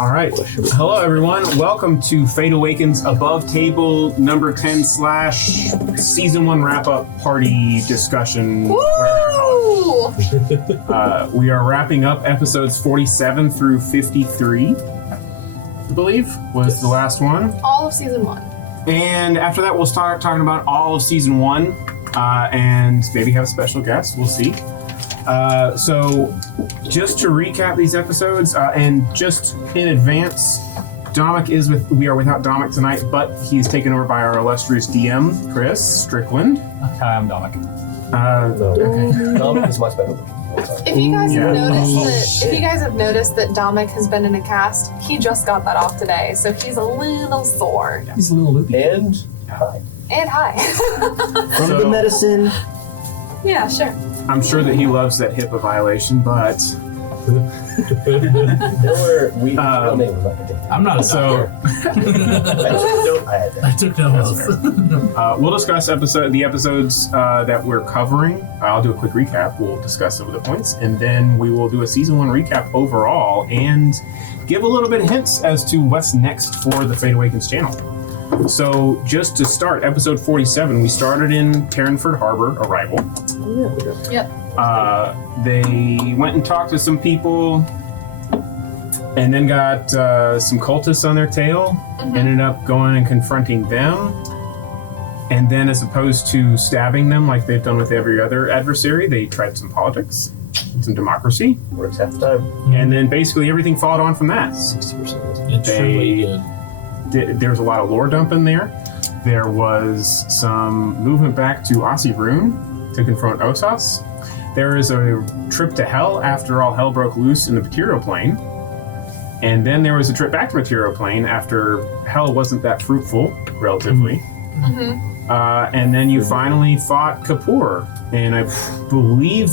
All right. Hello, everyone. Welcome to Fate Awakens Above Table number 10 / season 1 wrap-up party discussion. Woo! We are wrapping up episodes 47 through 53, I believe, was the last one. All of season 1. And after that, we'll start talking about all of season 1 and maybe have a special guest. We'll see. So just to recap these episodes, and just in advance, we are without Dominic tonight, but he's taken over by our illustrious DM, Chris Strickland. Hi, I'm Dominic. Okay. Dominic is much better. If you guys have Yeah. noticed that Dominic has been in a cast, he just got that off today, so he's a little sore. He's a little loopy. And hi. And hi. From So- the medicine. Yeah, sure. I'm sure that he loves that HIPAA violation, but I'm not a so I took no oath. we'll discuss the episodes that we're covering. I'll do a quick recap. We'll discuss some of the points, and then we will do a season 1 recap overall and give a little bit of hints as to what's next for the Fate Awakens channel. So just to start, episode 47, we started in Terranford Harbor, Arrival. Yep. They went and talked to some people, and then got some cultists on their tail. Ended up going and confronting them, and then as opposed to stabbing them like they've done with every other adversary, they tried some politics, some democracy, Works half the time. and then basically everything followed on from that. 60%. It truly did. There was a lot of lore dumping there. There was some movement back to Ossie Rune to confront Osas. There is a trip to Hell after all hell broke loose in the material plane. And then there was a trip back to material plane after Hell wasn't that fruitful, relatively. And then you finally fought Kapoor, and I believe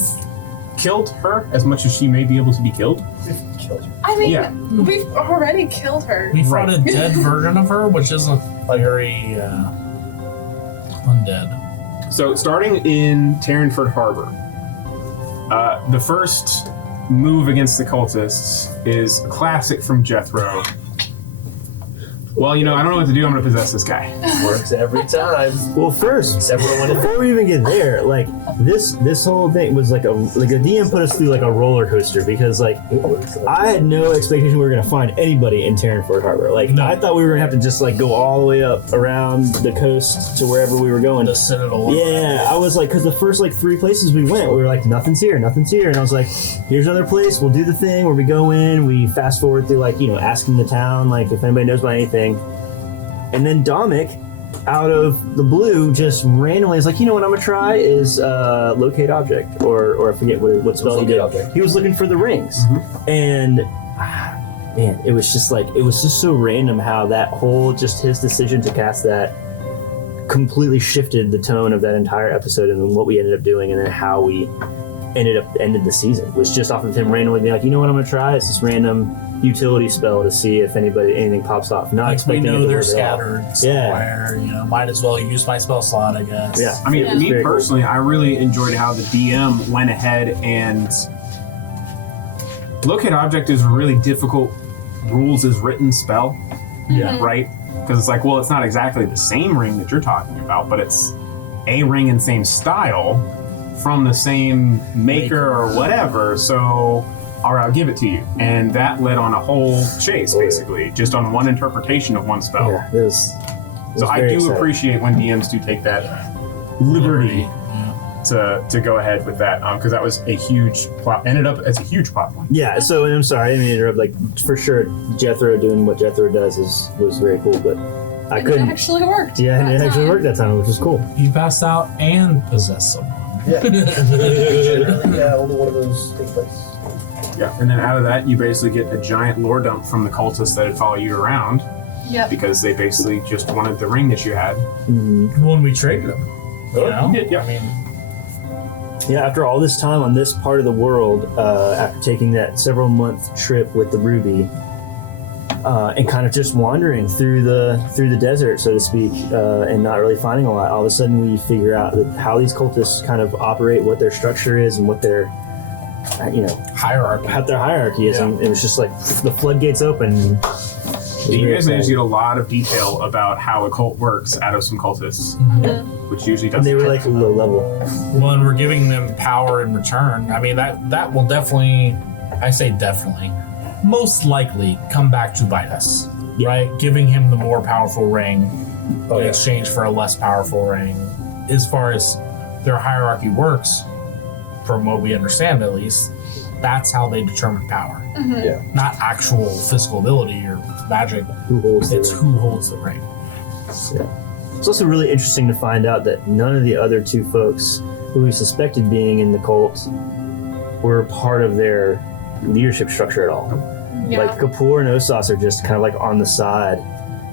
killed her as much as she may be able to be killed. Killed you. I mean, Yeah. we've already killed her. We fought Right. a dead version of her, which isn't very undead. So starting in Terranford Harbor, the first move against the cultists is a classic from Jethro. Well, I don't know what to do. I'm going to possess this guy. Works every time. Well, first, Except for when it before we even get there, like this whole thing was like a DM put us through like a roller coaster because like I had no expectation we were gonna find anybody in Terranford Harbor. Like No. I thought we were gonna have to just like go all the way up around the coast to wherever we were going. The Citadel. Yeah, I was like, because the first like 3 places we went, we were like, nothing's here, and I was like, here's another place. We'll do the thing where we go in, we fast forward through like asking the town like if anybody knows about anything, and then Dominic, out of the blue, just randomly is like, what I'm gonna try is locate object, or I forget what spell he did. Locate object. He was looking for the rings, and man, it was just so random how that whole his decision to cast that completely shifted the tone of that entire episode and then what we ended up doing and then how we ended the season was just off of him randomly being like, what I'm gonna try? It's this random utility spell to see if anything pops off. Not Like we expecting it know to they're work at all. scattered somewhere. Might as well use my spell slot, I guess. Yeah. I mean, Yeah. me Very cool. personally, I really enjoyed how the DM went ahead and locate object is a really difficult rules as written spell, Yeah. right? Because it's like, well, it's not exactly the same ring that you're talking about, but it's a ring in same style from the same maker or whatever. So, all right, I'll give it to you. And that led on a whole chase, basically, just on one interpretation of one spell. Yeah, it was So I very do exciting. appreciate when DMs do take that liberty Yeah. to go ahead with that, because that was a huge plot. Ended up as a huge plot point. Yeah, so and I'm sorry, I didn't mean to interrupt. Like for sure, Jethro doing what Jethro does was very cool, but I And couldn't. it actually worked. Yeah, and it that actually time. worked that time, which was cool. You passed out and possessed someone. Yeah. Generally, only one of those take place. Yeah, and then out of that, you basically get a giant lore dump from the cultists that had followed you around Yep. because they basically just wanted the ring that you had. When we traded them. Yeah. I mean, Yeah, after all this time on this part of the world, after taking that several month trip with the Ruby, and kind of just wandering through the desert, so to speak, and not really finding a lot, all of a sudden we figure out that how these cultists kind of operate, what their structure is, and what their Hierarchy. had their hierarchy is, and it was just like the floodgates open. You guys managed to get a lot of detail about how a cult works out of some cultists, which usually And doesn't. they were like low level. Well, and we're giving them power in return. I mean, that will definitely, I say definitely, most likely come back to bite us, right? Giving him the more powerful ring in exchange for a less powerful ring. As far as their hierarchy works, from what we understand at least, that's how they determine power. Yeah. Not actual physical ability or magic. Who holds the It's ring. who holds the ring. It's also really interesting to find out that none of the other two folks who we suspected being in the cult were part of their leadership structure at all. Yeah. Like Kapoor and Osas are just kind of like on the side.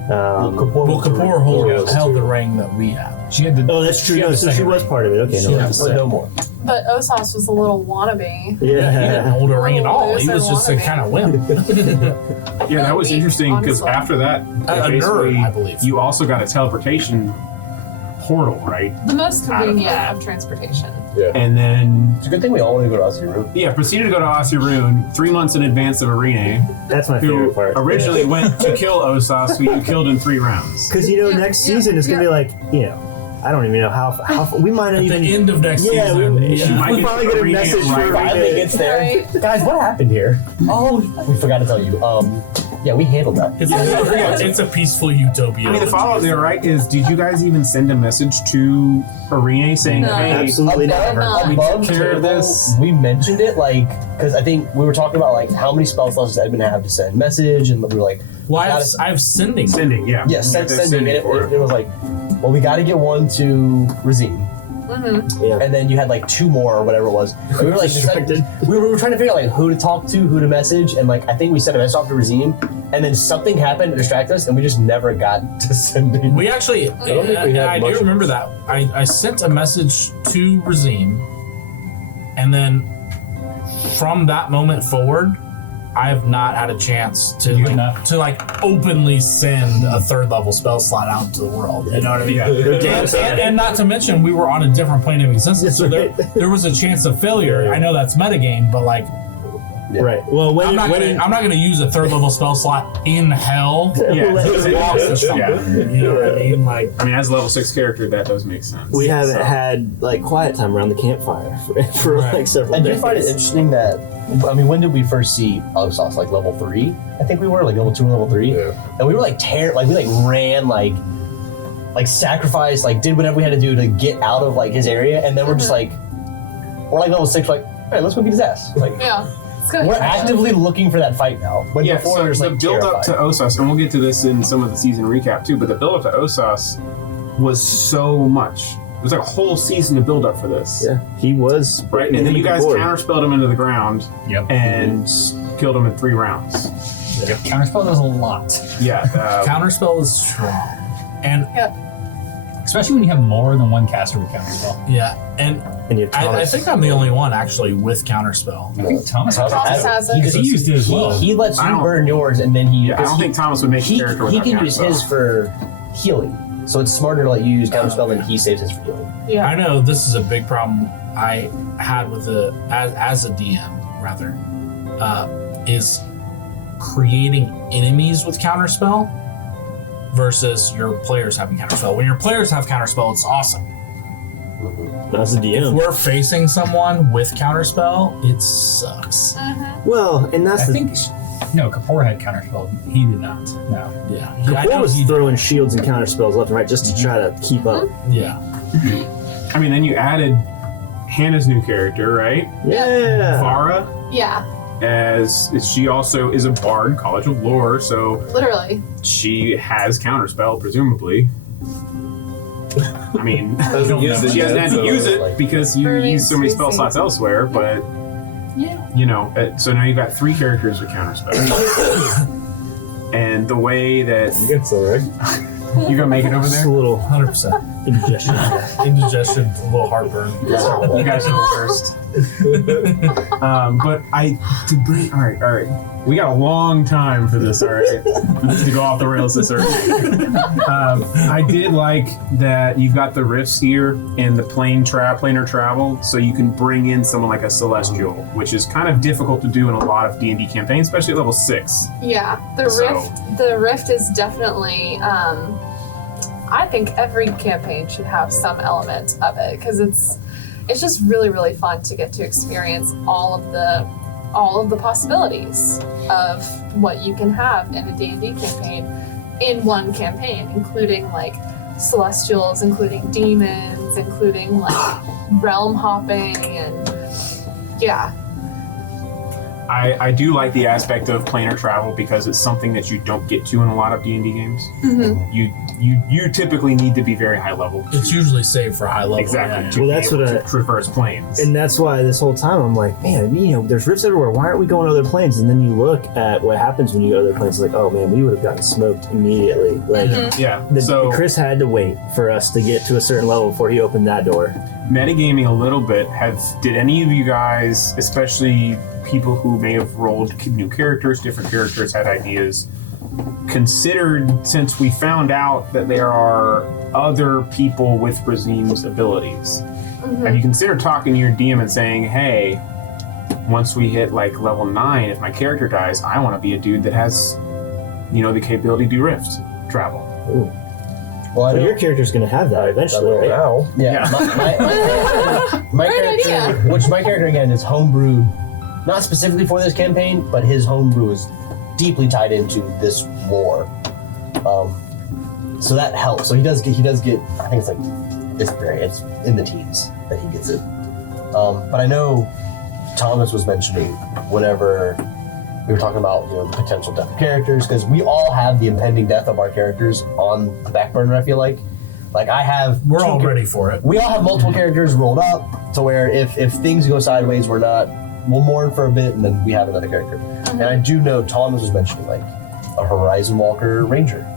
Well, Kapoor Yeah. held the ring that we have. She had the. Oh, that's true. She had No, the so she second was ring. part of it. Okay, She no, had that's the But the no more. But Osas was a little wannabe. He didn't Yeah. hold a ring at all. He Loose was and just a wannabe. kind of wimp. Yeah, that was Maybe, interesting because honestly. after that, A basically, nerd, I believe. you also got a teleportation portal, right? The most Out of convenient that. of transportation. And then, It's a good thing we all want to go to Aussie Room. yeah, proceeded to go to Osiroon 3 months in advance of Arena, That's my who favorite part. originally went to kill Osas, who you killed in 3 rounds. Because next Yeah, season it's gonna yeah. be like, I don't even know how we might not At the even. end of next Yeah, season. we- She might we get finally get a Arena message right. for Finally Arena. gets there. Right. Guys, what happened here? Oh, we forgot to tell you. Yeah, we handled that. It's a peaceful utopia. I mean, the follow-up there, right, is did you guys even send a message to Arena saying, No. hey, Absolutely Above, never. We above took care of table, this. we mentioned it, because I think we were talking about, how many spell slots does Edmund have to send message, and we were like, Well, I gotta- have sending. Sending, yeah. yes, Yeah, they're sending. And for it was like, well, we got to get one to Razine. Yeah. And then you had 2 more or whatever it was. And we were Distracted. we were trying to figure out who to talk to, who to message, and I think we sent a message off to Razine, and then something happened to distract us, and we just never got to sending. We actually, don't think we had I do much- remember that. I sent a message to Razine, and then from that moment forward, I have not had a chance to You have not? openly send a 3rd level spell slot out into the world. You know what I mean? And not to mention, we were on a different plane of existence, so there was a chance of failure. I know that's metagame, but Right. Well, when I'm not gonna use a 3rd level spell slot in hell. Yeah, Well, it's- Walks or something. yeah. You know what I mean? I mean, as a level 6 character, that does make sense. we haven't So- had quiet time around the campfire for Right. several I days. do find it interesting that, when did we first see Osas? Level 3? I think we were, level 2 or level 3? Yeah. And we were we ran, sacrificed, did whatever we had to do to get out of, his area, and then we're just we're level 6, all right, let's go beat his ass. Yeah. It's good. We're actively looking for that fight now. When Yeah, before so we were the just build up terrified. to Osas, and we'll get to this in some of the season recap too, but the build up to Osas was so much. It was like a whole season to build up for this. Yeah, he was Right? And then you guys Kapoor. counterspelled him into the ground Yep. and killed him in 3 rounds. Yep. Counterspell does a lot, Yeah. Counterspell is strong, and especially when you have more than one caster with counterspell. yeah, and And you have I Thomas. think I'm the only one actually with counterspell. I think Thomas has Thomas has it. He, He used it as well. He lets I you don't- burn yours, and then he. Yeah, I don't think Thomas would make a he, character he without can use counterspell. his for healing. So it's smarter to let you use counterspell than he saves his for healing. Yeah. I know this is a big problem I had with as a DM rather, is creating enemies with counterspell versus your players having counterspell. When your players have counterspell, it's awesome. That's the If DM. we're facing someone with counterspell, it sucks. Well, and that's I the think no, Kapoor had counterspell. He did not. No. Yeah, I Kapoor know was he- throwing shields and counterspells left and right just to try to keep up. yeah. I mean, then you added Hannah's new character, right? Yeah. Vara, Yeah. as she also is a bard, College of Lore, so Literally. she has counterspell, presumably. I mean, Doesn't use it she hasn't yet, had to so, use it because you Burning use so many spell CC. slots elsewhere, but Yeah. so now you've got 3 characters with counterspell. And the way that You get so right. you gonna make it over Just a there? little. 100%. Indigestion. Indigestion, a little heartburn. You guys go first. But all right. We got a long time for this, all right? To go off the rails this early. I did like that you've got the rifts here in the planar travel, so you can bring in someone like a Celestial, which is kind of difficult to do in a lot of D&D campaigns, especially at level 6. Yeah, the rift is definitely. I think every campaign should have some element of it because it's just really, really fun to get to experience all of the possibilities of what you can have in a D&D campaign in one campaign, including like celestials, including demons, including like realm hopping, and yeah. I do like the aspect of planar travel because it's something that you don't get to in a lot of D&D games. You typically need to be very high level. It's usually saved for high level. Exactly. Yeah. To Well, be that's able what to traverse planes. And that's why this whole time I'm like, man, there's rifts everywhere. Why aren't we going to other planes? And then you look at what happens when you go to other planes. It's like, oh man, we would have gotten smoked immediately. Like, Yeah. So Chris had to wait for us to get to a certain level before he opened that door. metagaming a little bit, did any of you guys, especially people who may have rolled new characters, different characters, had ideas, considered, since we found out that there are other people with Razim's abilities, have you considered talking to your DM and saying, hey, once we hit like level 9, if my character dies, I want to be a dude that has, the capability to do rift travel. Ooh. Well, I But know your character's going to have that eventually, right? now. Yeah. Yeah. My Great character, idea. which my character again is homebrewed, not specifically for this campaign, but his homebrew is deeply tied into this war. So that helps. So he does get. I think it's in the teens that he gets it. But I know Thomas was mentioning whenever we were talking about the potential death of characters, because we all have the impending death of our characters on the back burner. I feel like I have. We're two all ready for it. We all have multiple characters rolled up to where if things go sideways, we'll mourn for a bit and then we have another character. And I do know Thomas was mentioning like a Horizon Walker Ranger.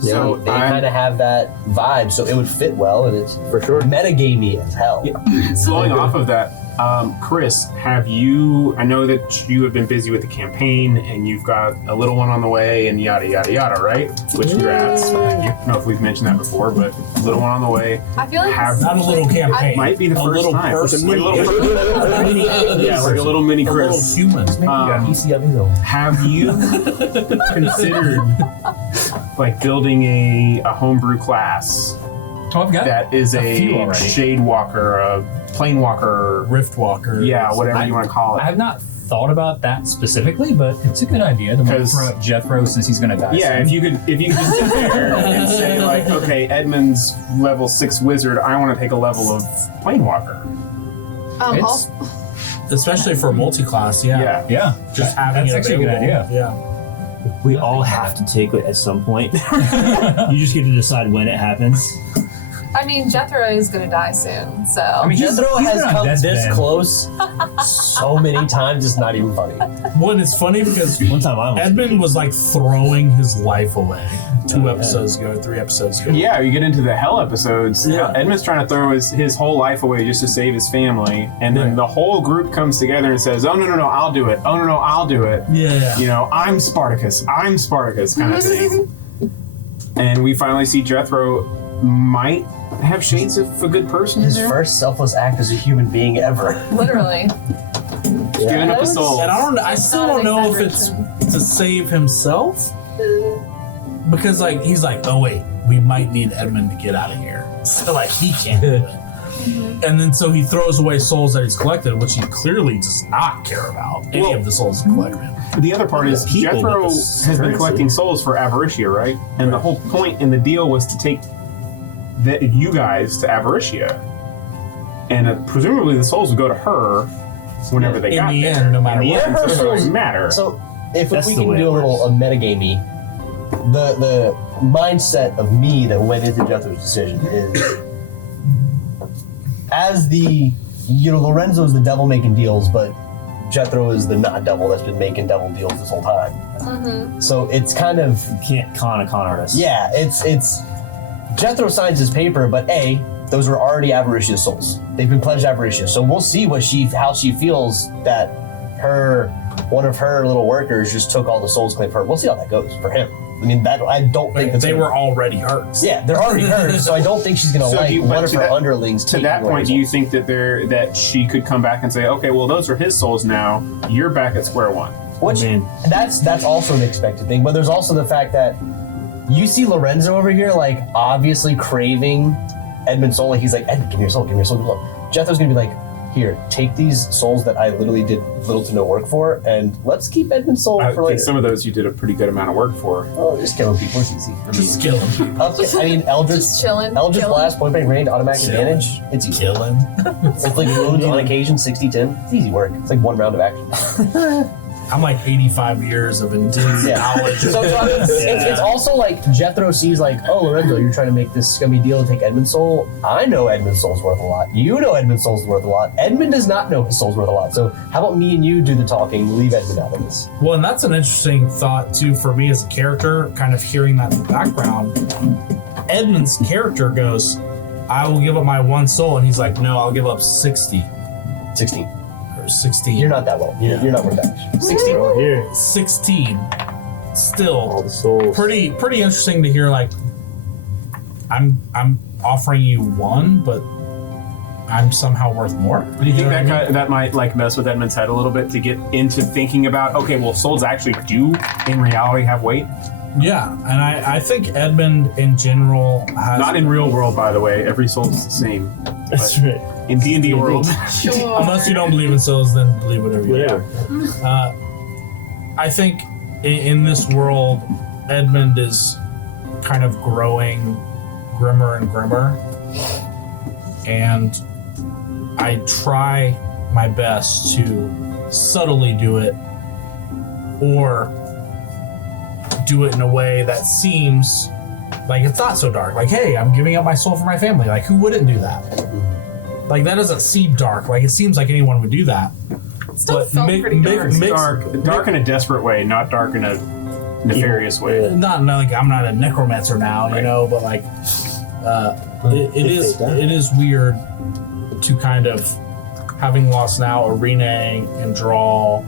So they kind of have that vibe, so it would fit well, and it's For sure. metagamey as hell. Flowing off of that, Chris, I know that you have been busy with the campaign and you've got a little one on the way and yada, yada, yada, right? Which congrats. I don't know if we've mentioned that before, but little one on the way. I feel like Have- Not a little campaign. Might be the a first little time. person. Like a mini, yeah, like a little mini A little Chris. human. PC of his own. Have you considered like building a homebrew class Oh, I've got that is a few a already. shade walker, a plane walker, Rift Walker. yeah, whatever you want to call I it? have not thought about that specifically, but it's a good idea to Because- throw out Jethro since he's going to die. Yeah, soon. if you could just sit there and say like, okay, Edmund's level 6 wizard, I want to take a level of plane walker. It's- Especially for multi-class, yeah. Yeah. yeah, Just having that's it actually a good available. idea. Yeah. We all have to take it at some point. You just get to decide when it happens. I mean, Jethro is going to die soon, so. I mean, Jethro he's has been on come this deathbed. close so many times, it's not even funny. Well, and it's funny because One time I almost Edmund was like throwing his life away 3 episodes ago. Yeah, you get into the hell episodes. Yeah. Edmund's trying to throw his whole life away just to save his family, and then the whole group comes together and says, "Oh no, I'll do it. Oh no, I'll do it." Yeah. I'm Spartacus kind of thing. And we finally see Jethro might have shades of a good person in His there. first selfless act as a human being ever. Literally. Giving up a soul. And I still not don't an know if it's exaggeration. to save himself. Because like he's like, oh wait, we might need Edmund to get out of here. So like he can't do it. And then so he throws away souls that he's collected, which he clearly does not care about. Any of the souls he collected. The other part is People Jethro with the has been currency. collecting souls for Avaricia, right? And the whole point in the deal was to take you guys to Avaricia, and presumably the souls would go to her whenever they In got the there. end, no matter In the what. end, so it Her doesn't matter. So if That's we the can way do it a little works. metagamey, the mindset of me that went into Jethro's decision is as the Lorenzo's the devil making deals, but Jethro is the not devil that's been making devil deals this whole time. So it's kind of can't con a con artist. it's Jethro signs his paper, but those were already avaricious souls. They've been pledged avaricious. So we'll see how she feels that one of her little workers just took all the souls claimed for her. We'll see how that goes for him. I mean, I don't think They were already hers. Yeah, they're already hers, so I don't think she's gonna one of her underlings. To that point, do you think that she could come back and say, okay, well, those are his souls now. You're back at square one. Which that's also an expected thing, but there's also the fact that you see Lorenzo over here, like obviously craving Edmund's soul. Like he's like, Edmund, give me your soul, give me your soul, give me your soul. Jethro's gonna be like, here, take these souls that I literally did little to no work for, and let's keep Edmund's soul for later. Some of those you did a pretty good amount of work for. Oh, just killing people, it's easy. Just killing people. Eldritch, Just chilling. Eldritch chilling. Blast, point blank range, automatic advantage. It's easy. Killing. It's like wounds on occasion, 60-10. It's easy work. It's like one round of action. I'm like 85 years of induced knowledge. So it's also like Jethro sees like, oh, Lorenzo, you're trying to make this scummy deal to take Edmund's soul. I know Edmund's soul's worth a lot. You know Edmund's soul's worth a lot. Edmund does not know his soul's worth a lot. So how about me and you do the talking, leave Edmund out of this? Well, and that's an interesting thought too for me as a character, kind of hearing that in the background. Edmund's character goes, I will give up my one soul, and he's like, no, I'll give up 60. 16. Or 16. You're not that well. You're not worth that much. 16. Oh, here. 16. All Still the souls. pretty interesting to hear, like, I'm offering you one, but I'm somehow worth more. Do you think know what I mean? that might like mess with Edmund's head a little bit to get into thinking about, okay, well, souls actually do in reality have weight? Yeah, and I think Edmund in general has Not in real world, by the way. Every soul's the same. That's But right. in D&D world. Sure. unless you don't believe in souls, then believe whatever you Whatever. I think in this world, Edmund is kind of growing grimmer and grimmer, and I try my best to subtly do it, or do it in a way that seems like it's not so dark. Like, hey, I'm giving up my soul for my family. Like, who wouldn't do that? Like, that doesn't seem dark. Like, it seems like anyone would do that. Still felt pretty dark. Dark in a desperate way, not dark in a nefarious way. Not like I'm not a necromancer now, you know, but like it is weird to kind of, having lost now Arene and Draw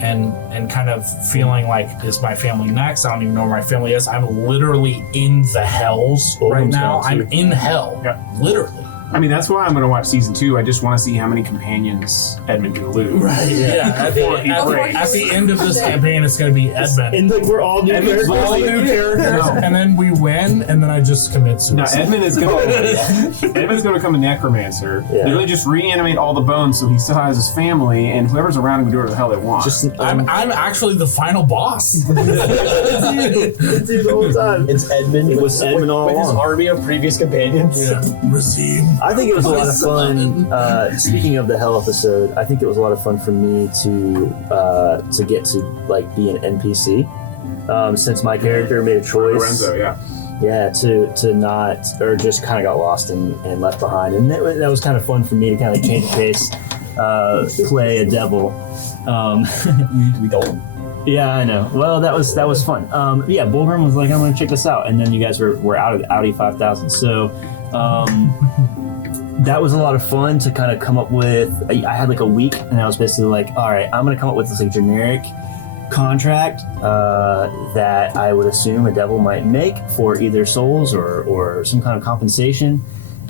and kind of feeling like, is my family next? I don't even know where my family is. I'm literally in the hells right now. I'm in hell. Yeah. Literally. I mean, that's why I'm going to watch season 2. I just want to see how many companions Edmund can lose. Right. Yeah. At the end of this campaign, it's going to be Edmund. And like we're all new Edmund's characters. all new characters. And then we win, and then I just commit No, suicide. Edmund is going to become a necromancer. Yeah. Literally just reanimate all the bones so he still has his family, and whoever's around him can do whatever the hell they want. Just I'm actually the final boss. dude, the whole time. It's Edmund. It was Edmund all with his along. army of previous companions. Regime. I think it was a lot of fun. Speaking of the hell episode, I think it was a lot of fun for me to get to like be an NPC. Since my character made a choice, Lorenzo, yeah. to not, or just kind of got lost and left behind, and that was kind of fun for me to kind of change the pace, play a devil. We don't. Yeah, I know. Well, that was fun. Yeah, Bullhorn was like, I'm gonna check this out, and then you guys were out of the Audi 5000. So that was a lot of fun to kind of come up with. I had like a week, and I was basically like, all right, I'm gonna come up with this like generic contract that I would assume a devil might make for either souls or some kind of compensation,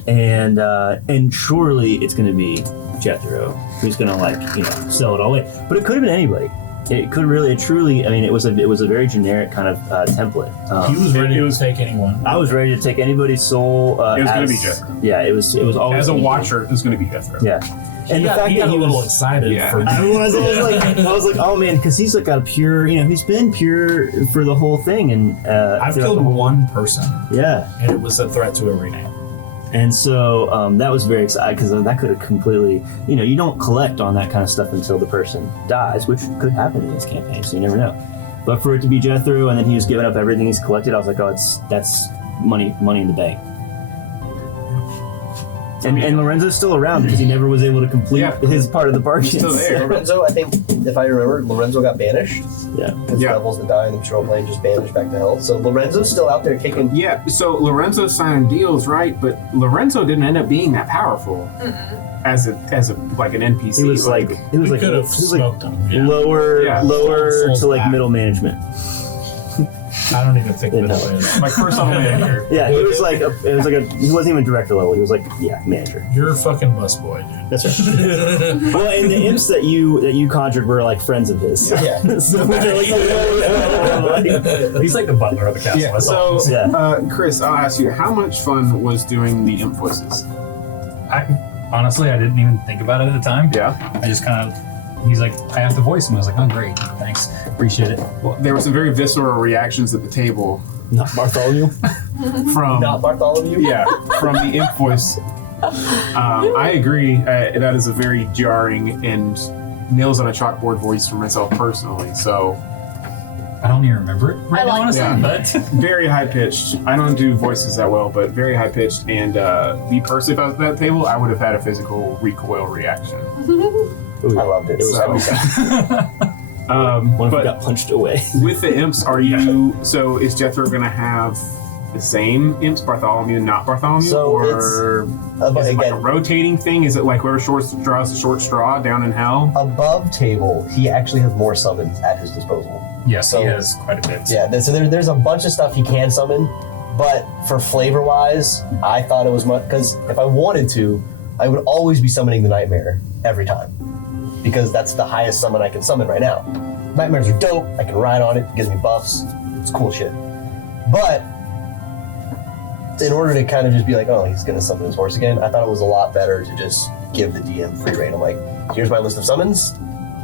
and surely it's gonna be Jethro who's gonna sell it all away. But it could have been anybody. It could really, truly. I mean, it was a very generic kind of template. He was ready to take anyone. I was ready to take anybody's soul. It was going to be Jethro. Yeah, it was always. As a gonna be watcher, it was going to be Jethro. Yeah, and the fact he that got he a little was. excited Yeah. for I was like, oh man, because he's like got a pure, he's been pure for the whole thing, and I've throughout killed the whole- one person, Yeah, and it was a threat to Arena. and so that was very exciting because that could have completely, you don't collect on that kind of stuff until the person dies, which could happen in this campaign, so you never know. But for it to be Jethro, and then he was giving up everything he's collected, I was like, oh, that's money in the bank. And Lorenzo's still around because he never was able to complete Yeah. his part of the bargain. He's still there. Lorenzo, I think, if I remember, Lorenzo got banished. Yeah. Because Yeah. Devils that die in the patrol plane just banished back to hell. So Lorenzo's still out there kicking. Yeah, so Lorenzo signed deals, right? But Lorenzo didn't end up being that powerful as a like an NPC. He was like We could have smoked him. Yeah. lower Yeah. lower Souls to like back. middle management. I don't even think Yeah, that no. is. like first level manager. Yeah, he was like he wasn't even director level. He was like manager. You're a fucking busboy, dude. That's right. Well, and the imps that you conjured were like friends of his. Yeah. So they're like, He's like the butler of the castle. Yeah. That's all. So, Yeah. Chris, I'll ask you, how much fun was doing the imp voices? Honestly, I didn't even think about it at the time. Yeah. I just kind of. He's like, I have to voice him. I was like, oh great, thanks, appreciate it. Well, there were some very visceral reactions at the table not Bartholomew. from Not Bartholomew. yeah from the imp voice. I agree. That is a very jarring and nails on a chalkboard voice for myself personally. So I don't even remember it right I now, like honestly, that. but very high pitched. I don't do voices that well, but very high pitched. And me personally, if I was at that table, I would have had a physical recoil reaction. I loved it. It was So- One of them but got punched away. with the imps, are you? So is Jethro going to have the same imps, Bartholomew, not Bartholomew, So or But is it like a again, rotating thing? Is it like whoever short draws the short straw down in hell? above table, he actually has more summons at his disposal. yes, So- he has quite a bit. Yeah, so there's a bunch of stuff he can summon, but for flavor wise, I thought it was much because if I wanted to, I would always be summoning the Nightmare every time because that's the highest summon I can summon right now. Nightmares are dope. I can ride on it. It gives me buffs. It's cool shit. But in order to kind of just be like, oh, he's gonna summon his horse again, I thought it was a lot better to just give the DM free reign. I'm like, here's my list of summons.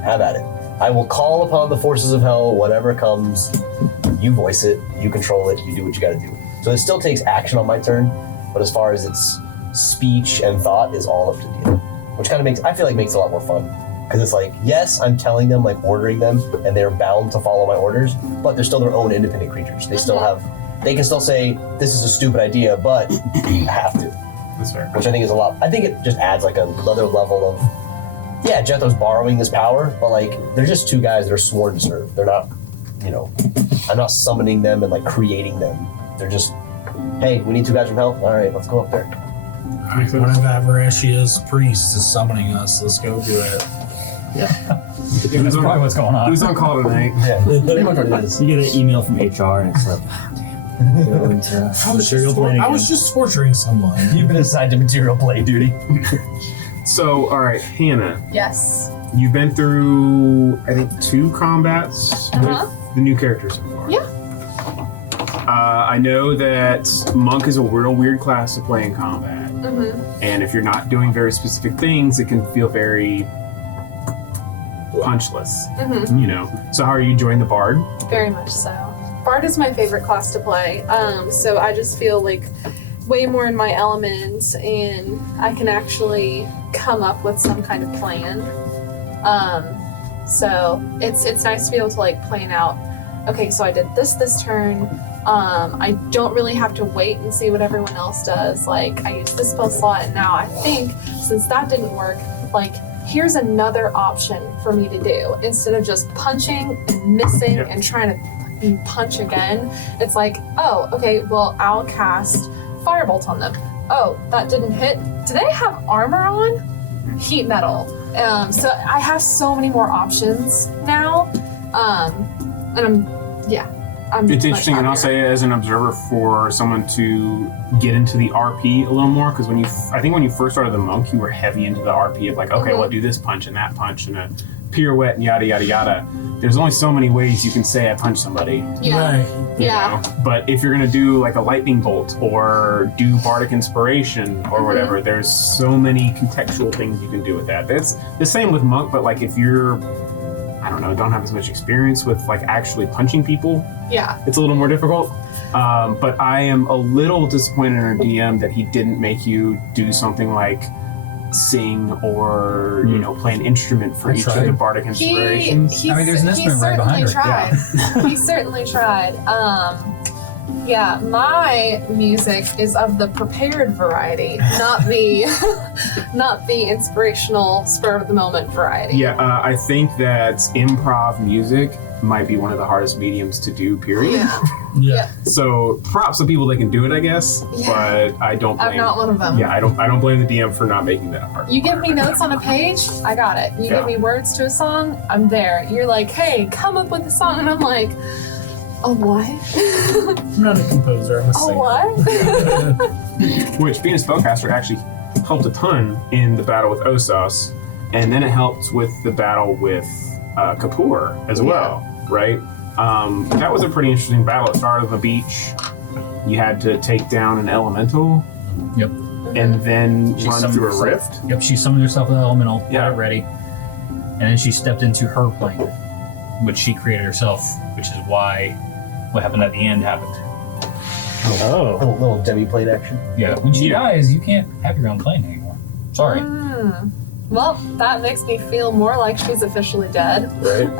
Have at it. I will call upon the forces of hell, whatever comes. You voice it, you control it, you do what you gotta do. So it still takes action on my turn, but as far as its speech and thought is all up to DM. Which kind of makes, I feel like makes it a lot more fun. Because it's like, yes, I'm telling them, like ordering them, and they're bound to follow my orders, but they're still their own independent creatures. They still have, they can still say, this is a stupid idea, but you have to. That's fair. Which I think is a lot. I think it just adds like another level of, yeah, Jethro's borrowing this power, but like they're just two guys that are sworn to serve. They're not, you know, I'm not summoning them and like creating them. They're just, hey, we need two guys from hell. All right, let's go up there. One of Avaricia's priests is summoning us. Let's go do it. That's probably what's going on. Who's on call tonight? Yeah, pretty much what it is. You get an email from HR and it's like, oh, damn. Go into material planning. I was just torturing someone. You've been assigned to material play duty. So, all right, Hannah, Yes. you've been through, I think, 2 combats Uh-huh. with the new characters so far. Yeah. I know that Monk is a real weird class to play in combat. Mm-hmm. And if you're not doing very specific things, it can feel very punchless, Mm-hmm. you know? So how are you enjoying the Bard? Very much so. Bard is my favorite class to play. So I just feel like way more in my element, and I can actually come up with some kind of plan. So it's nice to be able to like plan out. Okay, so I did this turn. I don't really have to wait and see what everyone else does. Like I used this spell slot, and now I think since that didn't work, like here's another option for me to do instead of just punching and missing Yep. and trying to fucking punch again. It's like, oh, okay, well I'll cast Firebolt on them. Oh, that didn't hit. Do they have armor on? Heat metal. So I have so many more options now. And I'm It's much interesting, and I'll happier. say as an observer for someone to get into the RP a little more, because I think when you first started the Monk, you were heavy into the RP of like, okay, Mhm. well, do this punch and that punch and a pirouette and yada yada yada. There's only so many ways you can say I punched somebody. Yeah. Right. you Yeah. know? But if you're gonna do like a lightning bolt or do bardic inspiration or Mhm. whatever, there's so many contextual things you can do with that. That's the same with Monk, but like if you're, I don't know, don't have as much experience with like actually punching people, Yeah. it's a little more difficult. But I am a little disappointed in our DM that he didn't make you do something like sing or you know play an instrument for I each of tried. the bardic inspirations. I mean, there's an he instrument right certainly behind tried. He certainly tried. Yeah, my music is of the prepared variety, not the not the inspirational spur of the moment variety. Yeah, I think that improv music might be one of the hardest mediums to do, period. Yeah. Yeah. So props to people that can do it, I guess. Yeah. But I don't blame I'm not one of them. Yeah, I don't blame the DM for not making that hard. You give me notes on a page, I got it. You Yeah. give me words to a song, I'm there. You're like, hey, come up with a song, and I'm like, oh what? I'm not a composer. I'm a Oh singer. what? Which, being a spellcaster, actually helped a ton in the battle with Osos, and then it helped with the battle with Kapoor as well, right? That was a pretty interesting battle. It started on the beach. You had to take down an elemental, Yep. and then She run summoned through a herself. rift. Yep. She summoned herself an elemental. Yeah. Got it ready. And then she stepped into her plane, which she created herself, which is why what happened at the end happened. Oh. Little Demi plate action. Yeah. When she Yeah. dies, you can't have your own plane anymore. Sorry. Hmm. Well, that makes me feel more like she's officially dead. Right?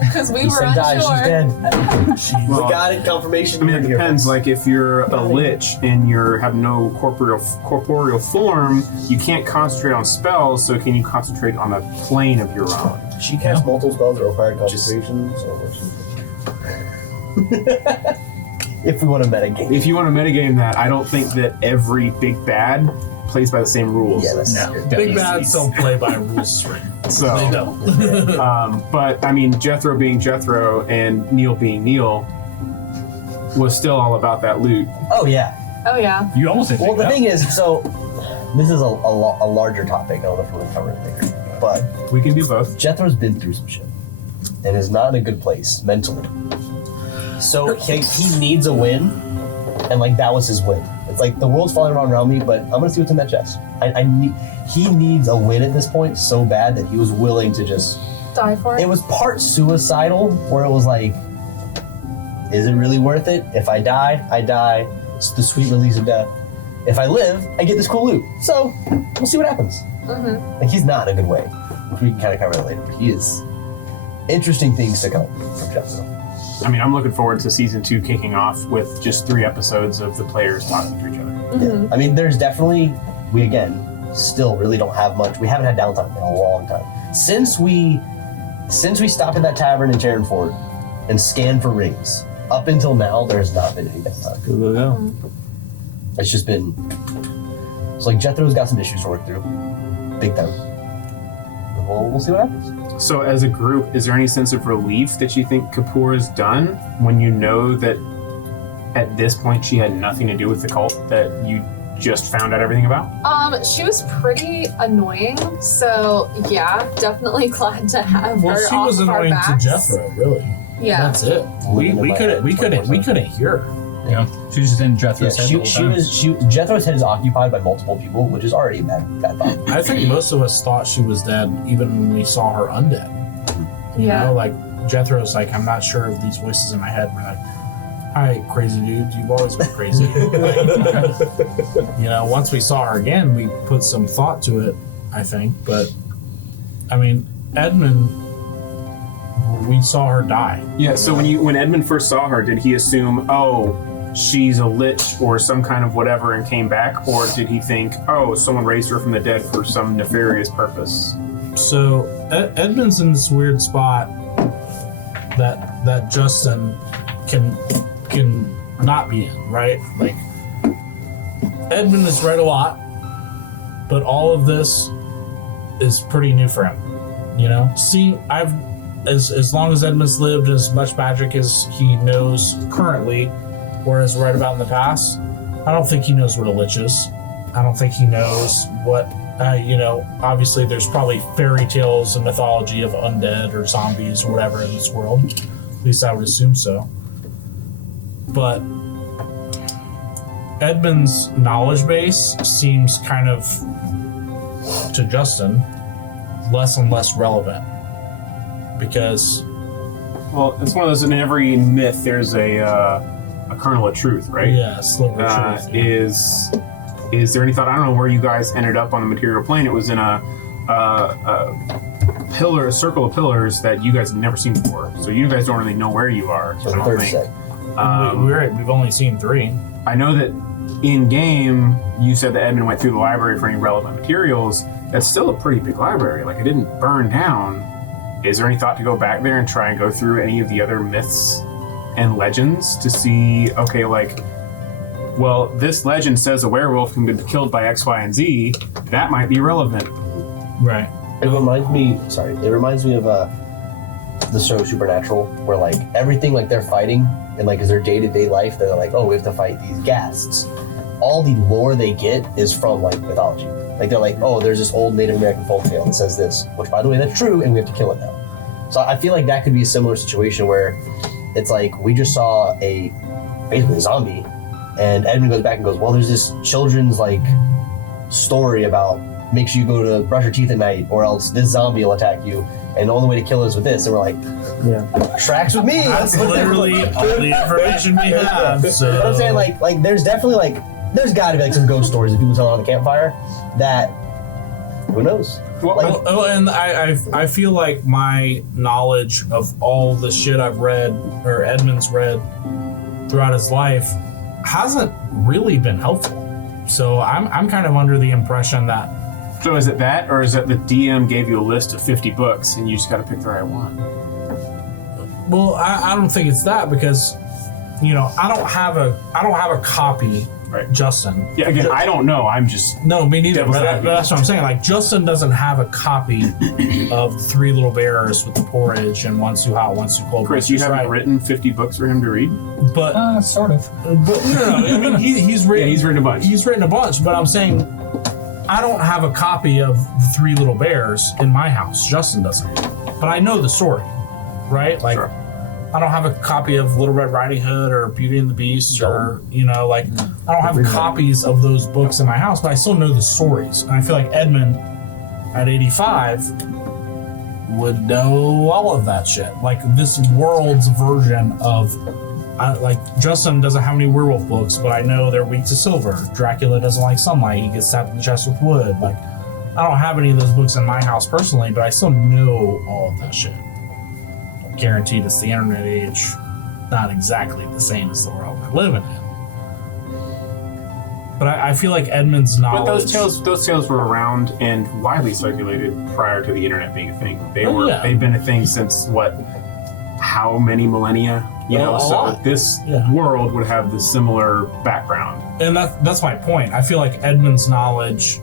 Because we You were said die, she's unsure. dead. Well, We got it, confirmation. I mean, it we're here, depends. folks. Like, if you're a lich and you have no corporeal form, you can't concentrate on spells. So, can you concentrate on a plane of your own? She cast multiple spells that require concentration, so if we want to metagame. If you want to metagame that, I don't think that every big bad plays by the same rules. Yeah, that's No. Big bads don't play by rules, Spring. They So, don't. but I mean, Jethro being Jethro and Neil being Neil was still all about that loot. Oh yeah. Oh yeah. You almost didn't Well, pick the it thing is, so this is a larger topic. I don't know if we're going to cover it later, but We can do both. Jethro's been through some shit and is not in a good place mentally. So he needs a win, and like that was his win. It's like the world's falling around me, but I'm gonna see what's in that chest. He needs a win at this point so bad that he was willing to just. Die for it. It was part suicidal, where it was like, is it really worth it? If I die, I die. It's the sweet release of death. If I live, I get this cool loot. So we'll see what happens. Mm-hmm. Like he's not in a good way, which we can kind of cover that later. But he is interesting things to come from Jethro. I mean, I'm looking forward to season 2 kicking off with just 3 episodes of the players talking to each other. Mm-hmm. I mean, there's definitely, we again still really don't have much. We haven't had downtime in a long time since we stopped at that tavern in Terran Fort and scanned for rings. Up until now, there's not been any downtime. Go, go, go. It's just been. It's like Jethro's got some issues to work through, big time. And we'll see what happens. So, as a group, is there any sense of relief that you think Kapoor has done when you know that at this point she had nothing to do with the cult that you just found out everything about? She was pretty annoying, so yeah, definitely glad to have Well, her she off was of our annoying to backs. Jethro, really. Yeah. That's it. We couldn't hear her. Yeah. She was just in Yeah, Jethro's head the whole time. Jethro's head is occupied by multiple people, which is already a bad thought. I think most of us thought she was dead even when we saw her undead. You Yeah. know, like Jethro's like, I'm not sure of these voices in my head. We're like, hi, crazy dude, you've always been crazy. Like, you know, once we saw her again, we put some thought to it, I think. But, I mean, Edmund, we saw her die. Yeah, so when Edmund first saw her, did he assume, oh, she's a lich or some kind of whatever and came back? Or did he think, oh, someone raised her from the dead for some nefarious purpose? So Edmund's in this weird spot that Justin can not be in, right? Like Edmund has read a lot, but all of this is pretty new for him. You know, as long as Edmund's lived, as much magic as he knows currently, or has read about in the past, I don't think he knows what a lich is. I don't think he knows what. Obviously there's probably fairy tales and mythology of undead or zombies or whatever in this world. At least I would assume so. But Edmund's knowledge base seems kind of, to Justin, less and less relevant. Because... Well, it's one of those, in every myth, there's a kernel of truth, right? Yeah, sliver of truth. Yeah. Is there any thought? I don't know where you guys ended up on the material plane. It was in a circle of pillars that you guys have never seen before. So you guys don't really know where you are. So I the don't third think. set. We've only seen 3. I know that in game, you said that Edmund went through the library for any relevant materials. That's still a pretty big library. Like, it didn't burn down. Is there any thought to go back there and try and go through any of the other myths and legends to see, okay, like, well, this legend says a werewolf can be killed by X, Y, and Z. That might be relevant. Right. It reminds me of the show Supernatural, where like everything like they're fighting and like is their day-to-day life, they're like, oh, we have to fight these ghasts. All the lore they get is from like mythology. Like they're like, oh, there's this old Native American folktale that says this, which by the way, that's true, and we have to kill it now. So I feel like that could be a similar situation where it's like we just saw basically a zombie, and Edmund goes back and goes, well, there's this children's like story about make sure you go to brush your teeth at night or else this zombie will attack you, and the only way to kill it is with this. And we're like, Yeah. tracks with me. That's literally all the information we have. So But I'm saying like there's definitely there's got to be like some ghost stories that people tell on the campfire that who knows. Well, and I feel like my knowledge of all the shit I've read or Edmund's read throughout his life hasn't really been helpful. So I'm kind of under the impression that. So is it that, or is it the DM gave you a list of 50 books and you just got to pick the right one? Well, I don't think it's that because, I don't have a copy. Right. Justin. Yeah, again, I don't know. I'm just... No, me neither. Devil's But advocate. that's what I'm saying. Like, Justin doesn't have a copy of Three Little Bears with the porridge and One's Too Hot, One's Too Cold. Chris, you haven't right. written 50 books for him to read? But Sort of. no. I mean, he's written. Yeah, he's written a bunch. He's written a bunch. But I'm saying, I don't have a copy of Three Little Bears in my house. Justin doesn't. But I know the story, right? Like, Sure. I don't have a copy of Little Red Riding Hood or Beauty and the Beast or, I don't have copies of those books in my house, but I still know the stories. And I feel like Edmund at 85 would know all of that shit. Like this world's version of, Justin doesn't have any werewolf books, but I know they're weak to silver. Dracula doesn't like sunlight. He gets stabbed in the chest with wood. Like, I don't have any of those books in my house personally, but I still know all of that shit. Guaranteed it's the internet age, not exactly the same as the world we're living in. But I feel like Edmund's knowledge. But those tales were around and widely circulated prior to the internet being a thing. They've been a thing since how many millennia? A so lot. this Yeah. world would have this similar background. And that's my point. I feel like Edmund's knowledge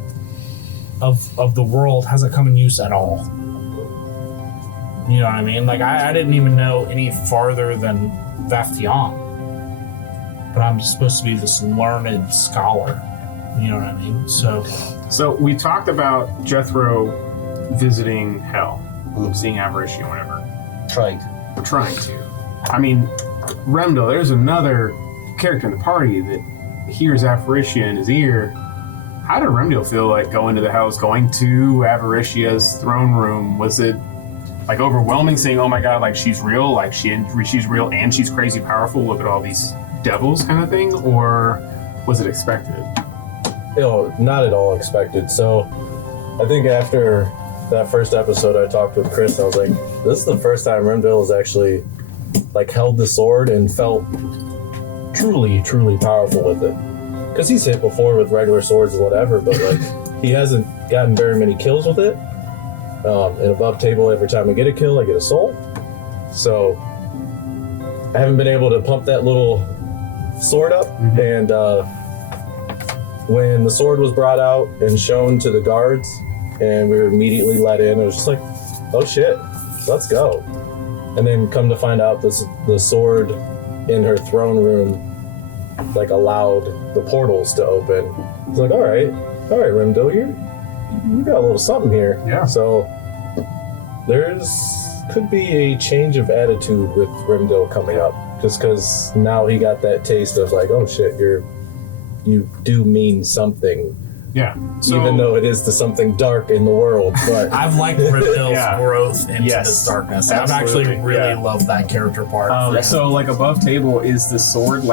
of the world hasn't come in use at all. You know what I mean? Like, I didn't even know any farther than Vaftian. But I'm supposed to be this learned scholar. You know what I mean? So we talked about Jethro visiting Hell, seeing Apparition, whatever. Trying to. I mean, Remdel, there's another character in the party that hears Apparition in his ear. How did Remdel feel like going to the house, going to Avaricia's throne room? Was it like overwhelming, saying, "Oh my God, like she's real, like she's real and she's crazy powerful. Look at all these devils," kind of thing, or was it expected? Not at all expected. So, I think after that first episode, I talked with Chris. And I was like, "This is the first time Remdel has actually held the sword and felt truly, truly powerful with it." Because he's hit before with regular swords and whatever, but he hasn't gotten very many kills with it. And above table, every time I get a kill, I get a soul. So I haven't been able to pump that little sword up. And when the sword was brought out and shown to the guards, and we were immediately let in, it was just like, oh shit, let's go. And then come to find out the sword in her throne room allowed the portals to open. It's like, all right, Remdel, you got a little something here. Yeah. So could be a change of attitude with Remdel coming up, just because now he got that taste of oh shit, you do mean something. Yeah. So, Even though it is to something dark in the world, but I've liked Remdel's Yeah. growth into Yes. this darkness. Absolutely. I've actually really Yeah. loved that character part. So above table, is the sword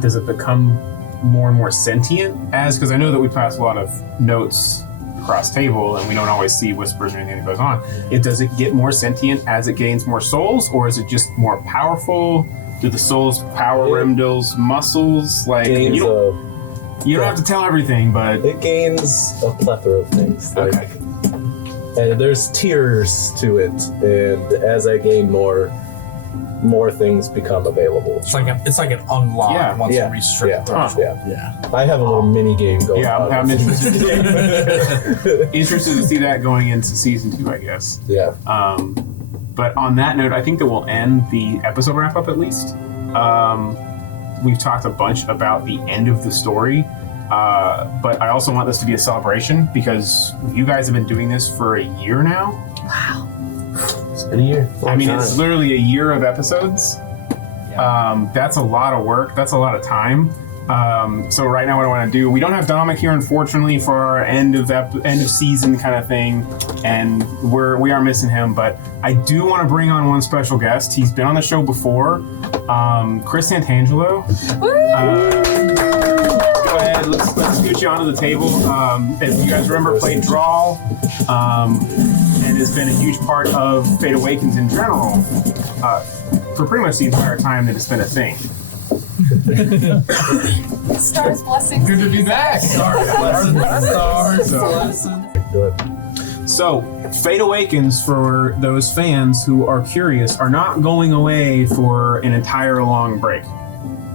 does it become more and more sentient? Because I know that we pass a lot of notes across table and we don't always see whispers or anything that goes on. Does it get more sentient as it gains more souls, or is it just more powerful? Do the souls power Remdil's muscles? Like Gains you don't have to tell everything, but it gains a plethora of things. Like, okay. and there's tiers to it, and as I gain more things become available. It's like an unlock Yeah. once Yeah. you reach certain Huh. threshold. Yeah. I have a little mini game going Yeah, on. I'm interested. Interested to see that going into season 2, I guess. Yeah. But on that note, I think that we'll end the episode wrap up at least. We've talked a bunch about the end of the story, but I also want this to be a celebration because you guys have been doing this for a year now. It's been a year. I mean, it's literally a year of episodes. That's a lot of work. That's a lot of time. So right now, what I want to do, we don't have Dominic here, unfortunately, for our end of season kind of thing, and we are missing him. But I do want to bring on one special guest. He's been on the show before, Chris Santangelo. Go ahead, let's scoot you onto the table. If you guys remember, played Drawl, and has been a huge part of Fate Awakens in general for pretty much the entire time that it's been a thing. Stars blessings. Good to be back. Stars. Good. So, Fate Awakens, for those fans who are curious, are not going away for an entire long break.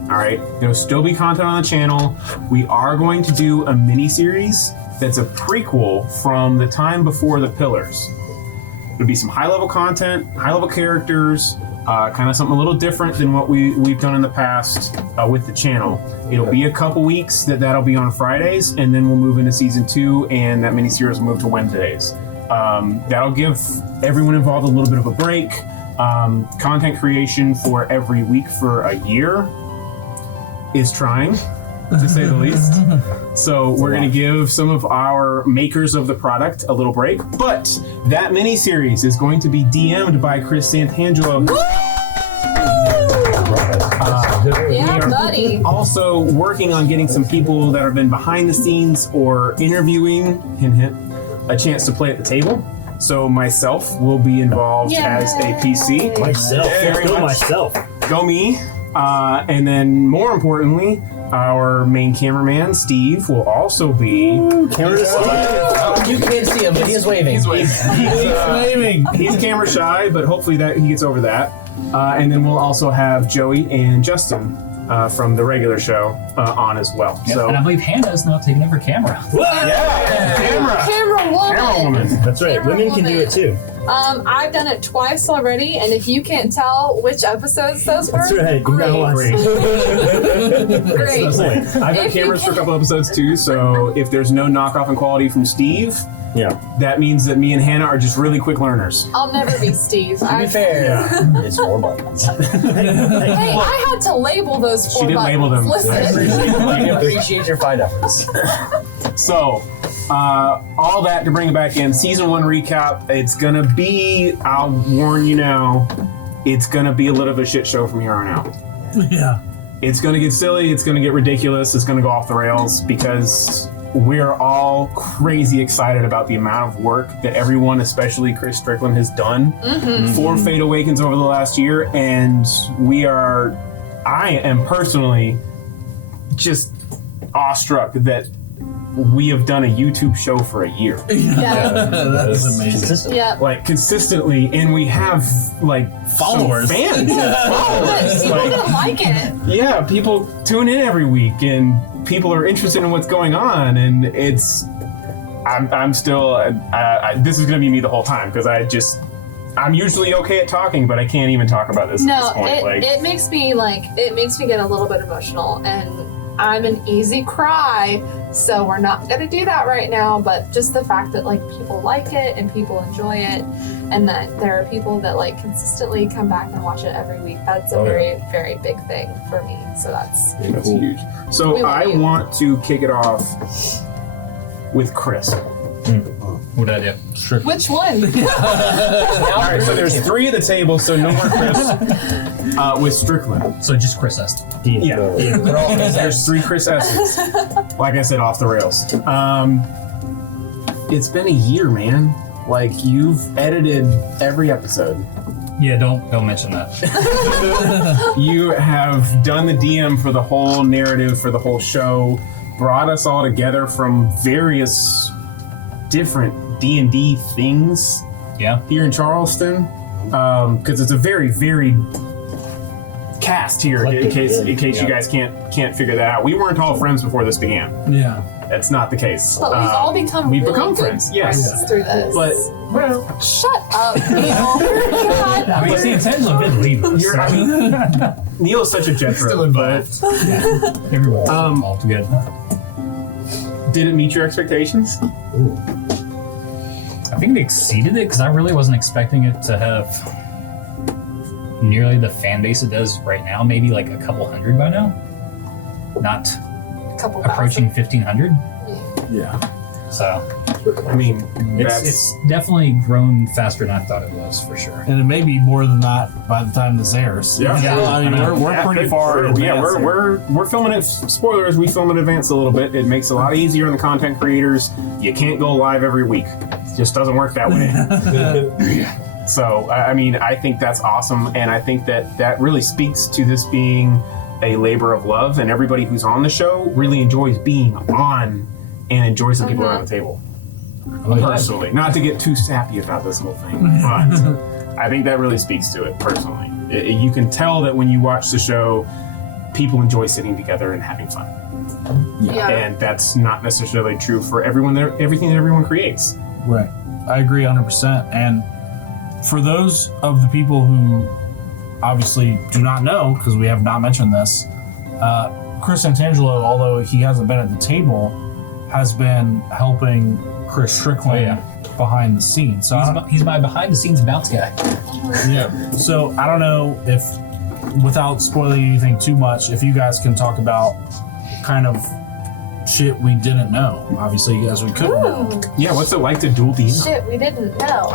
All right, there'll still be content on the channel. We are going to do a mini-series that's a prequel from the time before the Pillars. There'll be some high-level content, high-level characters, kind of something a little different than what we've done in the past with the channel. It'll be a couple weeks that'll be on Fridays, and then we'll move into season 2, and that mini-series will move to Wednesdays. That'll give everyone involved a little bit of a break. Content creation for every week for a year is trying, to say the least. So we're going to give some of our makers of the product a little break, but that mini-series is going to be DM'd by Chris Santangelo. Yeah, buddy. Also working on getting some people that have been behind the scenes or interviewing, hint hint, a chance to play at the table. So myself will be involved as a PC. Myself. Very Go much. myself. Go me. And then more importantly, our main cameraman, Steve, will also be... You can't see him, but he is waving. He's waving. He's camera shy, but hopefully that he gets over that. And then we'll also have Joey and Justin from the regular show on as well. Yep, So and I believe Hannah's now taking over camera. yeah, camera Camera woman. That's right. Camera Women can do woman. it too. I've done it twice already, and if you can't tell which episodes those were, That's right. You great. gotta watch. Great. Great. I've got If you cameras for a can- couple episodes too, so if there's no knockoff in quality from Steve, Yeah. that means that me and Hannah are just really quick learners. I'll never be Steve. To be fair, it's 4 buttons. Hey, I had to label those 4 She did buttons. label them. Listen. We appreciate your fine efforts. So, all that to bring it back in. Season 1 recap. It's gonna be, I'll warn you now, it's gonna be a little bit of a shit show from here on out. Yeah. It's gonna get silly, it's gonna get ridiculous, it's gonna go off the rails because we're all crazy excited about the amount of work that everyone, especially Chris Strickland, has done for Fate Awakens over the last year. And I am personally just awestruck that we have done a YouTube show for a year. Yeah. That's amazing. Consistent. Yeah. Like consistently, and we have like Followers. some fans. Followers. People Like, gonna like it. yeah, people tune in every week, and people are interested in what's going on, and I'm still. This is gonna be me the whole time because I'm usually okay at talking, but I can't even talk about this at No, this point. it makes me get a little bit emotional, and I'm an easy cry, so we're not gonna do that right now. But just the fact that like people like it and people enjoy it, and that there are people that like consistently come back and watch it every week, that's a Oh, yeah. very, very big thing for me. So that's That's huge. So We love I you. want to kick it off with Chris. What did I do? which one? All right, so there's 3 at the table, so no more Chris. With Strickland. So just Chris S. Yeah. They're all There's 3 Chris S's. Like I said, off the rails. It's been a year, man. Like, you've edited every episode. Yeah, don't mention that. You have done the DM for the whole narrative, for the whole show, brought us all together from various different D&D things Yeah. here in Charleston, because it's a very varied cast here. In case you guys can't figure that out, we weren't all friends before this began. Yeah. That's not the case. But we've all become we've really become good friends. Yes, friends through this. but Shut up, Neil. God. I mean, Santangelo did leave us. You're, I mean, Neil is such a Jethro, Still involved. but Everyone's involved together. did it meet your expectations? I think it exceeded it because I really wasn't expecting it to have nearly the fan base it does right now. Maybe like a couple hundred by now. Not A couple approaching 1,500. Yeah. So I mean, it's definitely grown faster than I thought it was, for sure. And it may be more than that by the time this airs. Yeah. I mean, we're yeah, pretty good. far. in Yeah, advance here. we're filming it. Spoilers, we film in advance a little bit. It makes it a lot easier on the content creators. You can't go live every week. It just doesn't work that way. So, I mean, I think that's awesome, and I think that really speaks to this being a labor of love, and everybody who's on the show really enjoys being on and enjoys the people around the table. Personally, not to get too sappy about this whole thing, but I think that really speaks to it personally. You can tell that when you watch the show, people enjoy sitting together and having fun, Yeah. and that's not necessarily true for everyone. Everything that everyone creates. Right. I agree 100%. And for those of the people who obviously do not know, because we have not mentioned this, Chris Santangelo, although he hasn't been at the table, has been helping Chris Strickland behind the scenes. So He's my behind-the-scenes bounce guy. So I don't know if, without spoiling anything too much, if you guys can talk about kind of shit we didn't know. Obviously, you guys we couldn't know. Yeah, what's it like to dual DM? Shit, we didn't know.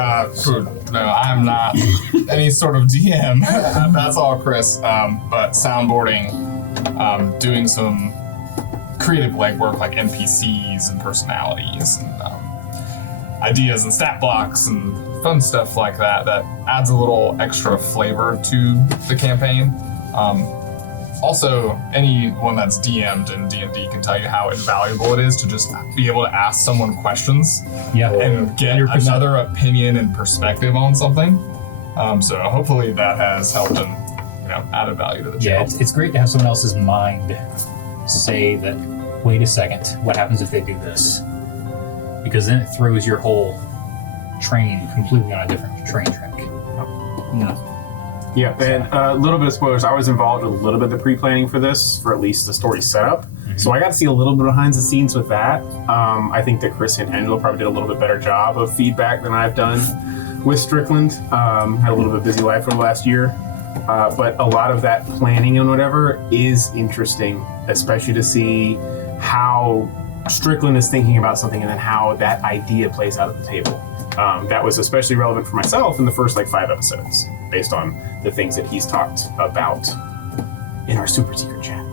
No, I'm not any sort of DM. That's all Chris. But soundboarding, doing some creative legwork like NPCs and personalities and ideas and stat blocks and fun stuff like that adds a little extra flavor to the campaign. Also, anyone that's DM'd in D&D can tell you how invaluable it is to just be able to ask someone questions Yeah. and get 100%. another opinion and perspective on something. So hopefully that has helped and added value to the Yeah, channel. it's great to have someone else's mind say that, wait a second, what happens if they do this? Because then it throws your whole train completely on a different train track. Yeah, and a little bit of spoilers. I was involved with a little bit of the pre-planning for this, for at least the story setup. So I got to see a little bit behind the scenes with that. I think that Chris and Angelo probably did a little bit better job of feedback than I've done with Strickland. Had a little bit busy life for the last year. But a lot of that planning and whatever is interesting, especially to see how Strickland is thinking about something and then how that idea plays out at the table. That was especially relevant for myself in the first 5 episodes, based on the things that he's talked about in our super secret chat.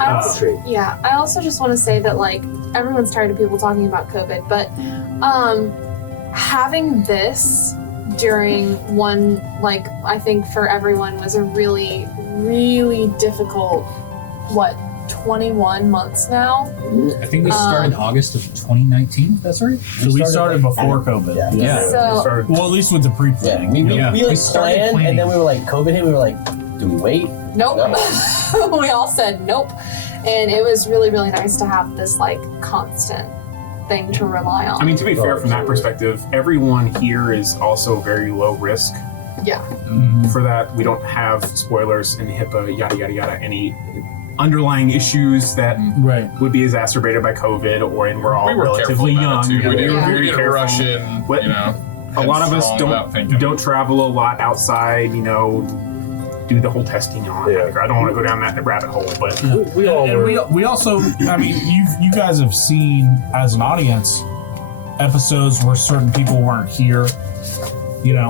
I also just want to say that everyone's tired of people talking about COVID, but having this during one, I think for everyone was a really, really difficult, 21 months now? I think we started August of 2019, if that's right? So we started before COVID. Yeah. So, Well, at least with the pre-planning. We started planned, planning. and then we were like, COVID hit. We were like, do we wait? nope. We all said nope. And it was really, really nice to have this constant thing to rely on. I mean, to be fair, from that perspective, everyone here is also very low risk yeah. for that. We don't have spoilers and HIPAA, yada, yada, yada, any underlying issues that Right. would be exacerbated by COVID, and we're all We were relatively careful about young. it too. We were Yeah. very didn't careful. rush in. What- A lot of us headstrong without thinking. don't travel a lot outside, do the whole testing and all that. Yeah. I don't want to go down that rabbit hole, but We all And were. we also, I mean, you guys have seen as an audience episodes where certain people weren't here,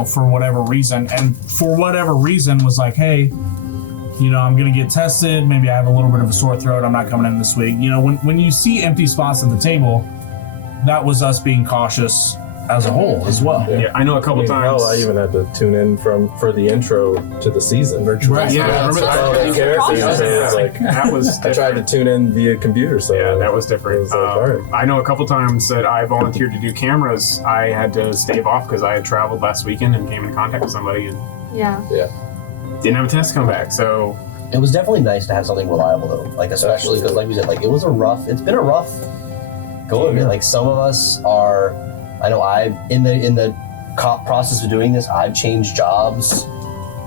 for whatever reason, and for whatever reason was like, hey, I'm gonna get tested. Maybe I have a little bit of a sore throat. I'm not coming in this week. When you see empty spots at the table, that was us being cautious as a whole as well. Yeah, I know a couple times. Hell, I even had to tune in for the intro to the season. Right. Yeah, I remember All the characters, and it was like, that was I tried to tune in via computer, so Yeah, that was different. It was like, all right. I know a couple times that I volunteered to do cameras. I had to stave off because I had traveled last weekend and came in contact with somebody and Yeah. didn't have a test come back. So It was definitely nice to have something reliable though, like especially because like we said, like it's been a rough go of it. Like some of us are, I know I've in the process of doing this, I've changed jobs.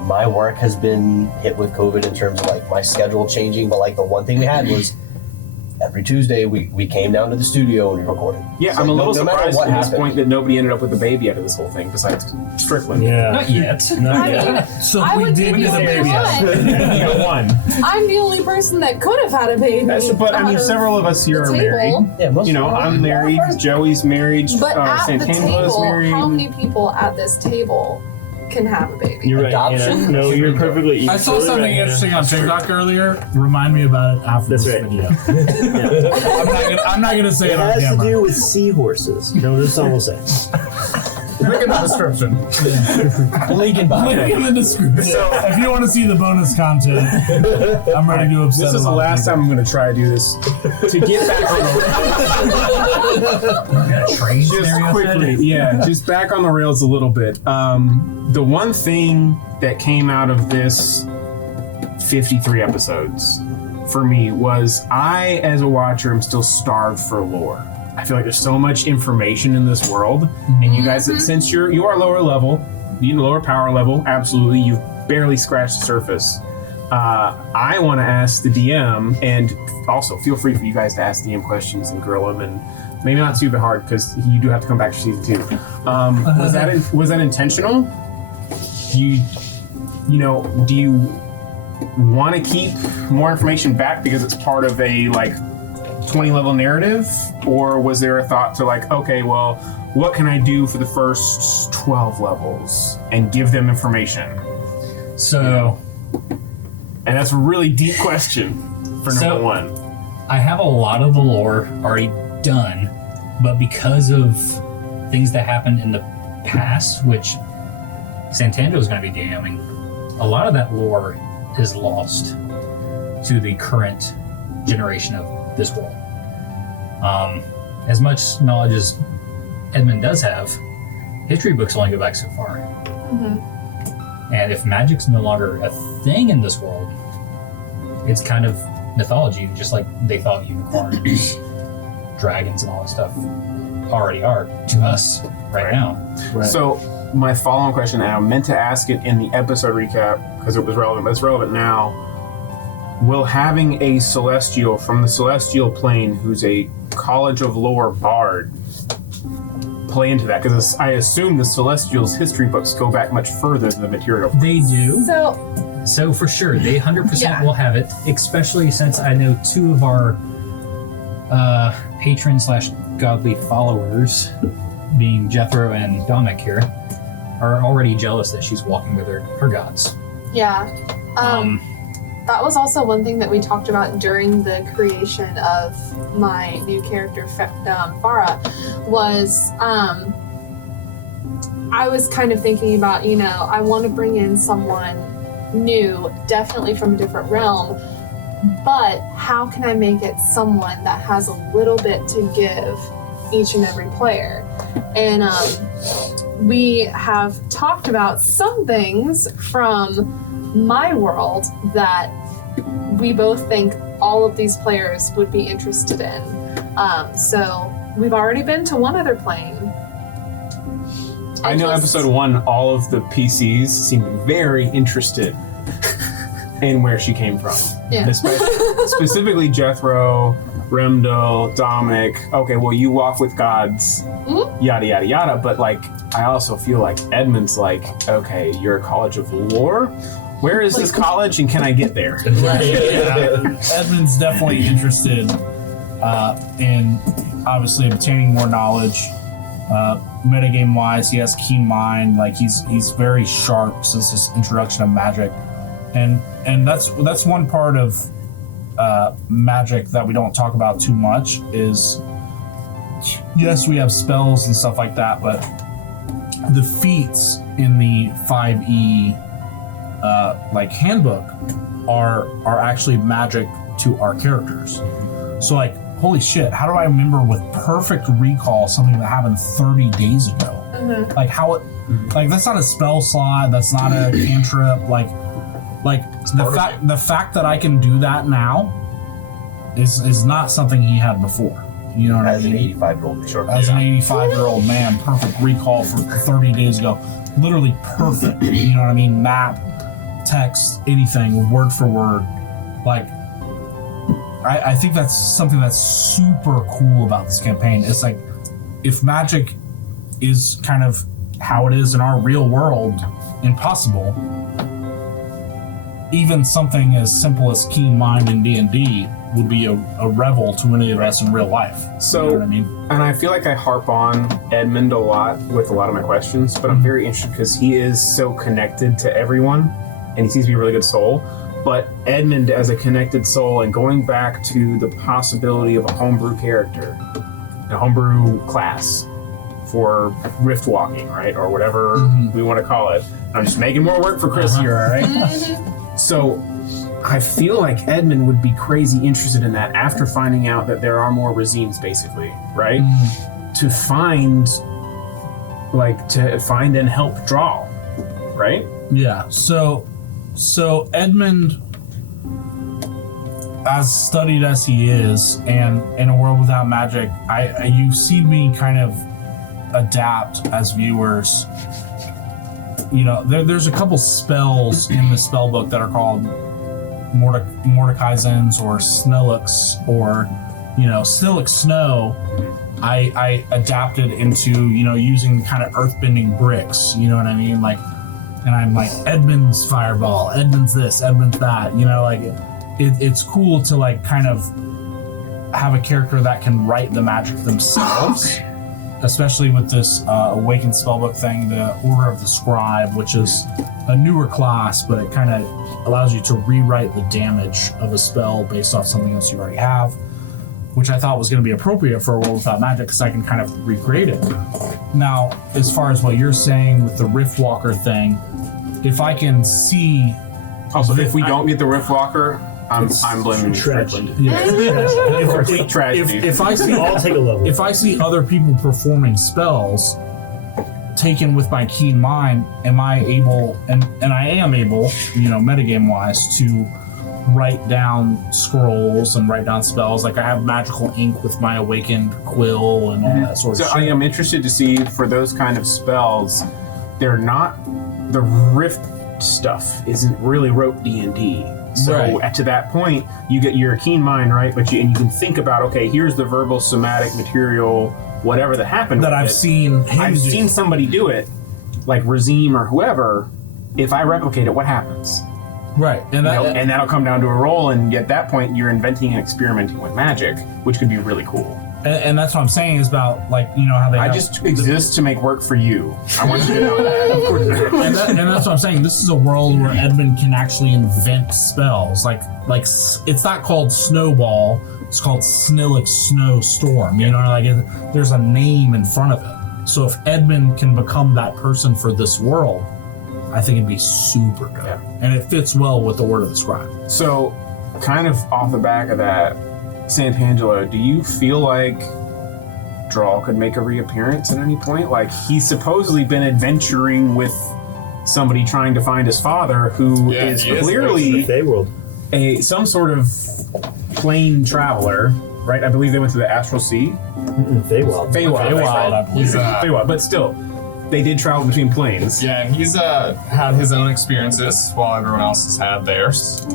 My work has been hit with COVID in terms of like my schedule changing, but like the one thing we had was every Tuesday we came down to the studio and we recorded. yeah, It's I'm like, a little no matter surprised what at this happened. point that nobody ended up with a baby out of this whole thing besides Strickland. Yeah. Not yet. Not I yet. mean, So I we would did be get the a only baby. one. You got one. I'm the only person that could have had a baby. But I mean, out of several of us here the are married. table. Yeah, most You know, I'm married. Joey's married. But at the Santangela's table, married. how many people at this table can have a baby? You're right. Adoption? Yeah. No, you're perfectly. I saw totally something right, yeah. interesting on TikTok earlier. Remind me about it after That's this right. video. Yeah. I'm not gonna say It it on has to camera. do with seahorses. No, that's all we'll say. Link in the description. Link in bio. Link in the description. If you want to see the bonus content, I'm ready to upset. This is the last time I'm going to try to do this. To get back on the Train just scenario quickly, yeah, just back on the rails a little bit. The one thing that came out of this 53 episodes for me was I, as a watcher, am still starved for lore. I feel like there's so much information in this world, and you guys, since you are lower level, you know, lower power level, absolutely, you've barely scratched the surface. I want to ask the DM, and also feel free for you guys to ask DM questions and grill them, and maybe not too hard because you do have to come back for season 2. Was that intentional? Do you want to keep more information back because it's part of a like 20 level narrative, or was there a thought to like, okay, well, what can I do for the first 12 levels and give them information? So And that's a really deep question for number one. I have a lot of the lore already done, but because of things that happened in the past, which Santangelo is going to be DMing, a lot of that lore is lost to the current generation of this world. As much knowledge as Edmund does have, history books only go back so far. And if magic's no longer a thing in this world, it's kind of mythology, just like they thought unicorns, dragons, and all that stuff already are to us right now. So my follow-on question, and I meant to ask it in the episode recap because it was relevant, but it's relevant now. Will having a Celestial from the Celestial Plane who's a College of Lore bard play into that? Because I assume the Celestials' history books go back much further than the material. They do. So So for sure, they 100% Yeah. will have it, especially since I know two of our patron/godly followers, being Jethro and Dominic here, are already jealous that she's walking with her gods. yeah. That was also one thing that we talked about during the creation of my new character, Farah, was I was kind of thinking about, I want to bring in someone new, definitely from a different realm, but how can I make it someone that has a little bit to give each and every player? And we have talked about some things from my world that we both think all of these players would be interested in. So we've already been to one other plane. I know episode 1, all of the PCs seemed very interested in where she came from. Yeah. Specifically Jethro, Remdel, Dominic. Okay, well, you walk with gods, yada, yada, yada. But, like, I also feel like Edmund's like, okay, you're a College of Lore? Where is this college and can I get there? Yeah. Edmund's definitely interested in obviously obtaining more knowledge. Metagame wise, he has keen mind. Like he's very sharp since his introduction of magic, and that's one part of magic that we don't talk about too much is yes, we have spells and stuff like that, but the feats in the 5e like handbook are actually magic to our characters. So like, holy shit, how do I remember with perfect recall something that happened 30 days ago? Like how it, like that's not a spell slot, that's not a cantrip, like the fact that I can do that now is not something he had before. You know what I As an mean? 85-year-old man. Sure. As an 85-year-old man, perfect recall for 30 days ago. Literally perfect. You know what I mean? Map, text, anything, word for word. Like, I think that's something that's super cool about this campaign. It's like, if magic is kind of how it is in our real world, impossible, even something as simple as keen mind in D&D would be a revel to any of us in real life. So, you know what I mean? and I feel like I harp on Edmund a lot with a lot of my questions, but I'm very interested because he is so connected to everyone, and he seems to be a really good soul. But Edmund as a connected soul, and going back to the possibility of a homebrew character, a homebrew class for rift walking, right, or whatever we want to call it. I'm just making more work for Chris here, all right? So I feel like Edmund would be crazy interested in that after finding out that there are more regimes, basically, right? To find and help draw, right? Yeah. So Edmund, as studied as he is, and in a world without magic, you see me kind of adapt as viewers. You know, there's a couple spells in the spell book that are called Mordekaisens or Snillix, or, you know, Snillix Snow. I adapted into, you know, using kind of earthbending bricks, you know what I mean? Like, and I'm like, Edmund's fireball, Edmund's this, Edmund's that, you know, like it's cool to like kind of have a character that can write the magic themselves. Especially with this Awakened Spellbook thing, the Order of the Scribe, which is a newer class, but it kind of allows you to rewrite the damage of a spell based off something else you already have, which I thought was going to be appropriate for a world without magic because I can kind of recreate it. Now, as far as what you're saying with the Riftwalker thing, if I can see... Also, if we don't get the Riftwalker, I'm blaming tragedy. Strickland. If I see I'll take a level. if I see other people performing spells taken with my keen mind, am I able, and I am able, you know, metagame wise, to write down scrolls and write down spells? Like I have magical ink with my awakened quill and all that sort of So shit. I am interested to see for those kind of spells, they're not, the rift stuff isn't really rote D&D. So Right. to that point, you get your keen mind, right? But you can think about, okay, here's the verbal somatic material, whatever that happened. that with I've it. seen him I've do. seen somebody do it, like Razim or whoever. If I replicate it, what happens? Right, and that, And that'll come down to a roll, and at that point, you're inventing and experimenting with magic, which could be really cool. and that's what I'm saying is about, like, you know how they I have just exist to make work for you. I want you to know that. and that's what I'm saying. This is a world where Edmund can actually invent spells. Like it's not called Snowball. It's called Snillix Snowstorm. You know, like there's a name in front of it. So if Edmund can become that person for this world, I think it'd be super good. Yeah. And it fits well with the Word of the Scribe. So, kind of off the back of that, Santangelo, do you feel like Drawl could make a reappearance at any point? Like, he's supposedly been adventuring with somebody trying to find his father, who Yeah, is he is. clearly Feyworld. some sort of plane traveler, right? I believe they went to the Astral Sea. Feywild. Feywild, that's right. I believe. He's Feywild, but still, they did travel between planes. yeah, and he's had his own experiences while everyone else has had theirs.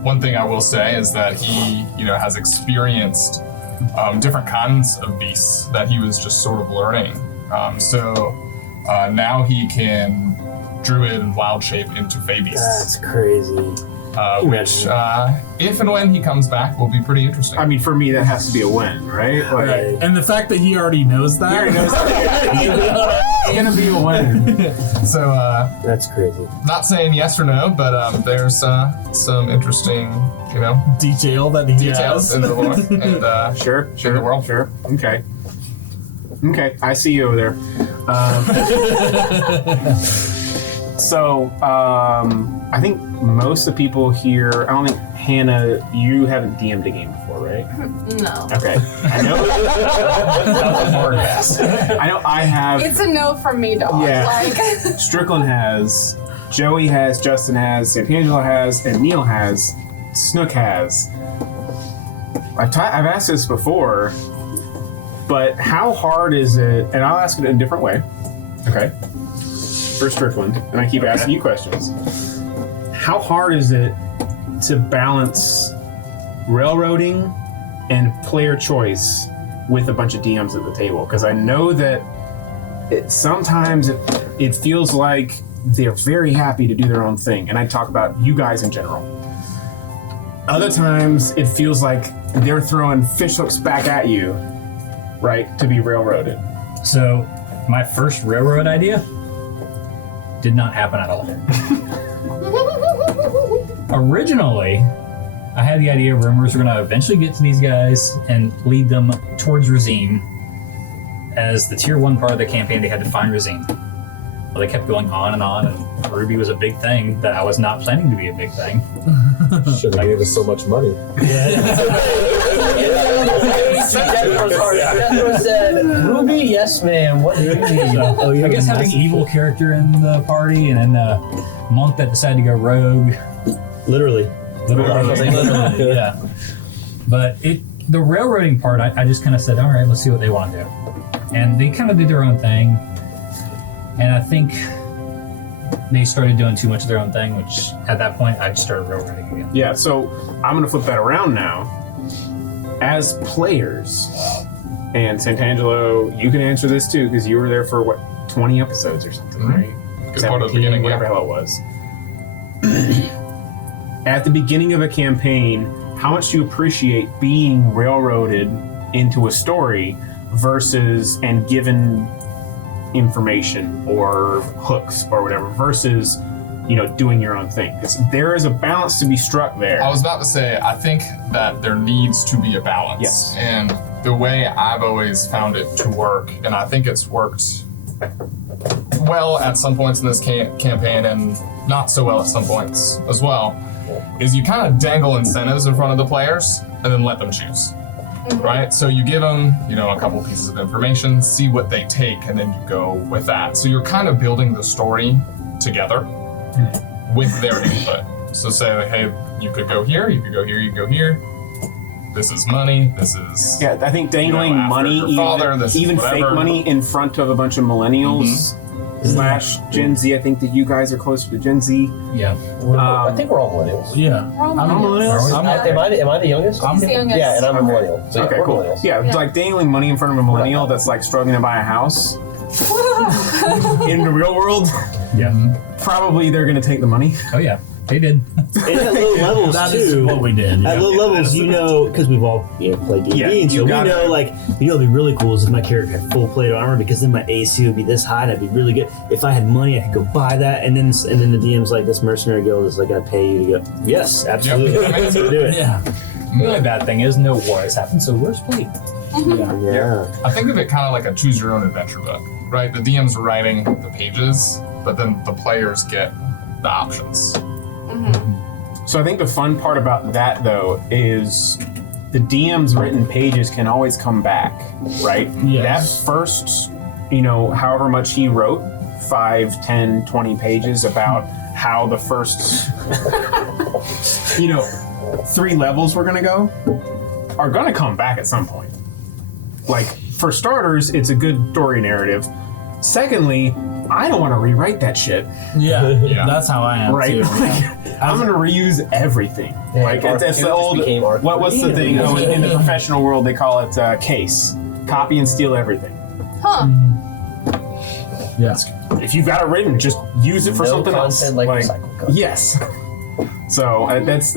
One thing I will say is that he, you know, has experienced different kinds of beasts that he was just sort of learning. So now he can druid and wild shape into Fey beasts. That's crazy. which, if and when he comes back, will be pretty interesting. I mean, for me, that has to be a win, right? Like, Right. And the fact that he already knows that. he already knows it's gonna be a win. So, That's crazy. not saying yes or no, but there's some interesting, detail that he details has. in the lore. And Sure, in the world. sure. Okay. Okay, I see you over there. So, I think most of the people here, I don't think, Hannah, you haven't DM'd a game before, right? No. Okay. I know. I know I have. It's a no from me, dog. Yeah. Like, Strickland has, Joey has, Justin has, Santangelo has, and Neil has, Snook has. I've asked this before, but how hard is it, and I'll ask it in a different way, okay, for Strickland, and I keep asking you questions. How hard is it to balance railroading and player choice with a bunch of DMs at the table? Because I know that sometimes it feels like they're very happy to do their own thing, and I talk about you guys in general. Other times it feels like they're throwing fish hooks back at you, right, to be railroaded. So, my first railroad idea did not happen at all. Originally, I had the idea rumors were going to eventually get to these guys and lead them towards Razim. As the tier 1 part of the campaign, they had to find Razim. Well, they kept going on, and Ruby was a big thing that I was not planning to be a big thing. Should have gave us so much money. Jethro said, Ruby, yes, ma'am. What do you need? So, I guess having an evil character in the party and then a monk that decided to go rogue. Literally. Literally, yeah. But the railroading part, I just kind of said, all right, let's see what they want to do. And they kind of did their own thing. And I think they started doing too much of their own thing, which at that point, I just started railroading again. Yeah, so I'm going to flip that around now. As players, and Santangelo, you can answer this too, because you were there for, 20 episodes or something, right? Good part of the beginning, whatever yeah. the hell it was. At the beginning of a campaign, how much do you appreciate being railroaded into a story versus and given information or hooks or whatever versus doing your own thing? Because there is a balance to be struck there. I was about to say, I think that there needs to be a balance. Yes. And the way I've always found it to work, and I think it's worked well at some points in this campaign and not so well at some points as well, is you kind of dangle incentives in front of the players and then let them choose. Right? So you give them, a couple pieces of information, see what they take, and then you go with that. So you're kind of building the story together with their input. So say, hey, you could go here, you could go here, you could go here. This is money, this is... Yeah, I think dangling after money, your father, this is even fake whatever. money in front of a bunch of millennials / Gen Z. I think that you guys are closer to Gen Z. Yeah. I think we're all millennials. Yeah. I'm I'm a millennial. Are we? Am I the youngest? He's the youngest. Yeah, and I'm a millennial. So Okay, we're cool. millennials. Yeah, Yeah. like dangling money in front of a millennial that's like struggling to buy a house. In the real world, Yeah. probably they're going to take the money. Oh, yeah. They did. And at low levels That is too. what we did. At low levels, because we've all played D&D, Yeah, and so you we gotta- know, it'd be really cool is if my character had full plate armor, because then my AC would be this high, and I'd be really good. If I had money, I could go buy that, and then the DM's like, this mercenary guild is like, I pay you to go. Yes, absolutely. Yep. Let's go do it. Yeah. The only bad thing is no war has happened, so where's plate? Yeah. I think of it kind of like a choose your own adventure book, right? The DM's writing the pages, but then the players get the options. So I think the fun part about that, though, is the DM's written pages can always come back, right? Yes. That first, however much he wrote, 5, 10, 20 pages about how the first, 3 levels we're going to go, are going to come back at some point. Like, for starters, it's a good story narrative. Secondly, I don't want to rewrite that shit, Yeah. Yeah. That's how I am right? too. I'm going to reuse everything. Yeah, Like, it's R2 the old, became R3. what's the thing? Oh, in the professional world, they call it case. Copy and steal everything. Huh. Yeah. If you've got it written, just use it for No something else. content like recycled content. Yes. So that's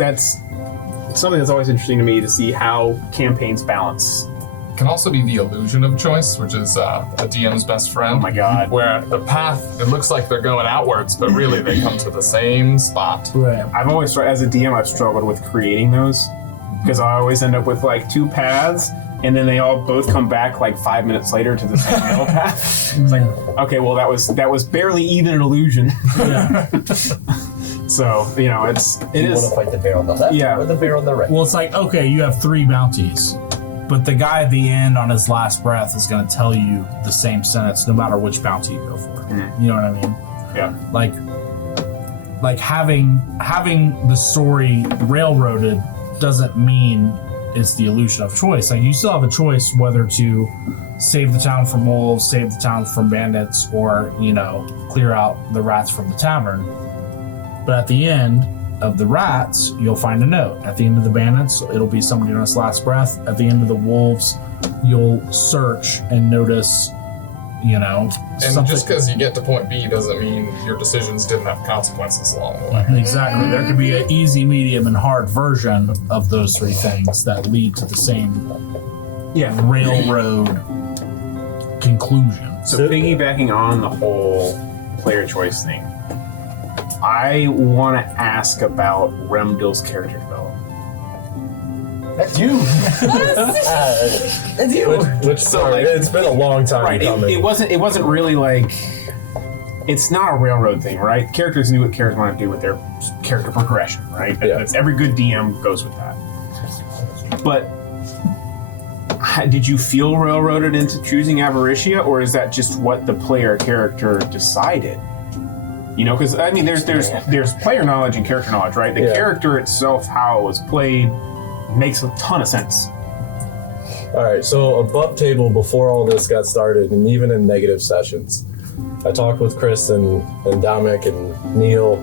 something that's always interesting to me to see how campaigns balance. Can also be the illusion of choice, which is a DM's best friend. Oh my god. Where the path, it looks like they're going outwards, but really they come to the same spot. Right. I've always, as a DM, I've struggled with creating those because I always end up with like two paths, and then they all both come back like 5 minutes later to the same middle path. It's like, okay, well that was barely even an illusion. Yeah. So it You is. want to fight the bear on the left Yeah. or the bear on the right? Well, it's like, okay, you have 3 bounties, but the guy at the end on his last breath is going to tell you the same sentence no matter which bounty you go for. You know what I mean? Yeah. Like having the story railroaded doesn't mean it's the illusion of choice. Like you still have a choice whether to save the town from wolves, save the town from bandits, or clear out the rats from the tavern. But at the end of the rats, you'll find a note. At the end of the bandits, it'll be somebody on his last breath. At the end of the wolves, you'll search and notice, And something. just because you get to point B doesn't mean your decisions didn't have consequences along the way. Exactly. There could be an easy, medium, and hard version of those 3 things that lead to the same railroad conclusion. So piggybacking on the whole player choice thing, I want to ask about Remdil's character development. That's you. That's you. Which part? It's been a long time Right. coming. It wasn't really like. It's not a railroad thing, right? Characters knew what characters want to do with their character progression, right? Yeah. That's every good DM goes with that. But did you feel railroaded into choosing Avaricia, or is that just what the player character decided? Because I mean, there's player knowledge and character knowledge, right? The character itself, how it was played, makes a ton of sense. All right, so above table, before all this got started, and even in negative sessions, I talked with Chris and Dominic and Neil,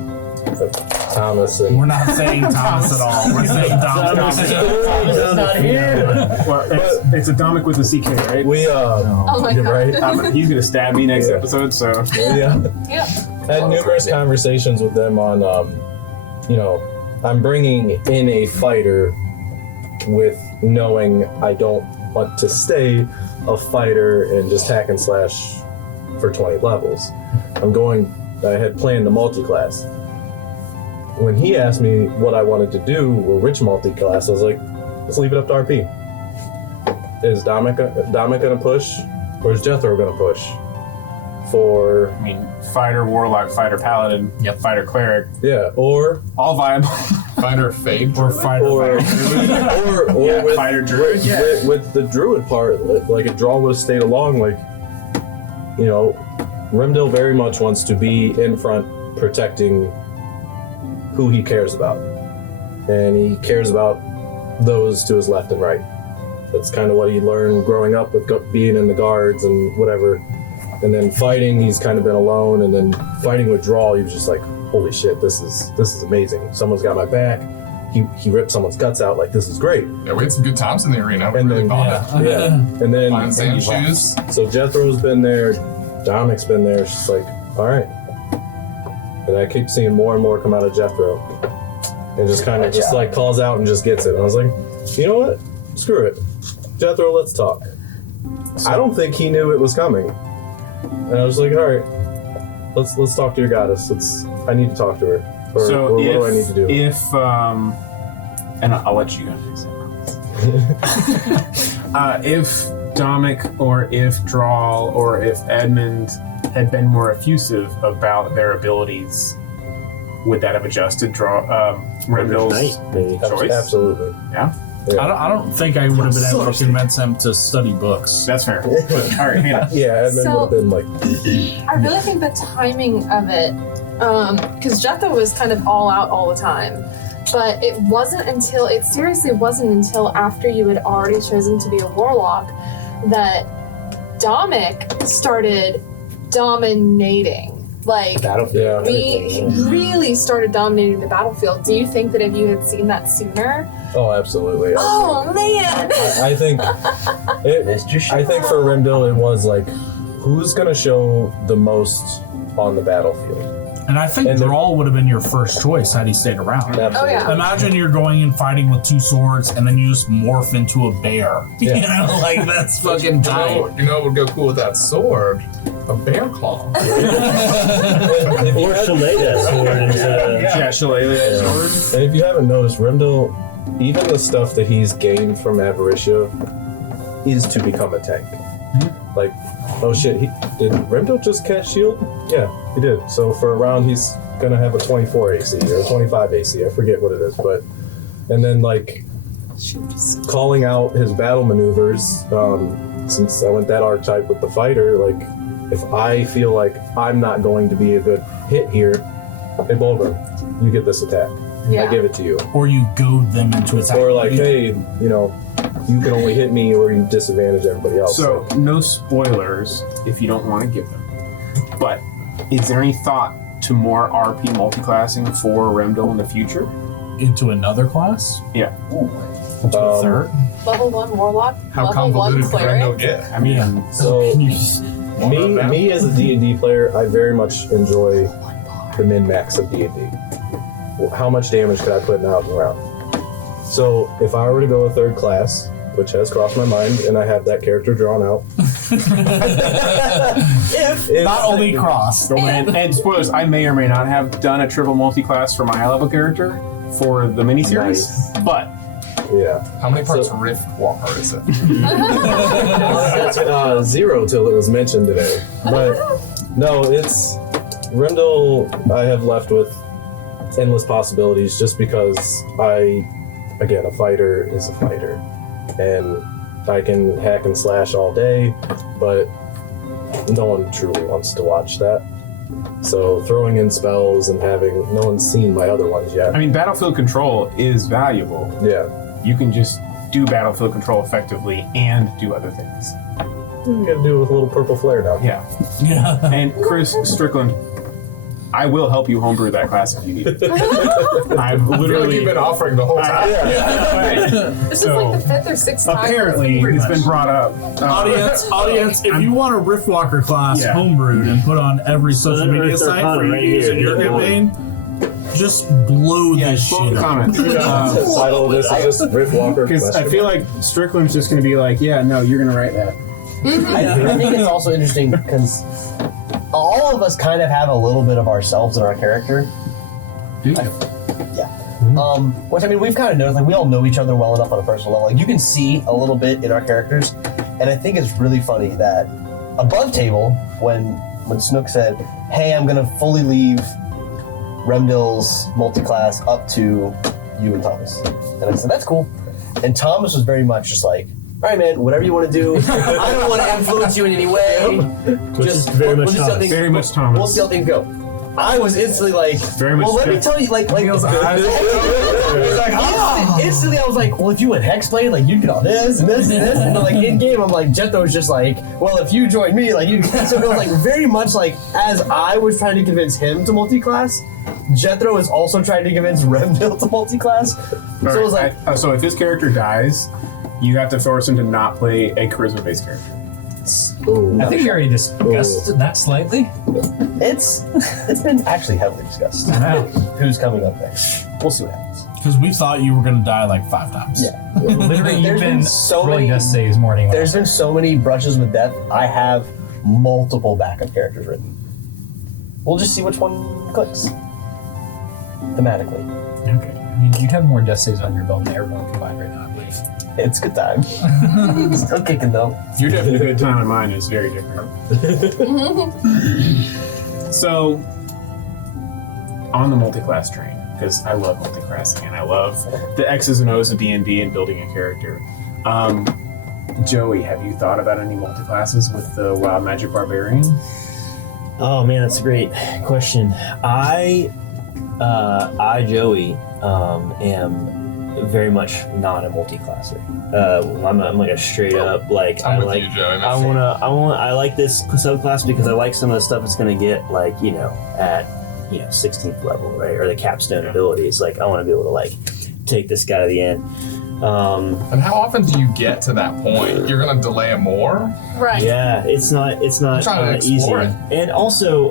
Thomas, and We're not saying Thomas at all. We're saying Thomas. It's not here. Well, it's a Dominic with a CK, right? we Oh my god. right, He's gonna stab me next Yeah. episode, so yeah, Yeah. had numerous conversations with them on, I'm bringing in a fighter with knowing I don't want to stay a fighter and just hack and slash for 20 levels. I had planned a multi-class. When he asked me what I wanted to do with which multi-class, I was like, let's leave it up to RP. Is Dominic gonna push, or is Jethro gonna push? For I mean, fighter, warlock, fighter, paladin, fighter, cleric, or all viable. Fighter fade. Or fighter. or Yeah, with, fighter druid. with the druid part, like if Draw would have stayed along, Remdil very much wants to be in front protecting who he cares about. And he cares about those to his left and right. That's kind of what he learned growing up with being in the guards and whatever. And then fighting, he's kind of been alone. And then fighting with Draw, he was just like, holy shit, this is amazing. Someone's got my back. He ripped someone's guts out. Like, this is great. Yeah, we had some good times in the arena. We And really then, bonded. Yeah. And then Flying sand shoes. so Jethro's been there, Dominic's been there. It's just like, all right. And I keep seeing more and more come out of Jethro. And just kind of just like calls out and just gets it. And I was like, you know what? Screw it. Jethro, let's talk. I don't think he knew it was coming. And I was like, all right, let's talk to your goddess. I need to talk to her. Or what do I need to do? And I'll let you guys. If Dominic or if Drawl or if Edmund had been more effusive about their abilities, would that have adjusted Remdil's maybe. choice? Absolutely. Yeah, I don't think I would have been able to convince him to study books. that's fair. But, all right, Hannah. Yeah, Edmund So- would have been like, I really think the timing of it, because Jethro was kind of all out all the time, but it seriously wasn't until after you had already chosen to be a warlock that Dominic started dominating. Like, Battlefield. we really started dominating the battlefield. Do you think that if you had seen that sooner? oh, absolutely. Oh man! I think I think for Remdil it was like, who's gonna show the most on the battlefield? And I think And Drawl would have been your first choice had he stayed around. Absolutely. yeah. Imagine you're going and fighting with 2 swords, and then you just morph into a bear. Yeah. You know, like that's fucking tight. You know what would go cool with that sword? A bear claw. Or Shaleda sword into Yeah, Shillelagh sword. And if you haven't noticed, Rimdil, even the stuff that he's gained from Avaricia is to become a tank. Like, oh shit, did Rimdil just cast shield? Yeah, he did. So for a round, he's gonna have a 24 AC or a 25 AC. I forget what it is, but and then like calling out his battle maneuvers. Since I went that archetype with the fighter, like if I feel like I'm not going to be a good hit here, hey Bulgrim, you get this attack. Yeah. I give it to you. Or you goad them into attack. Or like, hey, you know, you can only hit me or you disadvantage everybody else. So, no spoilers if you don't want to give them. But is there any thought to more RP multiclassing for Remdil in the future? into another class? Yeah. Into a third? Level 1 warlock. How level 1 convoluted could cleric. Rendo get? I mean, So Can you just- me as a D&D player, I very much enjoy the min-max of D&D. How much damage could I put in out and round? So if I were to go a third class, which has crossed my mind, and I have that character drawn out. if not only cross. and spoilers, I may or may not have done a triple multi-class for my high-level character for the miniseries, but yeah, How many parts So- Rift Walker is it? that's 0 till it was mentioned today. But no, it's Rendell. I have left with endless possibilities just because a fighter is a fighter, and I can hack and slash all day, but no one truly wants to watch that. So throwing in spells and no one's seen my other ones yet. I mean, battlefield control is valuable. Yeah. You can just do battlefield control effectively and do other things. You gotta do it with a little purple flare now. Yeah. Yeah. And Chris Strickland, I will help you homebrew that class if you need it. I've I feel like literally. you've been offering the whole time. This So, is like the 5th or 6th time. apparently, it's been brought up. Audience, if you want a Riftwalker class Yeah. homebrewed and put on every social Southern media Earth site for Arcana you right to use here. in your Yeah. campaign, just blow this Full shit up. comments. Title of this is just Rift Walker. Because I feel like Strickland's just going to be like, yeah, no, you're going to write that. I think it's also interesting because all of us kind of have a little bit of ourselves in our character. Do you? Which I mean, we've kind of noticed, like we all know each other well enough on a personal level. Like you can see a little bit in our characters, and I think it's really funny that above table, when Snook said, "Hey, I'm gonna fully leave Remdil's multi-class up to you and Thomas," and I said, "That's cool," and Thomas was very much just like, "All right, man, whatever you want to do. I don't want to influence you in any way. Which is very much see how Thomas. things- Very much Thomas. We'll see how things go." I was instantly like, Very much well, let me Jeff. tell you, like, Feels eyes. instantly I was like, well, if you went Hexblade, like, you'd get all this and this and this. And then, like, in game, I'm like, Jethro's just like, well, if you join me, like, you. So it was like very much like, as I was trying to convince him to multi-class, Jethro is also trying to convince Remdil to multi-class. So it was like, so if his character dies, you have to force him to not play a charisma-based character. Ooh. I think we already discussed that slightly. it's been actually heavily discussed. Wow. Who's coming up next? We'll see what happens. Because we thought you were going to die like 5 times. Yeah. Literally, you've There's been been so rolling many- death saves more than anyone There's else. been so many brushes with death. I have multiple backup characters written. We'll just see which one clicks. Thematically. Okay. I mean, you have more death saves on your belt than everyone combined right now, I believe. It's good time. Still kicking though. Your definitely good time and mine is very different. So, on the multi-class train, because I love multi-classing and I love the X's and O's of D&D and building a character. Joey, have you thought about any multi-classes with the Wild Magic Barbarian? Oh man, that's a great question. I Joey, am very much not a multi-classer. I'm like a straight up like I'm I with like you, Joey. I like this subclass because I like some of the stuff it's gonna get like at 16th level, right, or the capstone abilities. Like I want to be able to like take this guy to the end. And how often do you get to that point? You're gonna delay it more? Right. Yeah, it's not trying to easy. explore it. And also,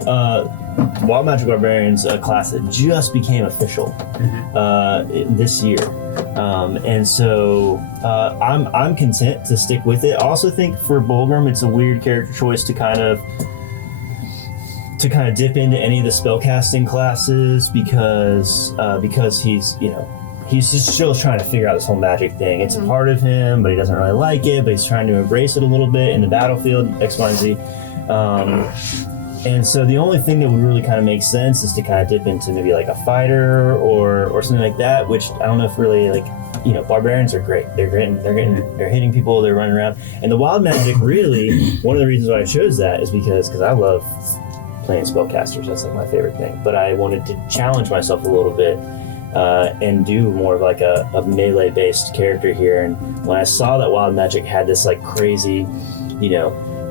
Wild Magic Barbarian's a class that just became official this year, and so I'm content to stick with it. I also think for Bulgrim, it's a weird character choice to kind of dip into any of the spellcasting classes because he's just still trying to figure out this whole magic thing. It's a part of him, but he doesn't really like it. But he's trying to embrace it a little bit in the battlefield, X, Y, and Z. And so the only thing that would really kind of make sense is to kind of dip into maybe like a fighter or something like that, which I don't know if really barbarians are great. They're hitting people, they're running around. And the wild magic, really, one of the reasons why I chose that is because I love playing spellcasters. That's like my favorite thing. But I wanted to challenge myself a little bit and do more of like a melee-based character here. And when I saw that wild magic had this like crazy,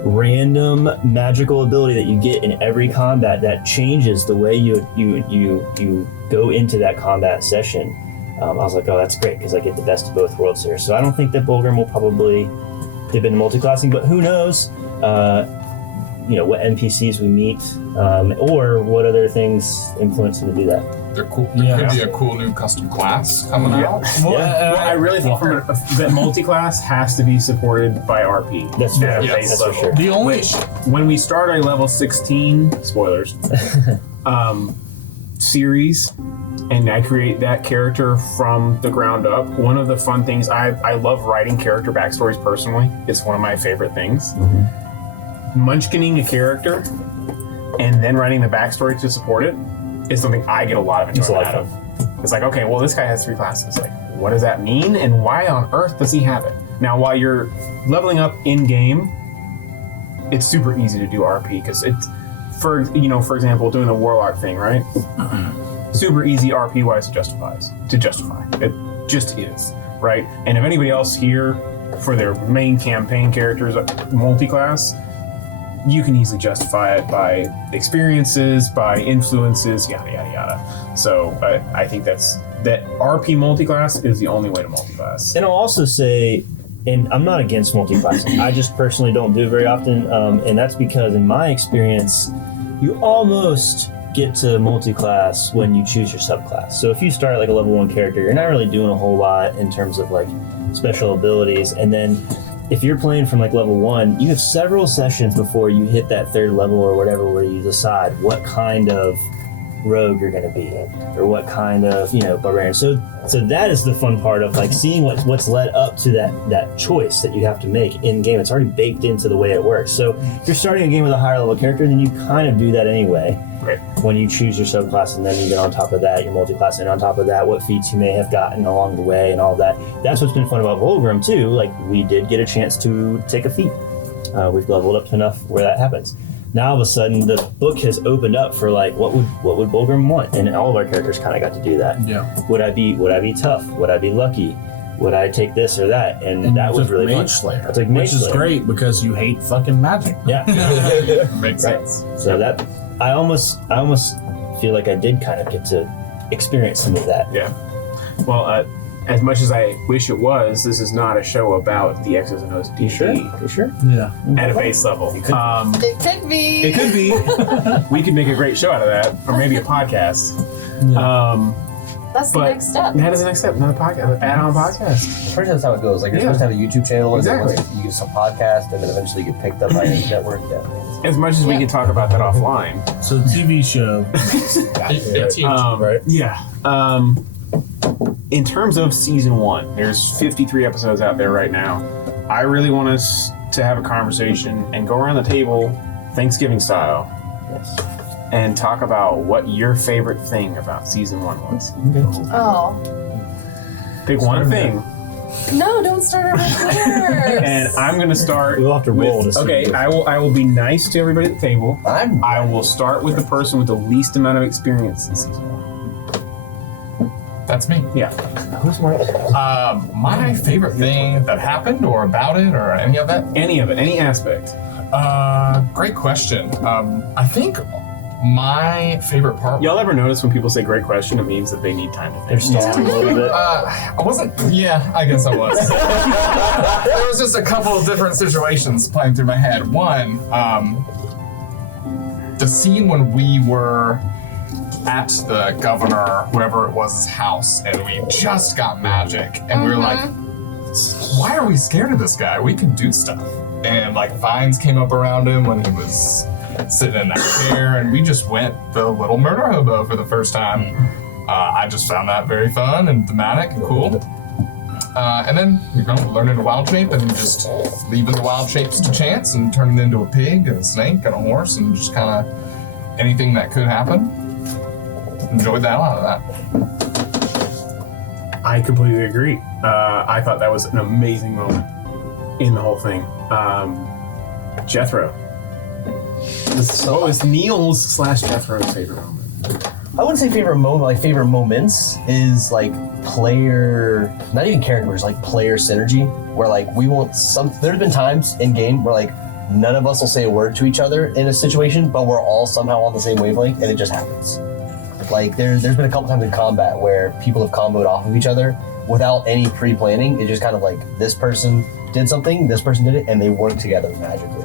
random magical ability that you get in every combat that changes the way you go into that combat session, I was like, oh, that's great because I get the best of both worlds here. So I don't think that Bulgrim will probably dip into multiclassing, but who knows? What NPCs we meet, or what other things influence him to do that. There could be a cool new custom class coming out. I really think that multi-class has to be supported by RP. That's fair. Yes. That's for sure. The only When we start our level 16, spoilers, series, and I create that character from the ground up, one of the fun things, I love writing character backstories personally. It's one of my favorite things. Munchkining a character and then writing the backstory to support it is something I get a lot of enjoyment out of. It's like, okay, well, this guy has 3 classes. Like, what does that mean, and why on earth does he have it? Now, while you're leveling up in game, it's super easy to do RP because it's, for example, doing the warlock thing, right? Super easy RP wise to justify. It just is, right? And if anybody else here for their main campaign characters multi-class, you can easily justify it by experiences, by influences, yada yada yada. So I think that RP multiclass is the only way to multiclass. And I'll also say, and I'm not against multiclassing. I just personally don't do it very often, and that's because in my experience, you almost get to multiclass when you choose your subclass. So if you start like a level 1 character, you're not really doing a whole lot in terms of like special abilities, and then if you're playing from like level 1, you have several sessions before you hit that 3rd level or whatever where you decide what kind of rogue you're going to be in or what kind of barbarian. So that is the fun part of like seeing what's led up to that choice that you have to make in game. It's already baked into the way it works. So if you're starting a game with a higher level character, then you kind of do that anyway. Right. When you choose your subclass, and then you get on top of that your multiclass, and on top of that what feats you may have gotten along the way and all of that. That's what's been fun about Bulgrim too. Like, we did get a chance to take a feat. We've leveled up enough where that happens. Now all of a sudden the book has opened up for like what would Bulgrim want, and all of our characters kind of got to do that. Yeah. Would I be tough? Would I be lucky? Would I take this or that? And that was really fun. Mage Slayer, I took Mage which is Slayer. great because you hate fucking magic. Yeah. Makes Right. sense. So that I almost feel like I did kind of get to experience some of that. Yeah. Well, as much as I wish it was, this is not a show about the X's and O's of D&D You sure? Yeah. at a base level. It could be. It could be. We could make a great show out of that, or maybe a podcast. That's the but next step. That is the next step. Another podcast, add-on podcast. Pretty much that's how it goes. Like, you're Yeah. supposed to have a YouTube channel, and then Exactly. once you use some podcast, and then eventually get picked up by a network. Yeah. As much as we can talk about that offline. So the TV show. Right. Yeah. In terms of season 1, there's 53 episodes out there right now. I really want us to have a conversation and go around the table, Thanksgiving style, Yes. and talk about what your favorite thing about season 1 was. Oh. Pick one thing, No, don't start over first. and I'm gonna start. We'll have to roll with, to see. okay, I will be nice to everybody at the table. I'm I will start with the person with the least amount of experience in season 1. That's me. Yeah. Who's Mark? My favorite thing that happened, or about it, or any of it. Any of it, any aspect. Great question. I think my favorite part. Y'all ever notice when people say "great question," it means that they need time to They're think? stalling a little bit. I wasn't. Yeah, I guess I was. There was just a couple of different situations playing through my head. One, the scene when we were at the governor, whoever it was, house, and we just got magic, and we were like, why are we scared of this guy? We can do stuff. And like vines came up around him when he was sitting in that chair, and we just went the little murder hobo for the first time. I just found that very fun and thematic and cool. And then, learning a wild shape and just leaving the wild shapes to chance and turning into a pig and a snake and a horse and just kind of anything that could happen. Enjoyed the hell out of that. I completely agree. I thought that was an amazing moment in the whole thing. Jethro. What was Neil's / Jethro's favorite moment? I wouldn't say favorite moment, like favorite moments is like player, not even characters, like player synergy, where like we won't, there's been times in game where like none of us will say a word to each other in a situation, but we're all somehow on the same wavelength and it just happens. Like there's been a couple times in combat where people have comboed off of each other without any pre-planning. It just kind of like this person did something, this person did it, and they worked together magically.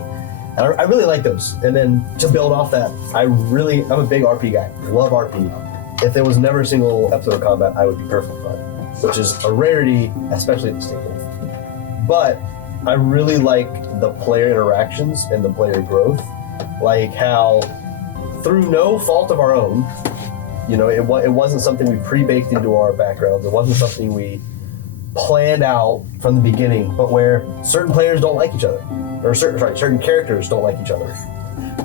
And I really like those. And then to build off that, I'm a big RP guy. Love RP. If there was never a single episode of combat, I would be perfectly fine, which is a rarity, especially at this table. But I really like the player interactions and the player growth, like how through no fault of our own, it wasn't something we pre-baked into our backgrounds. It wasn't something we planned out from the beginning, but where certain players don't like each other. Or certain characters don't like each other.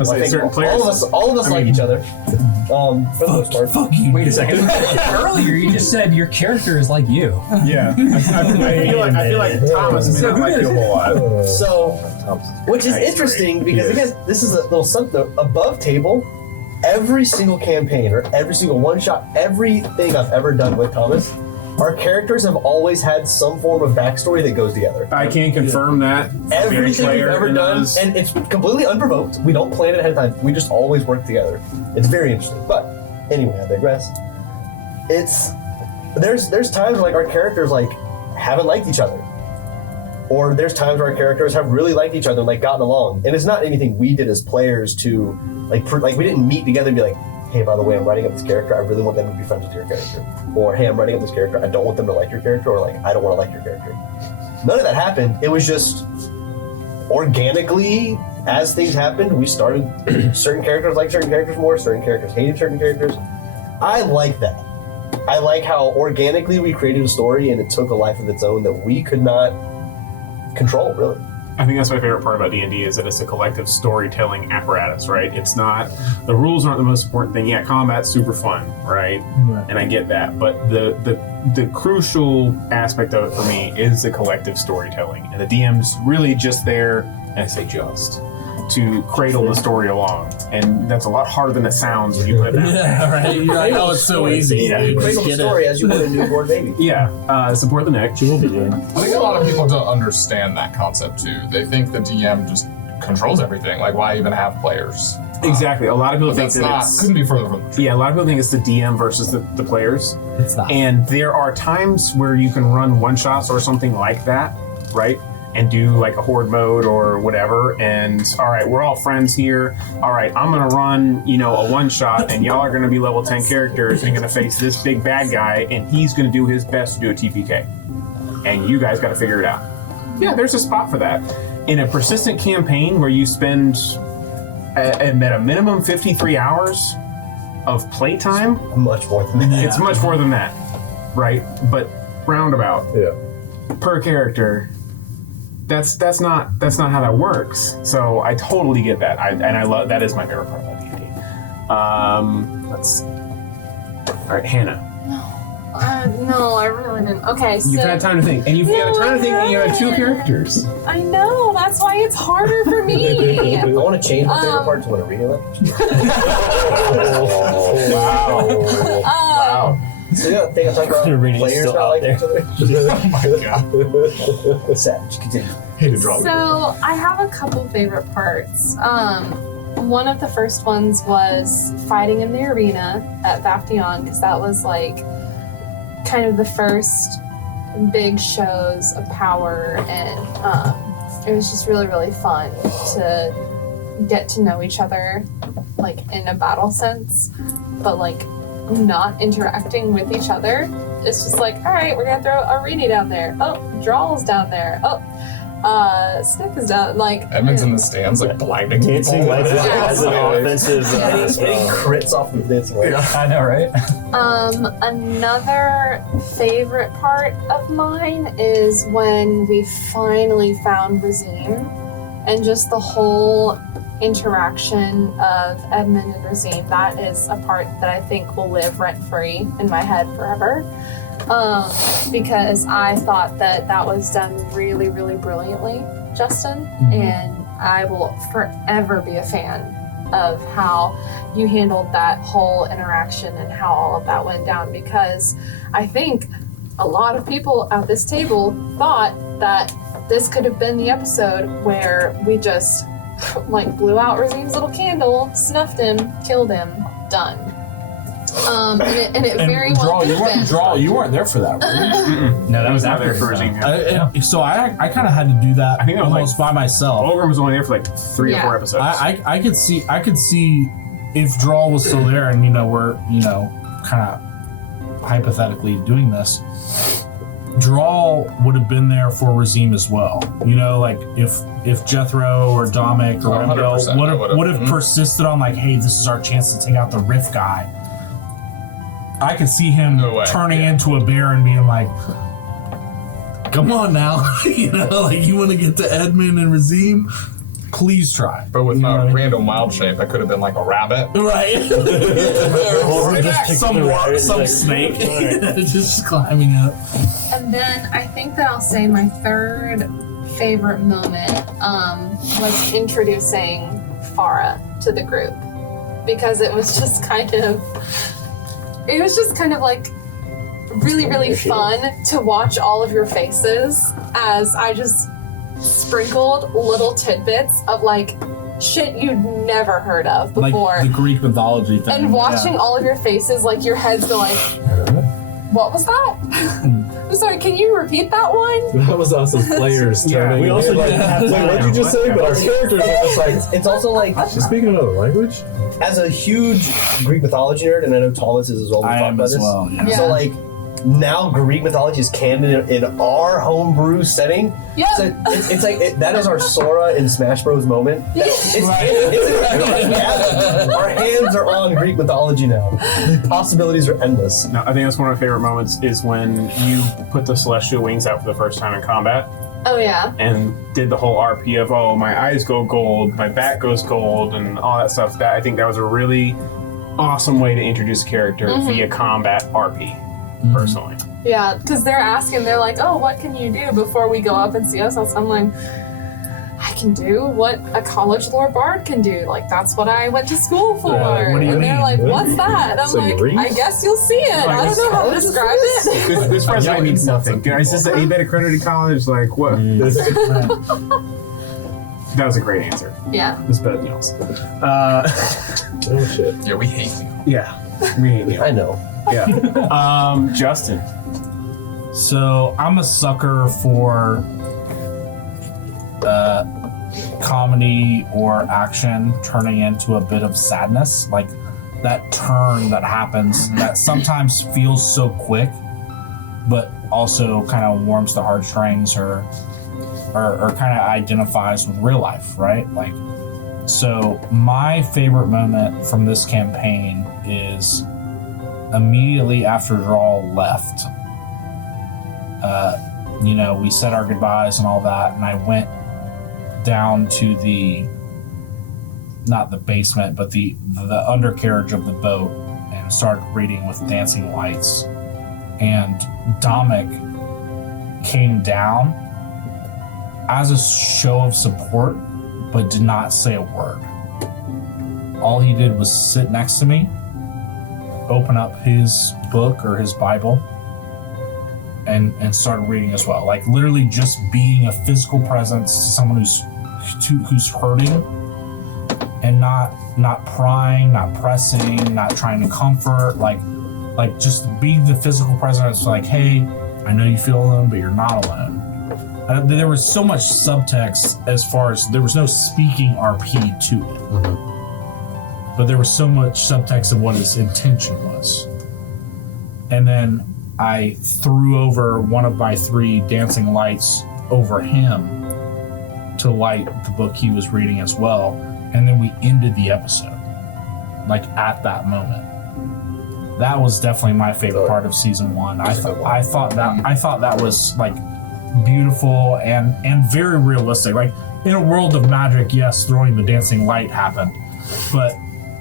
I think certain players. All of us like each other. For the most part. Fuck you. Wait a second. Earlier, you just said your character is like you. Yeah. I feel like Thomas may not like you a whole lot. So, which is interesting because again, this is a little something above table. Every single campaign or every single one shot, everything I've ever done with Thomas, our characters have always had some form of backstory that goes together. I can confirm that. Everything we've ever done, and it's completely unprovoked. We don't plan it ahead of time. We just always work together. It's very interesting. But anyway, I digress. There's times where like our characters like haven't liked each other, or there's times where our characters have really liked each other and like gotten along. And it's not anything we did as players to like we didn't meet together and be like, hey, by the way, I'm writing up this character. I really want them to be friends with your character. Or, hey, I'm writing up this character. I don't want them to like your character. Or, like, I don't want to like your character. None of that happened. It was just organically, as things happened, we started certain characters like certain characters more, certain characters hated certain characters. I like that. I like how organically we created a story and it took a life of its own that we could not control, really. I think that's my favorite part about D&D is that it's a collective storytelling apparatus, right? It's not, the rules aren't the most important thing. Yeah, combat's super fun, right? And I get that, but the crucial aspect of it for me is the collective storytelling. And the DM's really just there, and I say just, to cradle the story along. And that's a lot harder than it sounds when you put it out. Yeah, right. You're like, oh, it's so easy. Yeah. You cradle the story as you would a newborn baby. Yeah, support the neck. She will be doing. I think a lot of people don't understand that concept too. They think the DM just controls everything. Like, why even have players? Exactly. A lot of people think That's that not, it's... couldn't be further from the truth. Yeah, a lot of people think it's the DM versus the players. It's not. And there are times where you can run one-shots or something like that, right? And do like a horde mode or whatever. And all right, we're all friends here. All right, I'm gonna run, a one-shot, and y'all are gonna be level 10 characters and gonna face this big bad guy, and he's gonna do his best to do a TPK. And you guys gotta figure it out. Yeah, there's a spot for that. In a persistent campaign where you spend at a minimum 53 hours of playtime, Much more than that. it's much more than that, right? But roundabout per character, that's not how that works. So I totally get that. I love that is my favorite part about D&D. Let's. All right, Hannah. No, I really didn't. Okay, so You've had time to think, and you've had time to think, and you have two haven't. characters. I know that's why it's harder for me. I want to change my favorite part to when I read it. Wow. Wow. So yeah, I think I'm talking about Reading's players still not out like there. each other. Oh my god. Savage, continue. Hated draw. So I have a couple favorite parts. One of the first ones was fighting in the arena at Vaftion, because that was like kind of the first big shows of power, and it was just really, really fun to get to know each other, like in a battle sense, but like not interacting with each other. It's just like, all right, we're gonna throw Arini down there. Oh, Drawl's down there. Oh, Snick is down. Like Edmund's in the stands, like blinding Dancing people. lights as an offensive Yeah. Getting crits off the dancing light. I know, right? Another favorite part of mine is when we finally found Razim, and just the whole interaction of Edmund and Razim. That is a part that I think will live rent-free in my head forever. Because I thought that was done really, really brilliantly, Justin, and I will forever be a fan of how you handled that whole interaction and how all of that went down, because I think a lot of people at this table thought that this could have been the episode where we just like blew out Razim's little candle, snuffed him, killed him, done. And it very well could have been. You weren't there for that, right? No, that was Not after there for his Razim. time. So I kind of had to do that I think that was almost by myself. Olgrim was only there for like 3 or Yeah. 4 episodes. I could see if Drawl was still there, and we're kind of hypothetically doing this. Drawl would have been there for Razim as well. Like if Jethro or Dominic or Oh, Remdel 100% I would've. would have persisted on like, hey, this is our chance to take out the Rift guy. I could see him No way. turning into a bear and being like, come on now, like you want to get to Edmund and Razim? Please try. But with You know what I a mean? random wild shape, I could have been like a rabbit. Right. Or just pick some the rabbit, some like- snake just climbing up. And then I think that I'll say my third favorite moment was introducing Farah to the group, because it was just kind of like really, really fun to watch all of your faces as I just sprinkled little tidbits of like shit you'd never heard of before. Like the Greek mythology thing. And watching all of your faces, like your heads going, what was that? I'm sorry, can you repeat that one? That was us as players Yeah, turning. we also like, didn't have wait, time. what'd you just say? But our characters are just like, It's also like, she's speaking another language? as a huge Greek mythology nerd, and I know Thomas is as well. We I talked am about as this. well. Yeah. Yeah. So like, now Greek mythology is canon in our homebrew setting. Yeah. So it's like that is our Sora in Smash Bros moment. It's our hands are on Greek mythology now. The possibilities are endless. No, I think that's one of my favorite moments is when you put the celestial wings out for the first time in combat Oh yeah. and did the whole RP of, oh, my eyes go gold, my back goes gold, and all that stuff. That I think that was a really awesome way to introduce a character via combat RP, personally. Yeah, because they're like, oh, what can you do before we go up and see us? I'm like, I can do what a college lore bard can do. Like, that's what I went to school for. Yeah, what do you and they're mean? like, what's that? And I'm So you like, read? I guess you'll see it. I don't know how to describe it. This resume Yelling means insults nothing. at Is this an A-beta accredited college? Like, what? That was a great answer. Yeah. This better than yours. Oh shit. Yeah, we hate you. Yeah, we hate you. I know. Yeah. Justin. So I'm a sucker for comedy or action turning into a bit of sadness, like that turn that happens that sometimes feels so quick, but also kind of warms the heartstrings or kind of identifies with real life, right? Like, so my favorite moment from this campaign is immediately after Drawl left. We said our goodbyes and all that, and I went down to not the basement, but the undercarriage of the boat and started reading with dancing lights. And Dominic came down as a show of support, but did not say a word. All he did was sit next to me, open up his book or his Bible, and started reading as well. Like literally just being a physical presence to someone who's hurting, and not prying, not pressing, not trying to comfort, like just being the physical presence. Like, hey, I know you feel alone, but you're not alone. There was so much subtext as far as there was no speaking RP to it. but there was so much subtext of what his intention was. And then I threw over one of my 3 dancing lights over him to light the book he was reading as well. And then we ended the episode, like at that moment. That was definitely my favorite part of season 1. I thought that was like beautiful and very realistic. Like in a world of magic, yes, throwing the dancing light happened, but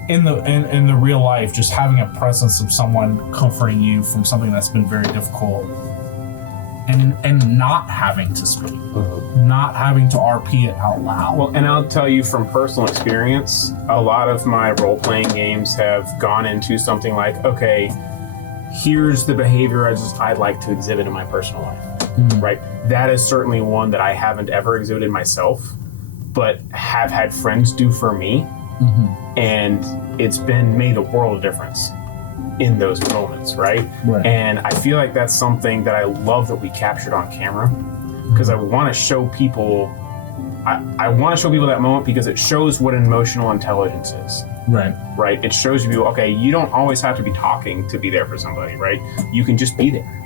in the real life, just having a presence of someone comforting you from something that's been very difficult, and not having to speak, not having to RP it out loud. Well, and I'll tell you from personal experience, a lot of my role-playing games have gone into something like, okay, here's the behavior I'd like to exhibit in my personal life, right? That is certainly one that I haven't ever exhibited myself, but have had friends do for me, and it's made the world of difference in those moments, right? And I feel like that's something that I love that we captured on camera, because I want to show people I want to show people that moment because it shows what emotional intelligence is. Right. It shows you, okay, you don't always have to be talking to be there for somebody, right? You can just be there.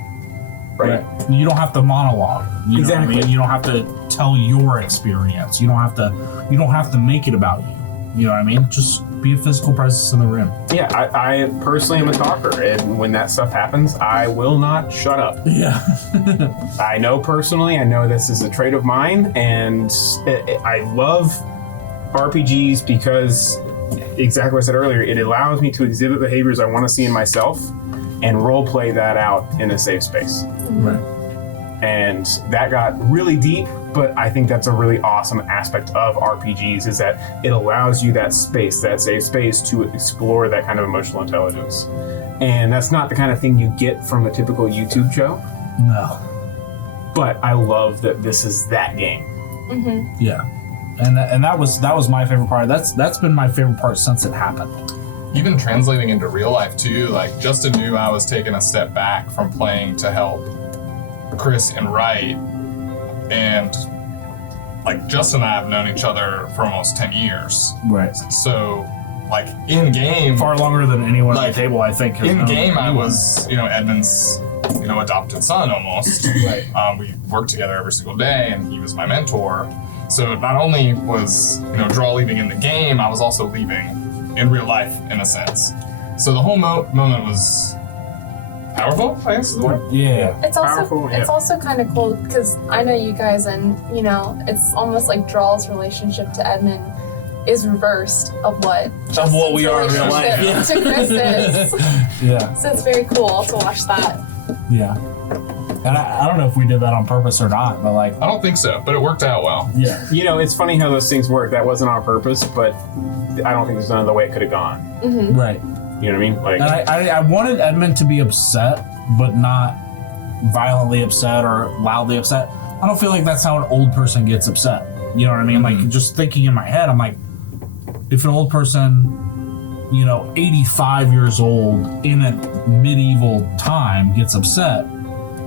Right. You don't have to monologue. You know what I mean? You don't have to tell your experience. You don't have to make it about you. You know what I mean? Just be a physical presence in the room. Yeah, I personally am a talker, and when that stuff happens, I will not shut up. Yeah. I know personally, I know this is a trait of mine, and I love RPGs because, exactly what I said earlier, it allows me to exhibit behaviors I want to see in myself and role play that out in a safe space. Right. And that got really deep, but I think that's a really awesome aspect of RPGs is that it allows you that space, that safe space to explore that kind of emotional intelligence. And that's not the kind of thing you get from a typical YouTube show. No. But I love that this is that game. Mm-hmm. Yeah. And that was my favorite part. That's been my favorite part since it happened. Even translating into real life too, like Justin knew I was taking a step back from playing to help Chris and Wright, and like Justin and I have known each other for almost 10 years. Right. So like in game, far longer than anyone like, at the table, I think. In game, I was, Edmund's, adopted son almost. Right. We worked together every single day, and he was my mentor. So not only was, Draw leaving in the game, I was also leaving in real life, in a sense. So the whole moment was powerful, I guess is the word. Yeah. It's also kind of cool because I know you guys, and it's almost like Draw's relationship to Edmund is reversed of what we are in real life. To Chris is. Yeah. So it's very cool to watch that. Yeah. And I don't know if we did that on purpose or not, but like I don't think so, but it worked out well. Yeah. It's funny how those things work. That wasn't on purpose, but I don't think there's another way it could have gone. Mm-hmm. Right. You know what I mean? Like, and I wanted Edmund to be upset, but not violently upset or loudly upset. I don't feel like that's how an old person gets upset. You know what I mean? Like, just thinking in my head, I'm like, if an old person, 85 years old in a medieval time gets upset,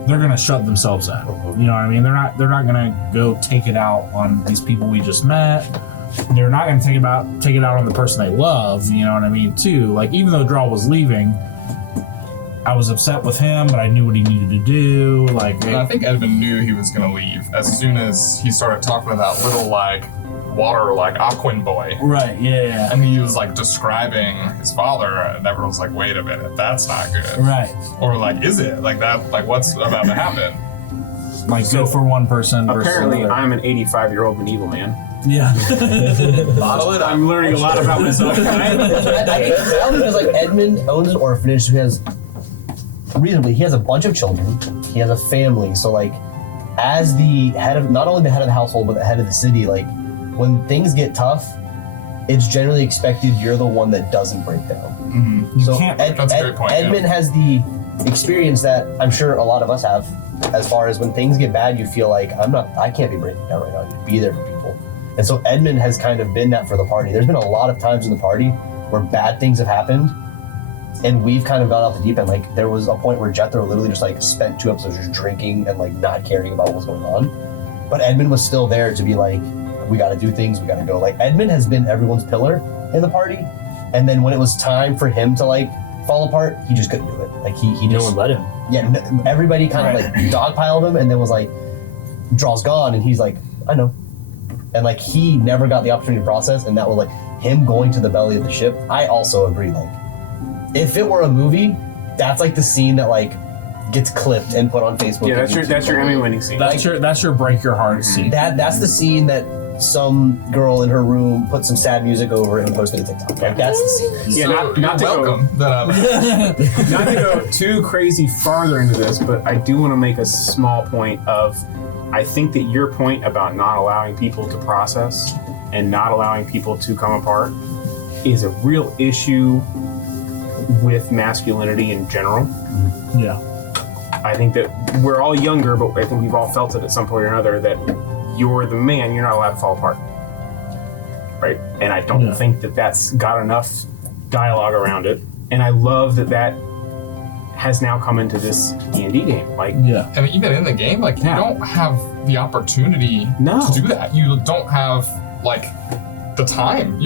they're gonna shut themselves out. You know what I mean? They're not gonna go take it out on these people we just met. They're not gonna take it out on the person they love. You know what I mean? Too. Like, even though Draw was leaving, I was upset with him, but I knew what he needed to do. Like, And I think Edmund knew he was gonna leave as soon as he started talking to that little water Aquan boy. Right. Yeah. And he was describing his father, and everyone's like, "Wait a minute, that's not good." Right. Or is it that? What's about to happen? Like, so for one person. Apparently, versus I'm an 85-year-old medieval man. Yeah. Bottle it up. I'm learning a lot about myself. I think because Edmund owns an orphanage, so he has a bunch of children. He has a family, so as the head of, not only the head of the household, but the head of the city, when things get tough, it's generally expected you're the one that doesn't break down. Mm-hmm. So that's a great point. Edmund has the experience that I'm sure a lot of us have, as far as when things get bad, you feel like I can't be breaking down right now. I need to be there for people. And so Edmund has kind of been that for the party. There's been a lot of times in the party where bad things have happened, and we've kind of gone off the deep end. There was a point where Jethro literally just spent 2 episodes just drinking and not caring about what was going on. But Edmund was still there to be we got to do things, we got to go. Edmund has been everyone's pillar in the party, and then when it was time for him to like fall apart, he just couldn't do it. Like he No just one let him. everybody kind of like dogpiled him, and then was like, Draw's gone, and he's like, I know, and like he never got the opportunity to process, and that was like him going to the belly of the ship. I also agree, like if it were a movie, that's like the scene that like gets clipped and put on Facebook. Yeah, and YouTube. that's your Emmy winning scene. That's your break your heart scene. That's the scene that some girl in her room put some sad music over it and posted a TikTok. Like that's the scene. Yeah, So not to you're welcome. not to go too crazy farther into this, but I do want to make a small point of, I think that your point about not allowing people to process and not allowing people to come apart is a real issue with masculinity in general. Yeah. I think that we're all younger, but I think we've all felt it at some point or another that you're the man, you're not allowed to fall apart. Right? And I don't think that that's got enough dialogue around it. And I love that that has now come into this D&D game. Like, Yeah. I mean, even in the game, like Yeah. you don't have the opportunity No. to do that. You don't have like the time.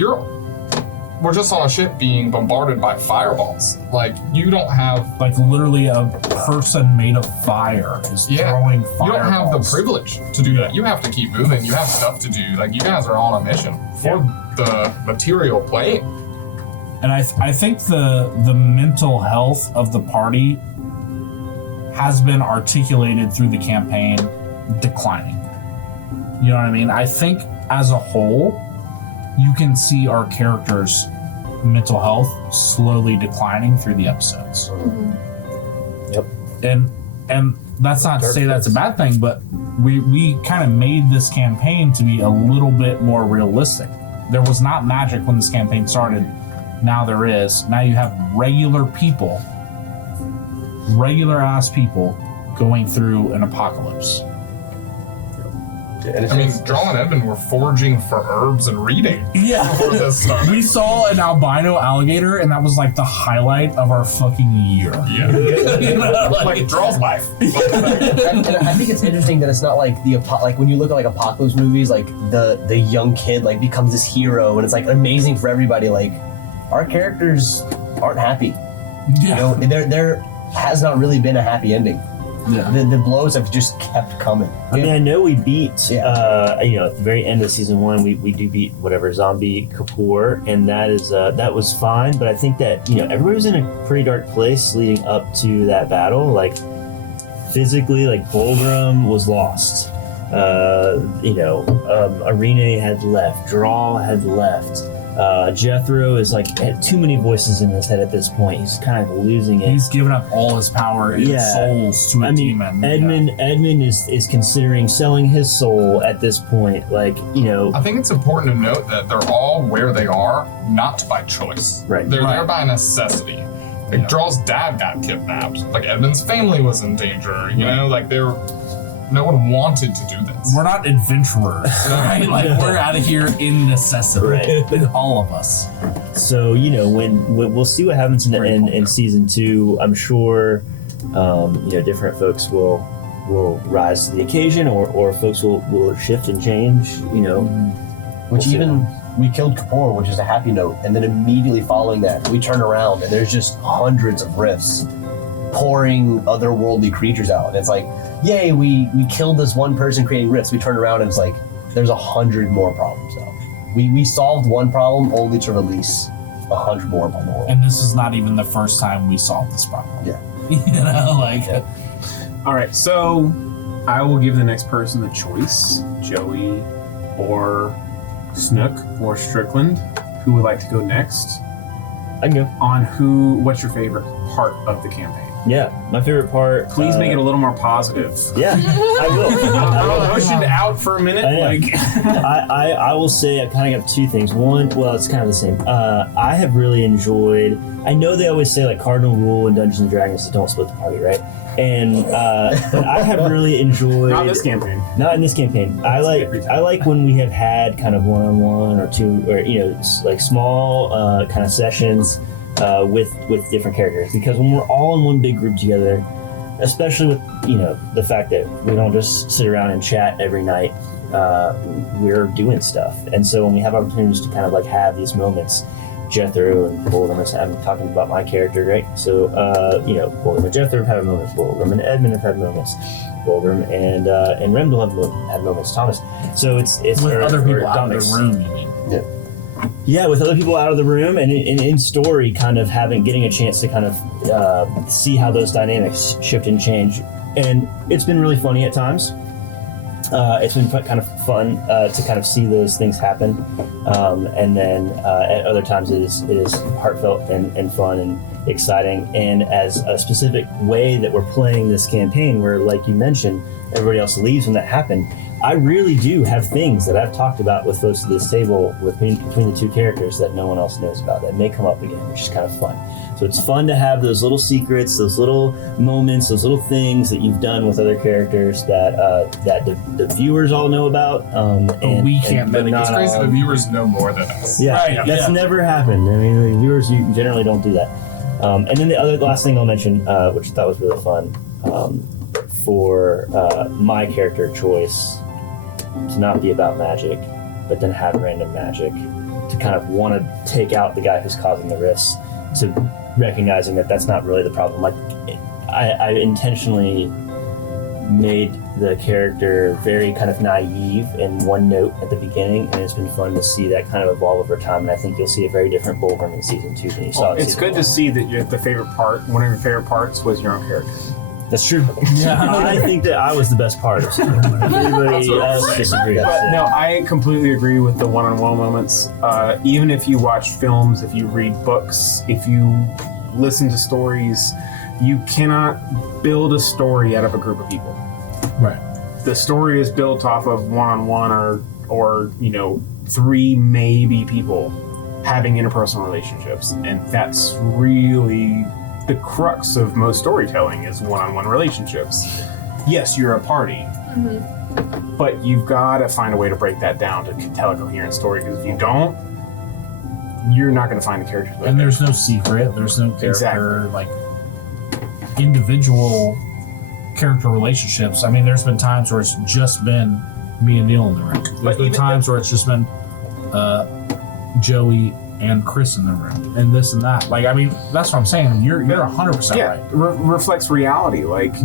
We're just on a ship being bombarded by fireballs. Like you don't have. Like literally a person made of fire is throwing fireballs. You don't have the privilege to do that. You have to keep moving. You have stuff to do. Like you guys are on a mission for the material plane. And I think the mental health of the party has been articulated through the campaign declining. You know what I mean? I think as a whole, you can see our characters' mental health slowly declining through the episodes. Yep. And that's not to say that's a bad thing, but we kind of made this campaign to be a little bit more realistic. There was not magic when this campaign started. Now there is. Now you have regular ass people going through an apocalypse. And it's I mean, Draw and Edmund were foraging for herbs and reading Yeah. before this started. We saw an albino alligator, and that was like the highlight of our fucking year. Yeah. You know, Like Draw's life. and I think it's interesting that it's not like like when you look at like apocalypse movies, like the young kid like becomes this hero, and it's like amazing for everybody. Like our characters aren't happy. You know, there has not really been a happy ending. Yeah. The blows have just kept coming. I mean, I know we beat, Yeah. at the very end of season 1, we do beat whatever zombie Kapoor, and that was fine. But I think that everybody was in a pretty dark place leading up to that battle. Like physically, like Bulgrim was lost. Arena had left. Draw had left. Jethro is like had too many voices in his head at this point. He's kind of losing it. He's given up all his power and souls to a demon. Edmund is considering selling his soul at this point. I think it's important to note that they're all where they are, not by choice. Right. They're there by necessity. Like Draw's dad got kidnapped. Like Edmund's family was in danger. No one wanted to do this. We're not adventurers, right? Like we're out of here in necessity, Right. all of us. So when we'll see what happens in season 2. I'm sure different folks will rise to the occasion, or folks will shift and change. Which even we killed Kapoor, which is a happy note, and then immediately following that, we turn around and there's just hundreds of rifts pouring otherworldly creatures out. And it's like, yay, we killed this one person creating rifts. We turn around and it's like there's 100 more problems now. We solved one problem only to release 100 more upon the world. And this is not even the first time we solved this problem. Yeah. all right, so I will give the next person the choice, Joey or Snook or Strickland. Who would like to go next? I can go. On what's your favorite part of the campaign? Yeah, my favorite part. Please make it a little more positive. Yeah, I will. I'm motioned out for a minute. I will say I kind of got two things. One, well, it's kind of the same. I have really enjoyed. I know they always say like cardinal rule in Dungeons and Dragons is don't split the party, right? And but I have really enjoyed. Not this campaign. Not in this campaign. I like when we have had kind of one-on-one or two, or like small kind of sessions. With different characters, because when we're all in one big group together, especially with the fact that we don't just sit around and chat every night, we're doing stuff, and so when we have opportunities to kind of like have these moments, Jethro and Fulgrim. I'm talking about my character, right? So, Fulgrim and Jethro have had moments. Fulgrim and Edmund have had moments. Fulgrim and Remdel have had moments. Thomas. So it's With other people out of Dominic's. the room, you mean? Yeah, with other people out of the room and in story, kind of getting a chance to kind of see how those dynamics shift and change. And it's been really funny at times. It's been kind of fun to kind of see those things happen. And then at other times it is heartfelt and fun and exciting. And as a specific way that we're playing this campaign where, like you mentioned, everybody else leaves when that happened, I really do have things that I've talked about with folks at this table between the two characters that no one else knows about that may come up again, which is kind of fun. So it's fun to have those little secrets, those little moments, those little things that you've done with other characters that the viewers all know about. And we can't. but It's not It's crazy all- the viewers know more than us. Yeah, Right, that's yeah. never happened. I mean, the viewers generally don't do that. And then the last thing I'll mention, which I thought was really fun, for my character choice to not be about magic, but then have random magic, to kind of want to take out the guy who's causing the rifts, to recognizing that that's not really the problem. Like, I intentionally made the character very kind of naive in one note at the beginning, and it's been fun to see that kind of evolve over time. And I think you'll see a very different Fulgrim in season 2 than you saw. in It's season good to 1. see that one of your favorite parts was your own character. That's true. Yeah. I think that I was the best part of season 1. If anybody That's what I'm else saying. disagrees. But no, I completely agree with the one-on-one moments. Even if you watch films, if you read books, if you listen to stories, you cannot build a story out of a group of people. Right. The story is built off of one-on-one or 3 maybe people having interpersonal relationships, and that's really the crux of most storytelling is one-on-one relationships. Yes, you're a party, but you've got to find a way to break that down to tell a coherent story, because if you don't, you're not going to find the characters. And there's no secret. There's no character Exactly. like individual character relationships. I mean, there's been times where it's just been me and Neil in the room. There's been even- times where it's just been Joey and Chris in the room, and this and that. Like, I mean, that's what I'm saying. You're 100% yeah, right. reflects reality. Like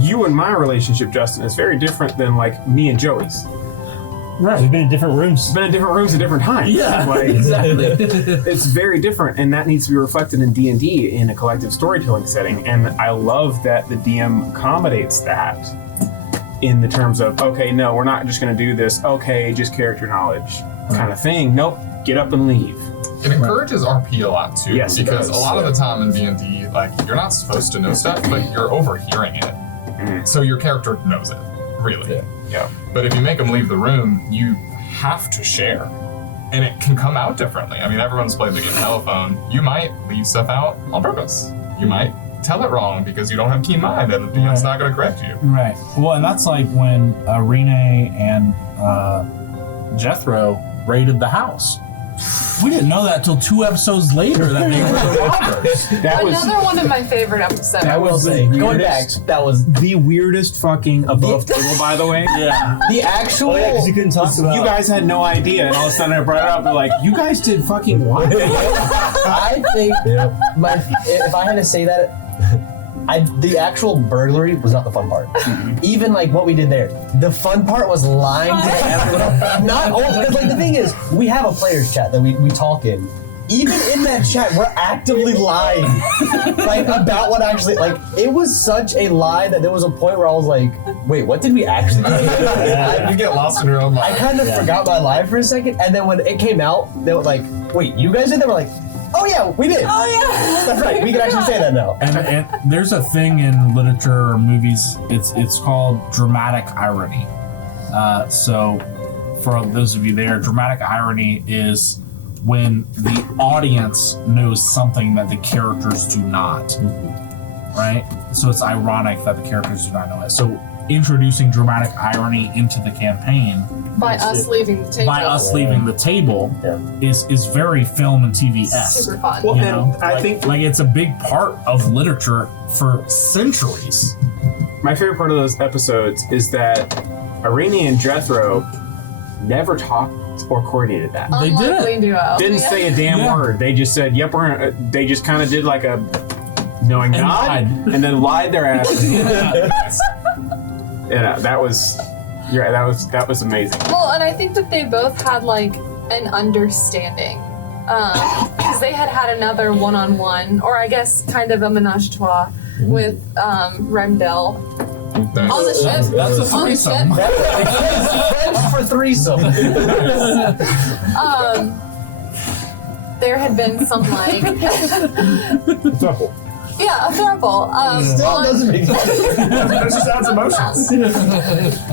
you and my relationship, Justin, is very different than like me and Joey's. Right. We've been in different rooms. Been in different rooms at different times. Yeah, like, exactly. it's very different, and that needs to be reflected in D&D in a collective storytelling setting. And I love that the DM accommodates that in the terms of, okay, no, we're not just going to do this, okay, just character knowledge kind of thing. Nope, get up and leave. It encourages RP a lot too, Yes, it because does, a lot of the time in D&D, like, you're not supposed to know stuff, but you're overhearing it. So your character knows it, really. Yeah. But if you make them leave the room, you have to share. And it can come out differently. I mean, everyone's played the game Telephone. You might leave stuff out on purpose. You might tell it wrong because you don't have keen mind and the DM's not going to correct you. Right. Well, and that's like when Renee and Jethro raided the house. We didn't know that till 2 episodes later that they were the robbers. That was Another one of my favorite episodes. that I will was say, the going back, weirdest, that was the weirdest fucking above table, by the way. Yeah. the actual. Oh yeah, because you couldn't talk about. You guys had no idea, and all of a sudden I brought it up. They're like, "You guys did fucking what?" I think if I had to say that, the actual burglary was not the fun part. Even like what we did there, the fun part was lying to everyone. Not all, because like the thing is, we have a players chat that we talk in. Even in that chat, we're actively lying, like about what actually. Like it was such a lie that there was a point where I was like, "Wait, what did we actually do?" You get lost in your own I mind. kind of forgot my lie for a second, and then when it came out, they were like, "Wait, you guys did that?" We're like, "Oh yeah, we did. Oh yeah. That's right. We can actually say that now." And there's a thing in literature or movies. It's called dramatic irony. So, for those of you there, dramatic irony is when the audience knows something that the characters do not. Right. So it's ironic that the characters do not know it. So introducing dramatic irony into the campaign By us leaving the table. by us leaving the table Yeah. is very film and TV-esque. Super fun. Well, You and know, I like, think like it's a big part of literature for centuries. my favorite part of those episodes is that Irene and Jethro never talked or coordinated that. They did. Unlikely duo. Didn't Yeah. say a damn Yeah. word. They just said, "Yep, we're gonna." They just kind of did like a knowing And nod, lied. and then lied their ass. Yes. Yeah, that was amazing. Well, and I think that they both had like an understanding. Because they had another one-on-one, or I guess kind of a menage a trois with Remdel Nice. on the ship. That's a On the threesome. ship. French for threesome. There had been some like Throuple. yeah, a throuple. Still doesn't make sense. That just adds emotions.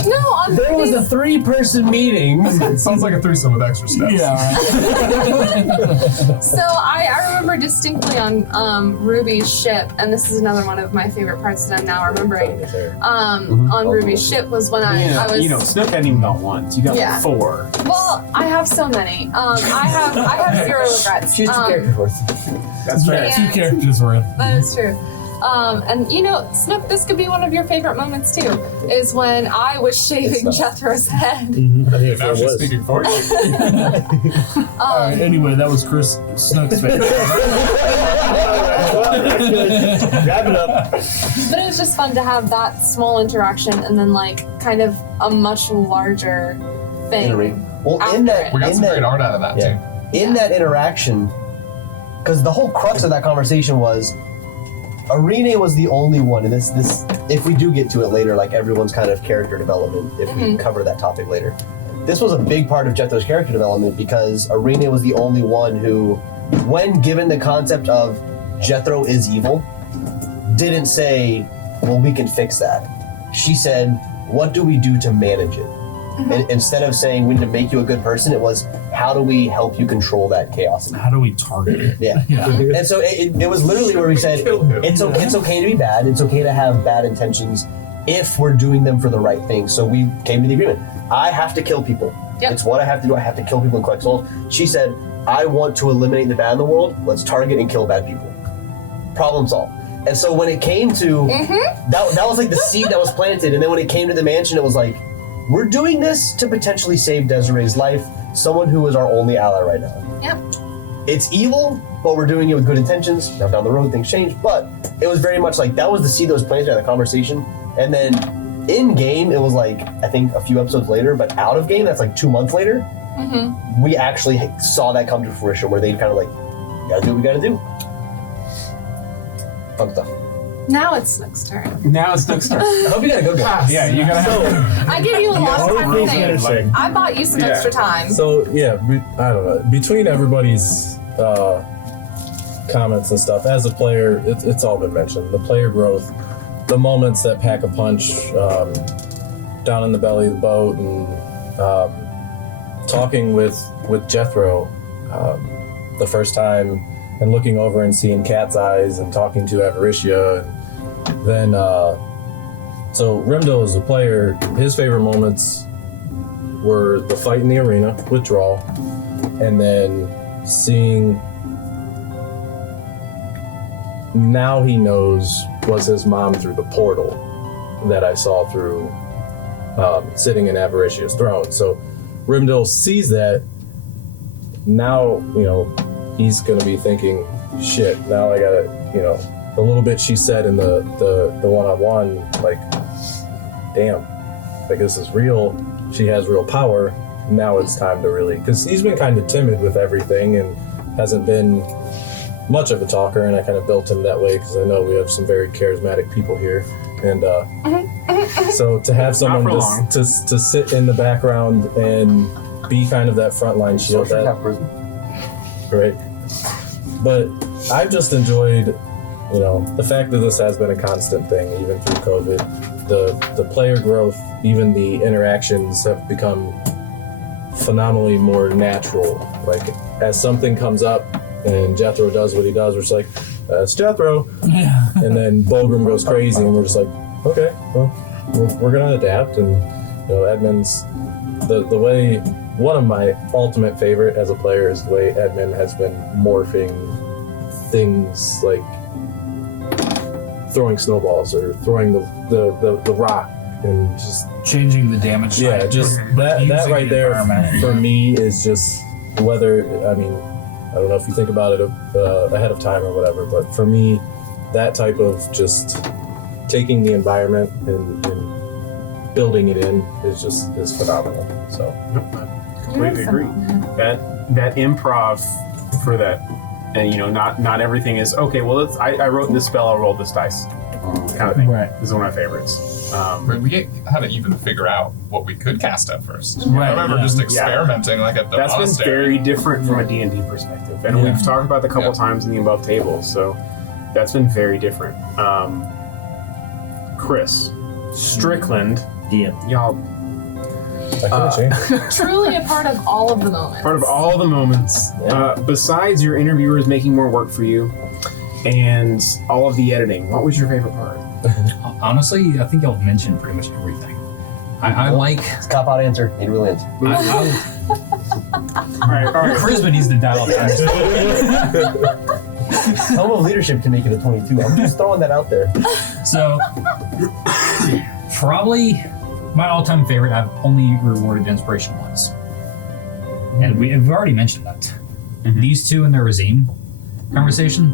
No, on There was a Ruby's, 3-person meeting. Sounds like a threesome with extra steps. Yeah. Right. so I remember distinctly on Ruby's ship, and this is another one of my favorite parts that I'm now remembering. On Ruby's ship was when I was. Snook hadn't even gone once. You got Yeah. like 4. Well, I have so many. I have 0 regrets. Choose 2 characters worth. That's Yeah, right. 2 characters worth. That is true. And Snook, this could be one of your favorite moments too, is when I was shaving Jethro's head. I think Now it she's was. speaking for you. All right, anyway, that was Chris Snook's favorite. Wrap it up. But it was just fun to have that small interaction and then like kind of a much larger thing. Well, After in that, it. We got in some that, great art out of that yeah. In that interaction, because the whole crux of that conversation was, Arena was the only one, and this if we do get to it later, like everyone's kind of character development, if we cover that topic later. This was a big part of Jethro's character development because Arena was the only one who, when given the concept of Jethro is evil, didn't say, well, we can fix that. She said, what do we do to manage it? And instead of saying we need to make you a good person, it was, how do we help you control that chaos? How do we target it? Yeah. Yeah. And so it was literally where we said, Kill him. it's okay to be bad. It's okay to have bad intentions if we're doing them for the right thing. So we came to the agreement. I have to kill people. Yep. It's what I have to do. I have to kill people and collect souls. She said, I want to eliminate the bad in the world. Let's target and kill bad people. Problem solved. And so when it came to, that was like the seed that was planted. And then when it came to the mansion, it was like, we're doing this to potentially save Desiree's life, someone who is our only ally right now. Yep. It's evil, but we're doing it with good intentions. Now down the road things change, but it was very much like that was the seed that was planted in the conversation. And then in game, it was like I think a few episodes later, but out of game, that's like 2 months later. We actually saw that come to fruition, where they kind of like, gotta do what we gotta do. Fun stuff. Now it's Snook's turn. Now it's Snook's turn. I hope you got a good one. Yeah, you gotta have. I give you a lot of time to think. Say. I bought you some Yeah. extra time. So yeah, I don't know. Between everybody's comments and stuff, as a player, it's all been mentioned. The player growth, the moments that pack a punch down in the belly of the boat, and talking with Jethro the first time, and looking over and seeing Cat's eyes, and talking to Avaricia, and then so Remdel as a player, his favorite moments were the fight in the arena, withdrawal, and then seeing now he knows was his mom through the portal that I saw through sitting in Avaricia's throne. So Remdel sees that. Now, he's gonna be thinking, shit, now I gotta, the little bit she said in the one-on-one, like, damn, like this is real. She has real power. Now it's time to really, because he's been kind of timid with everything and hasn't been much of a talker, and I kind of built him that way because I know we have some very charismatic people here, and so to have someone for long. to sit in the background and be kind of that frontline shield, Social that capitalism. right? But I've just enjoyed, the fact that this has been a constant thing even through COVID. The player growth, even the interactions have become phenomenally more natural. Like as something comes up and Jethro does what he does, we're just like, that's Jethro. Yeah. And then Bogrim goes crazy and we're just like, okay, well, we're gonna adapt. And Edmund's the way, one of my ultimate favorite as a player is the way Edmund has been morphing things, like throwing snowballs or throwing the rock and just Changing the damage. yeah, type, just but that using right the there environment. for me is just whether I mean I don't know if you think about it ahead of time or whatever, but for me, that type of just taking the environment and building it in is phenomenal. So Completely agree. That improv for that, and not everything is okay. Well, I wrote this spell. I'll roll this dice, kind of thing. Right. This is one of my favorites. We had to even figure out what we could cast at first. Right, I remember yeah. just experimenting like at the That's been monastery. very different from a D&D perspective, and Yeah. we've talked about it a couple Yeah. times in the above table. So that's been very different. Chris Strickland, DM. y'all I can't change. Truly a part of all of the moments. part of all the moments. Besides your interviewers making more work for you, and all of the editing, what was your favorite part? Honestly, I think y'all mentioned pretty much everything. I like. It's a cop out answer. Need a real answer. All right. Charisma needs to dial up. Some of leadership can make it a 22. I'm just throwing that out there. So, probably my all-time favorite. I've only rewarded inspiration once, and we've already mentioned that. These two in their Razim conversation,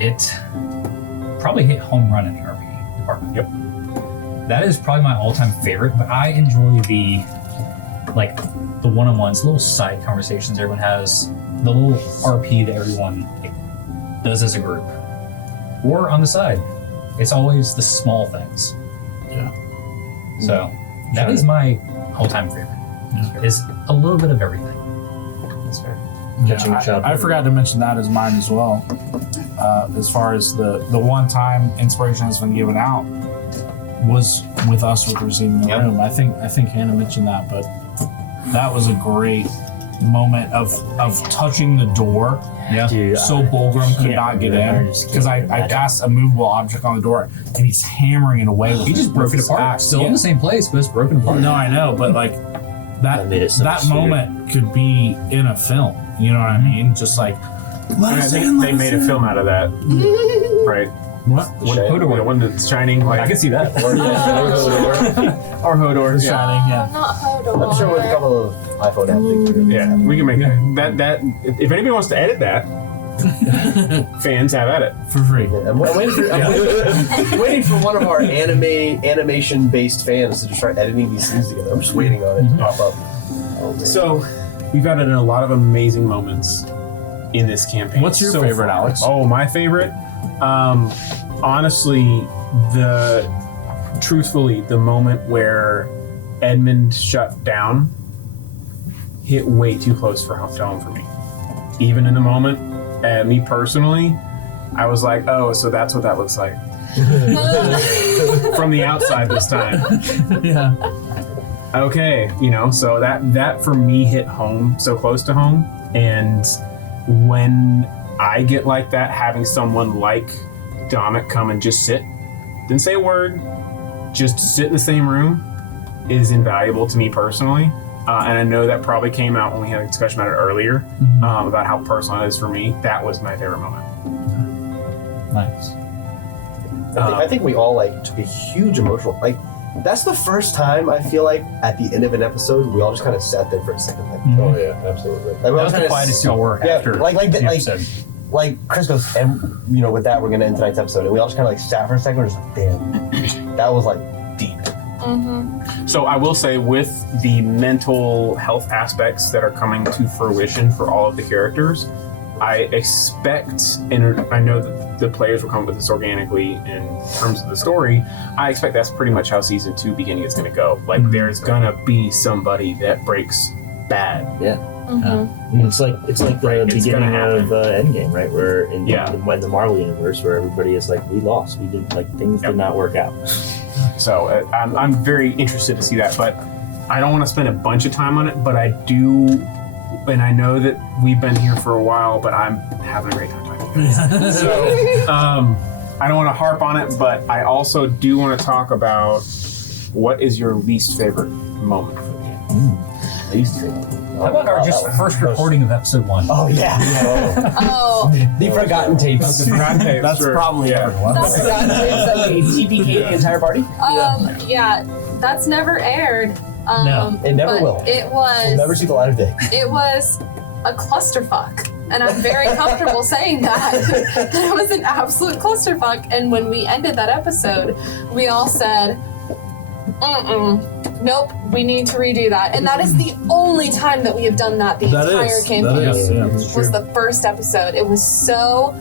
it probably hit home run in the RPG department. Yep. That is probably my all-time favorite, but I enjoy the one-on-ones, little side conversations everyone has, the little RP that everyone does as a group, or on the side. It's always the small things. Yeah. So that is my all-time favorite. Is a little bit of everything. That's fair. Catching Yeah, each other. I forgot to mention that as mine as well. As far as the one time inspiration has been given out was with us with receiving the Yep. room. I think Hannah mentioned that, but that was a great moment of touching the door. Yeah. Dude, So Bulgrim could can't not get remember. I in just can't because I remember. cast a movable object on the door and he's hammering it away. With He just broke it his apart. axe. Still Yeah. in the same place, but it's broken apart. No, I know, but like That made it so that sweet. moment could be in a film. You know what I mean? Just like let And I us in. think let they us made a in. film out of that, right? What? The one that's shining, like I can see that. or Hodor. It's shining, yeah. Not Hodor. I'm sure with a couple of iPhone apps, they can do it. Yeah, we can make that. If anybody wants to edit that, fans have at it. For free. I'm waiting for one of our animation-based fans to just start editing these scenes together. I'm just waiting on it to pop up. Oh, man. So we've added in a lot of amazing moments in this campaign. What's your so favorite, far. Alex? Oh, my favorite. Honestly, truthfully, the moment where Edmund shut down hit way too close for home for me. Even in the moment, me personally, I was like, oh, so that's what that looks like. From the outside this time. Yeah. Okay, so that for me hit home, so close to home. And when I get like that, having someone like Dominic come and just sit, didn't say a word, just sit in the same room is invaluable to me personally. And I know that probably came out when we had a discussion about it earlier, about how personal it is for me. That was my favorite moment. Nice. I think we all took a huge emotional that's the first time I feel like at the end of an episode we all just kind of sat there for a second Oh yeah, absolutely. we That all was the kinda quietest y'all were yeah, after like the the episode. like Chris goes, and with that we're gonna end tonight's episode, and we all just kind of sat for a second. We're just like, damn, that was deep. So I will say, with the mental health aspects that are coming to fruition for all of the characters, I expect, and I know that the players will come up with this organically in terms of the story, I expect that's pretty much how season 2 beginning is going to go. There's going to be somebody that breaks bad. It's like the Right, it's beginning gonna of Endgame, right? Where in Yeah. the Marvel universe, where everybody is like, we lost, we did things Yep. did not work out. So I'm very interested to see that, but I don't want to spend a bunch of time on it, but I do, and I know that we've been here for a while, but I'm having a great time talking to you guys. So I don't want to harp on it, but I also do want to talk about what is your least favorite moment for the game. They used to drink. How about our just first recording of episode 1? Oh yeah. Oh, The forgotten tapes. That's probably everyone. that's, Forgotten tapes that we TPK the entire party. yeah, that's never aired. No, it never but will. It was. We'll never see the light of day. It was a clusterfuck. And I'm very comfortable saying that. That it was an absolute clusterfuck. And when we ended that episode, we all said, nope, we need to redo that. And that is the only time that we have done that the entire campaign. Was the first episode. It was so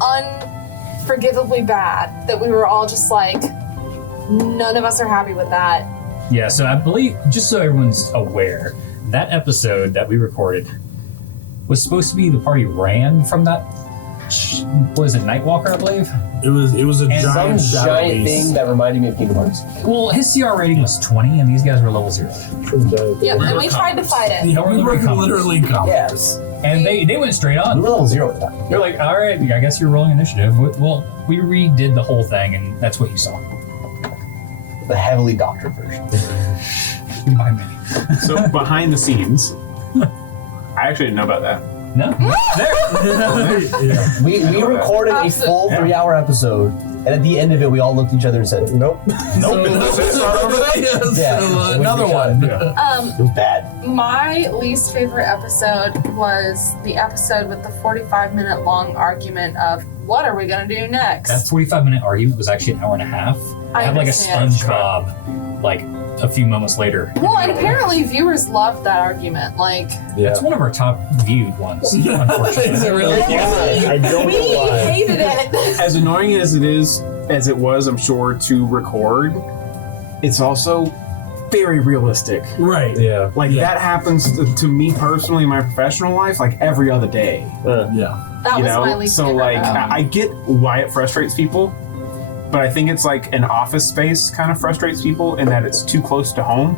unforgivably bad that we were all just like, none of us are happy with that. Yeah, so I believe, just so everyone's aware, that episode that we recorded was supposed to be the party ran from that, what is it, Nightwalker, I believe? It was a And giant Some shadow giant beast. thing that reminded me of Kingdom Hearts. Well, his CR rating was 20, and these guys were level 0. Yeah, We and were we tried to fight it. Yeah, We were literally coming. Yes. And they went straight We on. were level 0 at that. They're like, all right, I guess you're rolling initiative. Well, we redid the whole thing, and that's what you saw. The heavily doctored version. By me. So behind the scenes, I actually didn't know about that. No? There. We recorded a full 3-hour episode, and at the end of it, we all looked at each other and said, "Nope." Yeah, Another one. It was bad. My least favorite episode was the episode with the 45-minute long argument of what are we gonna do next? That 45-minute argument was actually an hour and a half. I had like a understand. SpongeBob, like a few moments later. Well, and apparently viewers loved that argument. Like, It's one of our top viewed ones, unfortunately. Is it really? I don't we know why. hated it. As annoying as it was, I'm sure, to record, it's also very realistic. Right. Yeah. Like that happens to me personally in my professional life, like every other day. Yeah. That You was my know, least so favorite. like I get why it frustrates people, but I think it's like an Office Space kind of frustrates people in that it's too close to home.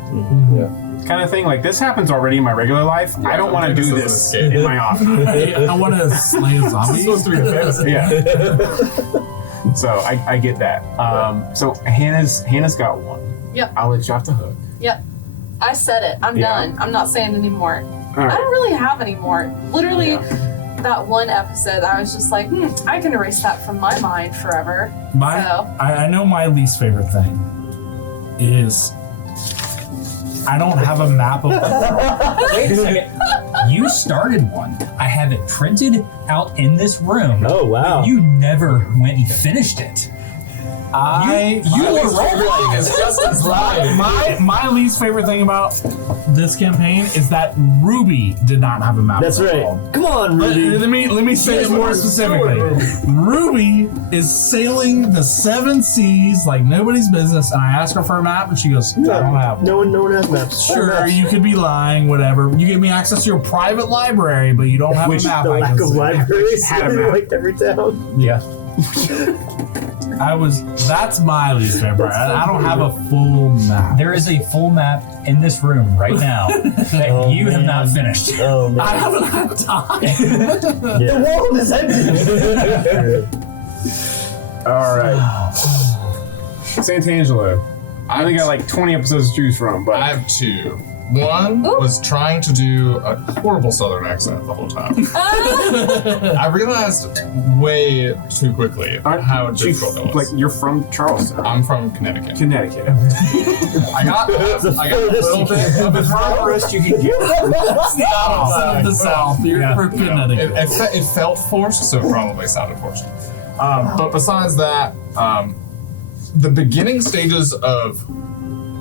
Kind of thing. Like this happens already in my regular life. I don't want to do this in my office. I want to slay a zombie. It's supposed to be a fantasy. Yeah. So I get that. So Hannah's got one. Yep. I'll let you off the hook. Yep. I said it. I'm Yeah. done. I'm not saying anymore. All I right. don't really have any more. Literally, Yeah. that one episode, I was just like, I can erase that from my mind forever. So. I know my least favorite thing is I don't have a map of Wait a second. You started one. I have it printed out in this room. Oh, wow. You never went and finished it. You were rolling. It's just as live. my least favorite thing about this campaign is that Ruby did not have a map. That's of the right. world. Come on, Ruby. Let me say it more specifically. Ruby is sailing the 7 seas like nobody's business, and I ask her for a map, and she goes, "I don't have one." No one has maps. Sure, you could be lying, whatever. You gave me access to your private library, but you don't have Which a map. The I lack can of see. libraries Had a map. like every town. Yeah. That's my least favorite. I don't have a full map. There is a full map in this room right now that Oh, you have man. not finished. Oh, man. I haven't had time. The world is ending. All right. Sant'Angelo. I only got like 20 episodes to choose from, but I have 2. One was trying to do a horrible southern accent the whole time. I realized way too quickly how difficult it was. like you're from Charleston, I'm from Connecticut. Connecticut. I got a little bit of The farthest you can get. That's the opposite of the South. You're from Connecticut. It felt forced, so it probably sounded forced. But besides that, the beginning stages of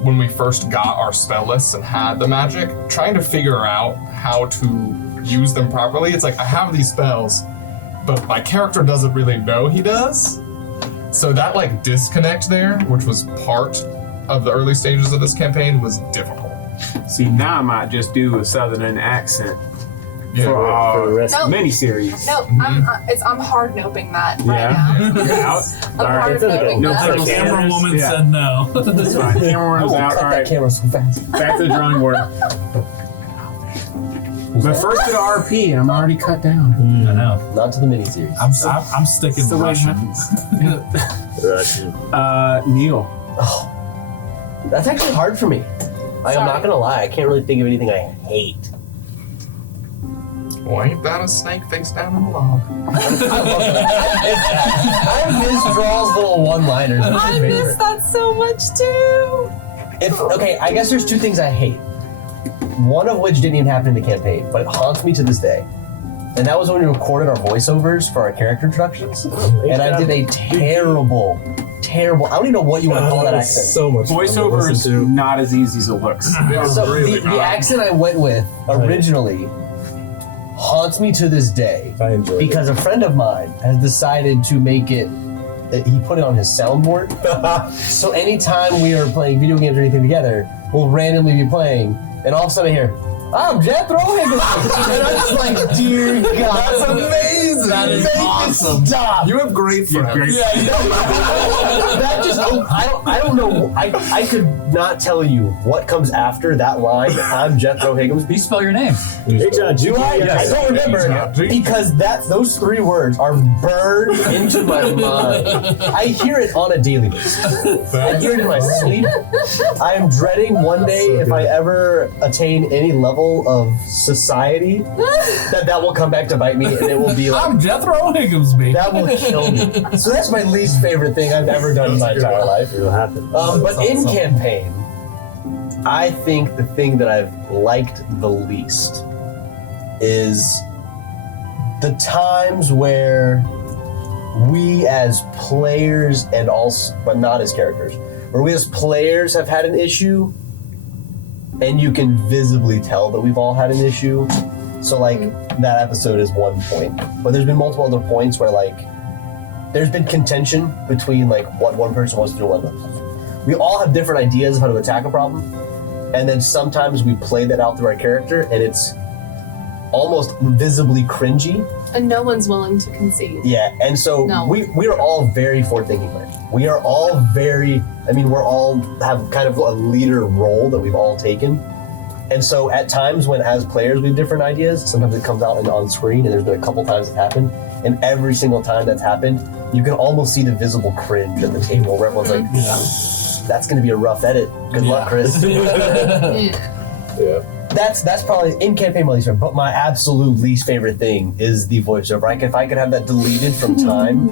when we first got our spell lists and had the magic, trying to figure out how to use them properly. It's like I have these spells, but my character doesn't really know he does. So that like disconnect there, which was part of the early stages of this campaign, was difficult. See, now I might just do a southern accent Yeah. for For the our rest. Nope. miniseries. No, I'm hard noping that right Yeah. now. You're out. I'm All right. hard It's okay. noping No that. pickles. The camera woman Yeah. said no. That's fine. Camera runs out. Cut All that right. camera so fast. Back to the drawing board. But first to the RP, and I'm already cut down. I know. Not to the miniseries. I'm sticking the way it Russian. Russian. Neil. That's actually hard for me. I am not gonna lie, I can't really think of anything I hate. Well, ain't that a snake face down in the log? I miss Draw's little one-liners. Those are I my miss favorite. that so much too. Okay, I guess there's two things I hate. One of which didn't even happen in the campaign, but it haunts me to this day. And that was when we recorded our voiceovers for our character introductions. And I did a terrible, I don't even know what you want to call that accent. So much fun to Voiceover is listen to. not as easy as it looks. So really the not. accent I went with originally haunts me to this day I enjoyed because a friend of mine has decided to make it. He put it on his soundboard. So anytime we are playing video games or anything together, we'll randomly be playing, and all of a sudden I hear, "I'm Jethro Higgins," and I'm just like, "Dear God, That's amazing. That is awesome. Stop!" You have great friends. Great. That just I don't know. I could not tell you what comes after that line. I'm Jethro Higgins. You spell your name. Hey, John, Do I? Yes. I don't remember Yeah. because those three words are burned into my mind. I hear it on a daily basis. I hear it in my sleep. I am dreading one day if I ever attain any level of society that will come back to bite me, and it will be like I'm Jethro Higginsby. that will kill me. So that's my least favorite thing I've ever done in my entire life. It'll happen. But in campaign, I think the thing that I've liked the least is the times where we as players and also, but not as characters, where we as players have had an issue and you can visibly tell that we've all had an issue. So like that episode is one point, but there's been multiple other points where like there's been contention between like what one person wants to do and what another. We all have different ideas of how to attack a problem, and then sometimes we play that out through our character, and it's almost visibly cringy. And no one's willing to concede. Yeah, and so No. we are all very forward-thinking players. We are all very. I mean, we're all have kind of a leader role that we've all taken. And so at times when as players we have different ideas, sometimes it comes out on screen, and there's been a couple times it's happened, and every single time that's happened, you can almost see the visible cringe at the table where everyone's like, that's gonna be a rough edit. Good luck, Chris. Yeah. Yeah. That's probably in campaign my least favorite, but my absolute least favorite thing is the voiceover. Like if I could have that deleted from time,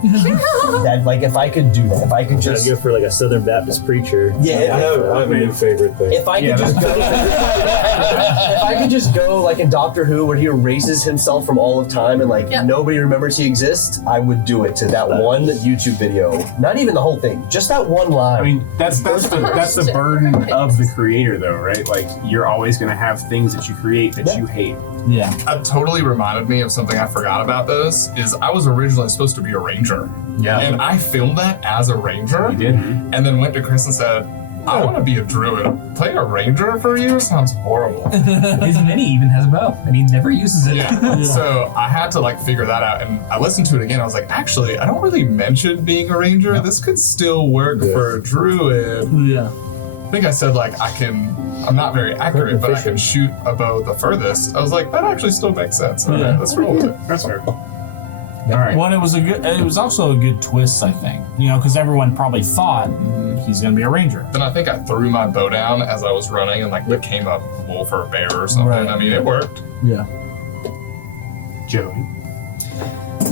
that like if I could do that, if I could Trying just to go for like a Southern Baptist preacher. yeah, I have a new favorite thing. if I could just go, if I could just go like in Doctor Who where he erases himself from all of time and like Yep. nobody remembers he exists, I would do it to that one YouTube video. Not even the whole thing, just that one line. I mean, that's the burden of the creator, though, right? Like you're always going to have things that you create that you hate. Yeah. That totally reminded me of something I forgot about this, is I was originally supposed to be a ranger. Yeah. And I filmed that as a ranger. You did. And then went to Chris and said, I want to be a druid. Playing a ranger for you sounds horrible. His mini even has a bow, and he never uses it. Yeah. So I had to like figure that out, and I listened to it again. I was like, actually, I don't really mention being a ranger. This could still work for a druid. Yeah. I think I said like I'm not very accurate, but I can shoot a bow the furthest. I was like, that actually still makes sense. All right, let's roll with it. That's fair. All right. Well, it was also a good twist, I think. You know, because everyone probably thought he's going to be a ranger. Then I think I threw my bow down as I was running and like became a wolf or a bear or something. Right. I mean, it worked. Yeah. Joey.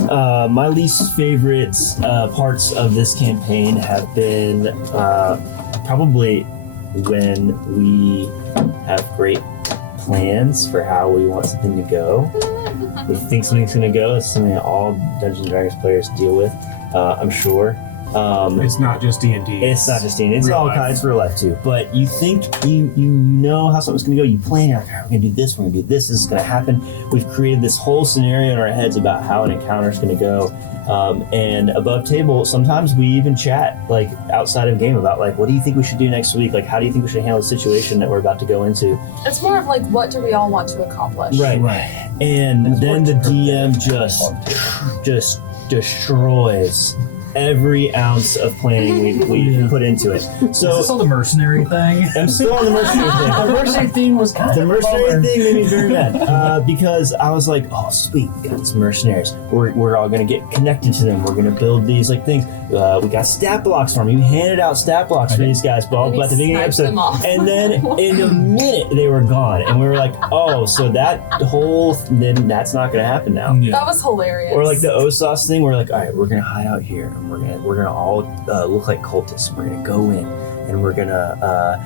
My least favorite parts of this campaign have been probably when we have great plans for how we want something to go. We think something's going to go. It's something that all Dungeons and Dragons players deal with, I'm sure. It's not just D&D. It's not just D&D. It's real all life. kinds. It's real life too. But you think you know how something's going to go. You plan. You're like, we're going to do this. We're going to do this. This is going to happen. We've created this whole scenario in our heads about how an encounter is going to go. And above table, sometimes we even chat like outside of game about like, what do you think we should do next week? Like, how do you think we should handle the situation that we're about to go into? It's more of like, what do we all want to accomplish? Right. And then the DM just destroys every ounce of planning we put into it. Is So this all the mercenary thing? I'm still on the mercenary thing. The mercenary theme was kind The of mercenary thing made me very mad because I was like, "Oh, sweet, we got these mercenaries. We're all gonna get connected to them. We're gonna build these like things. We got stat blocks for them. You handed out stat blocks for these guys, Bob, And at the he beginning of the sniped them episode, off. and then in a minute they were gone, and we were like, "Oh, so that whole then that's not gonna happen now." That was hilarious. Or like the Osos thing, we're like, all right, we're gonna hide out here, and we're gonna all look like cultists. We're gonna go in, and we're gonna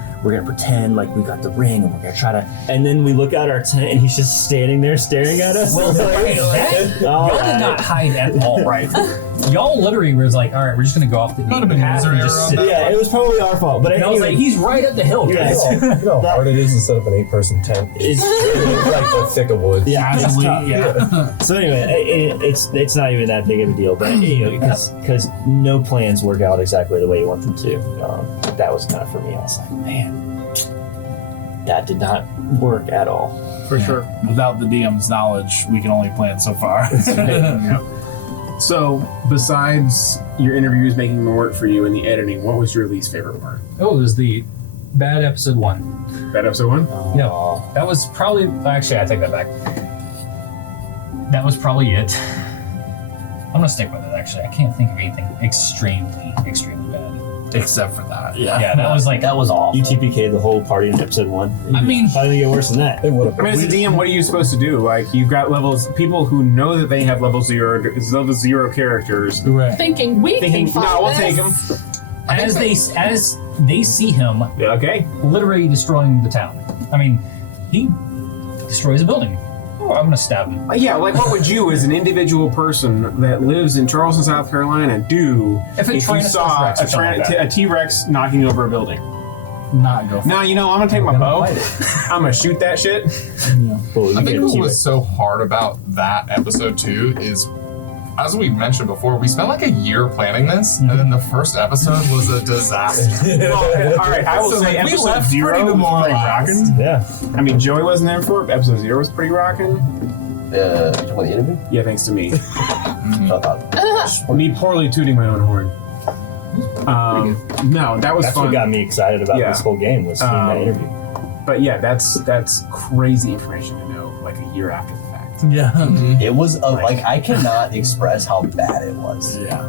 pretend like we got the ring, and we're gonna try to. And then we look out our tent, and he's just standing there staring at us. Well, All y'all did not hide at all. Right. Y'all literally was like, all right, we're just gonna go off the Might have beaten been path and user just error sit on there. Yeah, it was probably our fault, but And I was anyway, like, he's right at the hill, guys. Yes. You know how hard it is to set up an 8-person tent. it's Like the thick of woods. yeah, it's Casually, tough. yeah. So anyway, it's not even that big of a deal, but because no plans work out exactly the way you want them to. That was kind of for me. I was like, man, that did not work at all. For sure. Without the DM's knowledge, we can only plan so far. So, besides your interviews making more work for you and the editing, what was your least favorite part? Oh, it was the bad episode 1. That episode 1? Yeah. That was probably, actually, I take that back. That was probably it. I'm gonna stick with it, actually. I can't think of anything extremely bad. Except for that. Yeah, that was like, That was awful. You TPK the whole party in episode 1. I mean, How did it get worse than that? It would have I mean, as a DM, what are you supposed to do? Like, you've got levels, people who know that they have level 0 characters, Right. thinking we thinking, can find no, we'll this. take them. as they see him Okay. literally destroying the town. I mean, he destroys a building. Oh, I'm gonna stab him. Yeah, like what would you, as an individual person that lives in Charleston, South Carolina, do If a you Tyrannosaurus saw Rex or something like that. a T-Rex knocking over a building? Not go for Now, you know, I'm gonna take my Gonna bow. fight I'm gonna shoot that shit. Well, you I get think a what T-Rex. was so hard about that episode too is, as we mentioned before, we spent like a year planning this, and then the first episode was a disaster. Well, all right, I will So, say like, we episode left 0 pretty was pretty demoralized. rocking. Yeah. I mean, Joey wasn't there for it, but episode 0 was pretty rocking. You talking about the interview? Yeah, thanks to me. Shut up. Me poorly tooting my own horn. No, that was That's fun. what got me excited about Yeah. this whole game was seeing that interview. But yeah, that's crazy information to know like a year after the fact. Yeah. It was like I cannot express how bad it was. Yeah.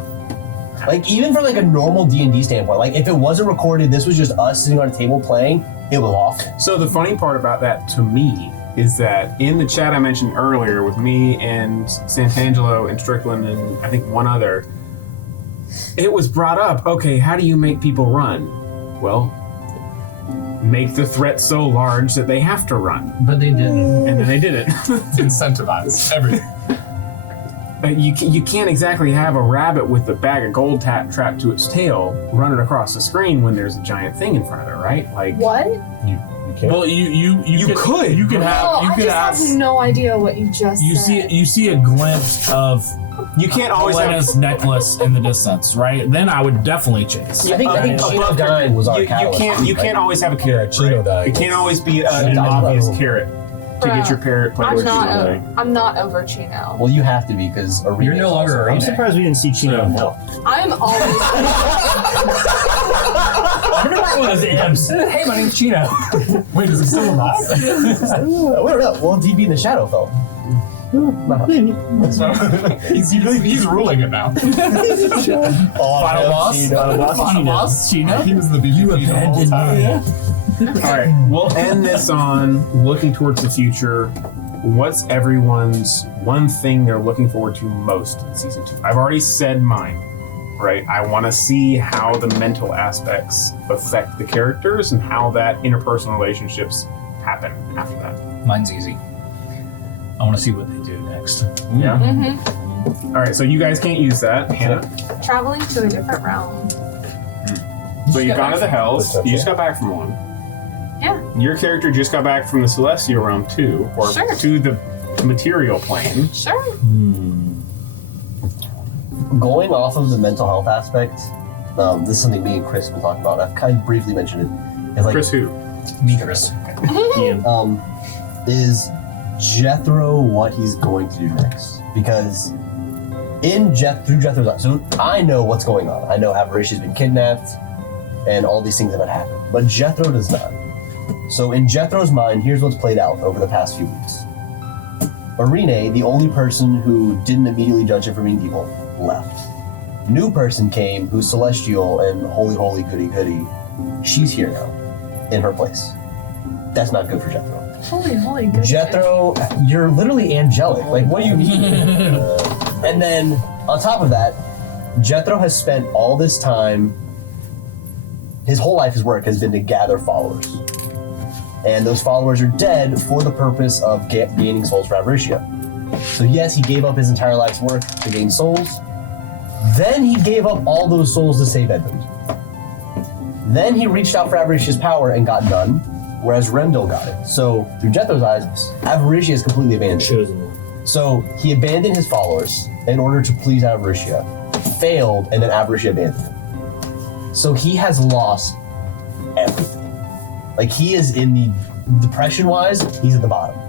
Like even from like a normal D&D standpoint, like if it wasn't recorded, this was just us sitting on a table playing. It was awful. So the funny part about that to me is that in the chat I mentioned earlier with me and Santangelo and Strickland and I think one other, it was brought up, okay, how do you make people run? Well, make the threat so large that they have to run. But they didn't. And then they did it. Incentivize everything. But you can't exactly have a rabbit with a bag of gold trapped to its tail running across the screen when there's a giant thing in front of it, right? Like What? You can't. Well, you could. You could No, have. You I could just have. have no idea what you just You said. see a glimpse of you can't always have Elena's necklace in the distance, right? Then I would definitely chase. I think Chino above- dying was our you catalyst. can't always have a carrot. Chino right? dying It can't was- always be an Chino obvious dying. carrot to get your parrot play. I'm not over Chino. Well, you have to be because You're no longer a I'm remake. surprised we didn't see Chino in hell. I'm always. I wonder what one of those imps. Hey, my name's Chino. Wait, is he still alive? We don't know. Well, DB in the shadow fell. he's ruling it now. Final boss. Final boss. Chino. He was the BBB the whole time. All right, we'll end this on looking towards the future. What's everyone's one thing they're looking forward to most in season 2? I've already said mine, right? I want to see how the mental aspects affect the characters and how that interpersonal relationships happen after that. Mine's easy. I want to see what they do next. Yeah. Mhm. All right, so you guys can't use that, Hannah. Traveling to a different realm. So you've gone to the Hells. Perception. You just got back from one. Yeah. Your character just got back from the Celestial Realm too, or Sure. to the material plane. Sure. Going off of the mental health aspect, this is something me and Chris have been talking about. I've kind of briefly mentioned it. It's like, Chris who? Me, Chris. Yeah. is Jethro what he's going to do next? Because through Jethro's eyes. So I know what's going on. I know Avaricia's been kidnapped and all these things that have happened. But Jethro does not. So in Jethro's mind, here's what's played out over the past few weeks. Irene, the only person who didn't immediately judge him for being evil, left. New person came who's celestial and holy goody goody. She's here now, in her place. That's not good for Jethro. Holy good. Jethro, you're literally angelic. Like, what do you mean? And then, on top of that, Jethro has spent all this time, his whole life, his work has been to gather followers. And those followers are dead for the purpose of gaining souls for Avaricia. So yes, he gave up his entire life's work to gain souls. Then he gave up all those souls to save Edmund. Then he reached out for Avaricia's power and got none, whereas Remdil got it. So through Jethro's eyes, Avaricia is completely abandoned. Chosen one. So he abandoned his followers in order to please Avaricia, failed, and then Avaricia abandoned him. So he has lost everything. Like, he is in the depression-wise, he's at the bottom.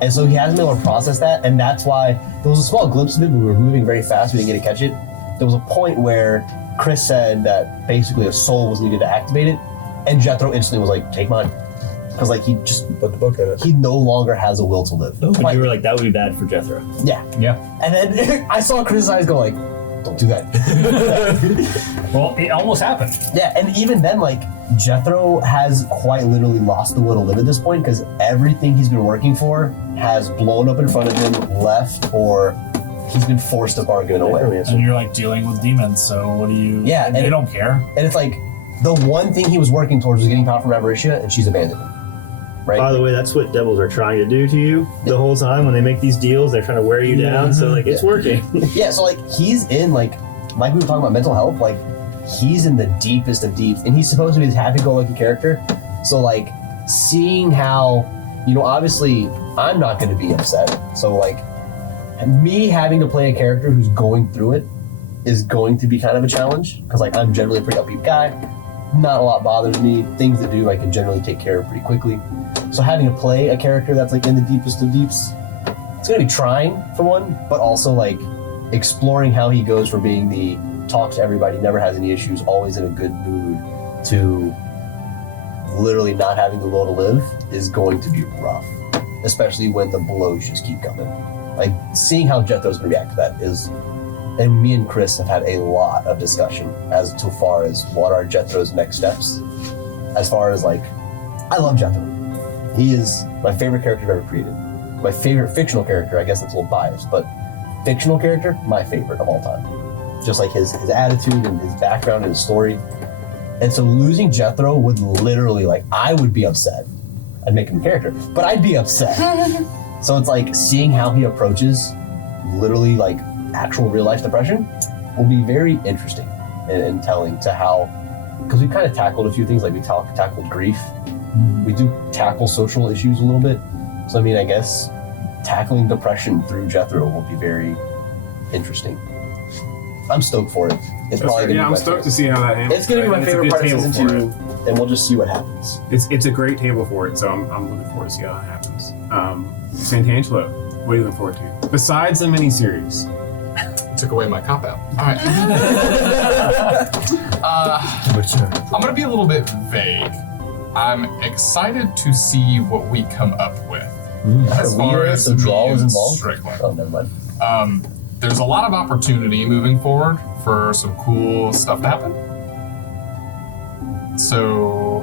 And so he hasn't been able to process that, and that's why there was a small glimpse of it, but we were moving very fast, we didn't get to catch it. There was a point where Chris said that basically a soul was needed to activate it, and Jethro instantly was like, take mine. Because, like, he just, Put the book in it. he no longer has a will to live. But you were like, that would be bad for Jethro. Yeah. Yeah. And then I saw Chris's eyes go like, don't do that. Well, it almost happened. Yeah, and even then, like, Jethro has quite literally lost the will to live at this point because everything he's been working for has blown up in front of him, left, or he's been forced to bargain away. And you're like dealing with demons, so what do you? Yeah, they and- don't care. And it's like, the one thing he was working towards was getting power from Avaricia, and she's abandoned him. Right? By the way, that's what devils are trying to do to you the whole time. When they make these deals, they're trying to wear you down. So, like, it's working. Yeah, so, like, he's in, like we were talking about mental health, like, he's in the deepest of deeps, and he's supposed to be this happy-go-lucky character. So, like, seeing how, you know, obviously, I'm not going to be upset. So, like, me having to play a character who's going through it is going to be kind of a challenge, because, like, I'm generally a pretty upbeat guy. Not a lot bothers me. Things that do, I can generally take care of pretty quickly. So having to play a character that's, like, in the deepest of deeps, it's going to be trying, for one, but also, like, exploring how he goes from being the talks to everybody, never has any issues, always in a good mood, to literally not having the will to live is going to be rough, especially when the blows just keep coming. Like, seeing how Jethro's going to react to that is, and me and Chris have had a lot of discussion as to far as what are Jethro's next steps. As far as, like, I love Jethro. He is my favorite character I've ever created. My favorite fictional character, I guess that's a little biased, but fictional character, my favorite of all time. Just like his attitude and his background and his story. And so losing Jethro would literally, like, I would be upset. I'd make him a character, but I'd be upset. So it's like seeing how he approaches literally, like, actual real life depression will be very interesting and telling to how, because we kind of tackled a few things, like we tackled grief. We do tackle social issues a little bit. So I mean, I guess tackling depression through Jethro will be very interesting. I'm stoked for it. It's probably gonna be I'm my stoked to favorite. see how that handles. It's gonna be I my think favorite it's a part good of table season for it. 2, and we'll just see what happens. It's a great table for it, so I'm looking forward to see how that happens. Santangelo, what are you looking forward to? Besides the miniseries. Took away my cop out. All right. I'm gonna be a little bit vague. I'm excited to see what we come up with as far as the draw me is and involved. Strickland. Oh, never mind. There's a lot of opportunity moving forward for some cool stuff to happen. So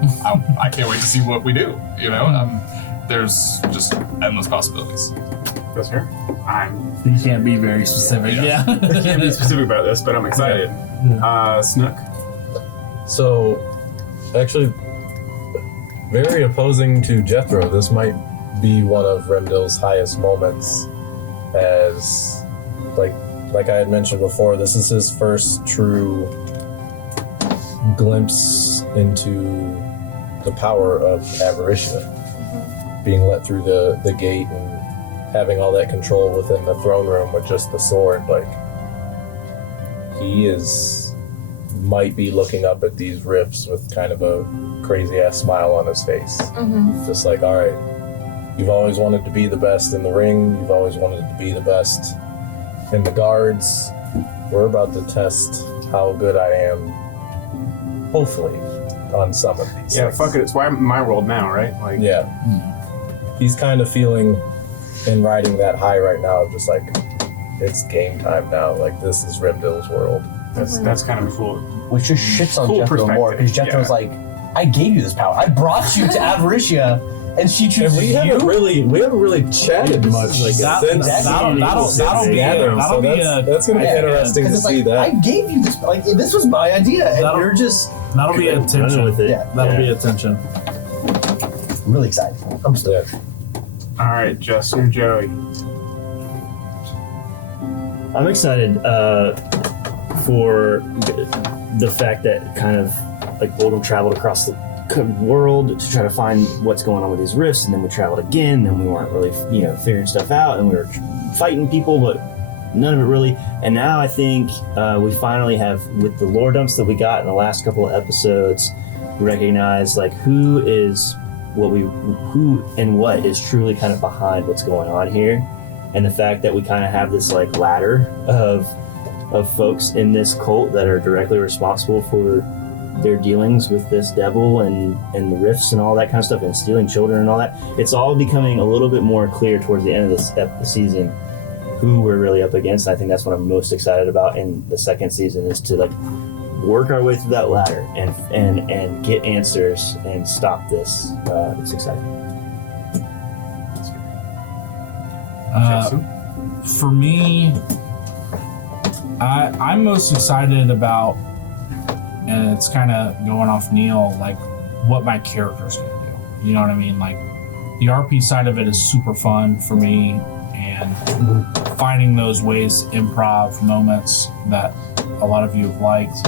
I can't wait to see what we do. You know, there's just endless possibilities. That's fair. You can't be very specific. Yeah. I can't be specific about this, but I'm excited. Snook. So, actually, very opposing to Jethro. This might be one of Remdil's highest moments, as, like I had mentioned before, this is his first true glimpse into the power of Avaricia, being let through the gate and having all that control within the throne room with just the sword. Like, he might be looking up at these rifts with kind of a crazy ass smile on his face. Just like, all right, you've always wanted to be the best in the ring, you've always wanted to be the best and the guards. We're about to test how good I am, hopefully, on some of these Yeah, things. fuck it. It's why I'm in my world now, right? Like, Yeah. He's kind of feeling and riding that high right now, just like, it's game time now. Like, this is Remdil's world. that's kind of cool. Which just shits on Cool Jethro more because perspective, Jethro's like, I gave you this power. I brought you to Avaricia, and she And chooses we you. haven't really chatted much like That'll since be gathering, that'll so be that's gonna be Yeah, interesting to Because it's see like, I that. gave you this. Like, this was my idea, and That'll- you're just that'll be Running attention. with it. Yeah. That'll be attention. really excited. I'm stoked. All right, Justin or Joey. I'm excited for the fact that kind of like Oldham traveled across the world to try to find what's going on with these rifts, and then we traveled again, and we weren't really, figuring stuff out, and we were fighting people, but none of it really. And now I think we finally have, with the lore dumps that we got in the last couple of episodes, recognize like who and what is truly kind of behind what's going on here. And the fact that we kind of have this like ladder of folks in this cult that are directly responsible for their dealings with this devil and the rifts and all that kind of stuff, and stealing children and all that. It's all becoming a little bit more clear towards the end of the season who we're really up against. And I think that's what I'm most excited about in the second season, is to like work our way through that ladder and get answers and stop this. It's exciting. Justin? For me, I'm most excited about, and it's kind of going off Neil, like what my character's gonna do. You know what I mean? Like the RP side of it is super fun for me, and finding those ways, improv moments that a lot of you have liked,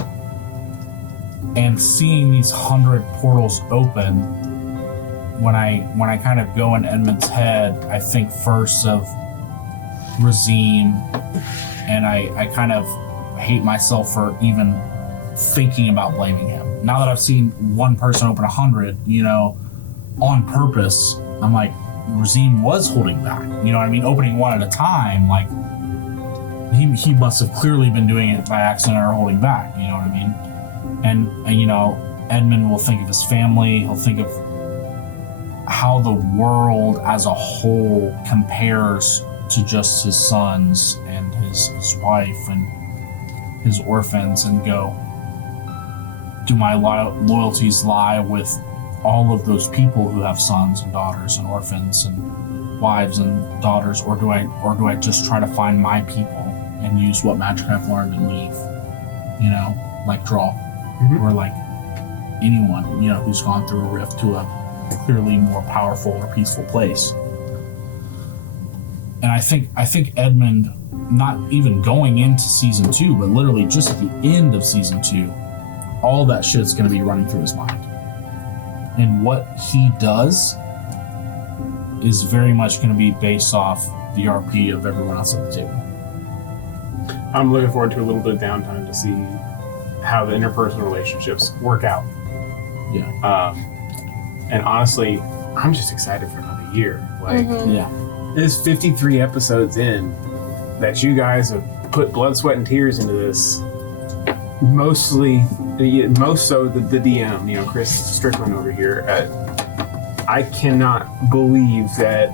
and seeing these 100 portals open. When I kind of go in Edmund's head, I think first of Razim, and I kind of hate myself for even thinking about blaming him. Now that I've seen one person open 100, on purpose, I'm like, Razim was holding back. You know what I mean? Opening one at a time, like he must have clearly been doing it by accident or holding back. You know what I mean? And Edmund will think of his family. He'll think of how the world as a whole compares to just his sons and his wife and his orphans, and go, do my loyalties lie with all of those people who have sons and daughters and orphans and wives and daughters, or do I just try to find my people and use what magic I've learned and leave, like draw, or like anyone, who's gone through a rift to a clearly more powerful or peaceful place. And I think Edmund, not even going into season 2, but literally just at the end of season 2, all that shit's going to be running through his mind. And what he does is very much going to be based off the RP of everyone else at the table. I'm looking forward to a little bit of downtime to see how the interpersonal relationships work out. Yeah. And honestly, I'm just excited for another year. Like, Yeah. there's 53 episodes in that you guys have put blood, sweat, and tears into this. Most so the DM, Chris Strickland over here. I cannot believe that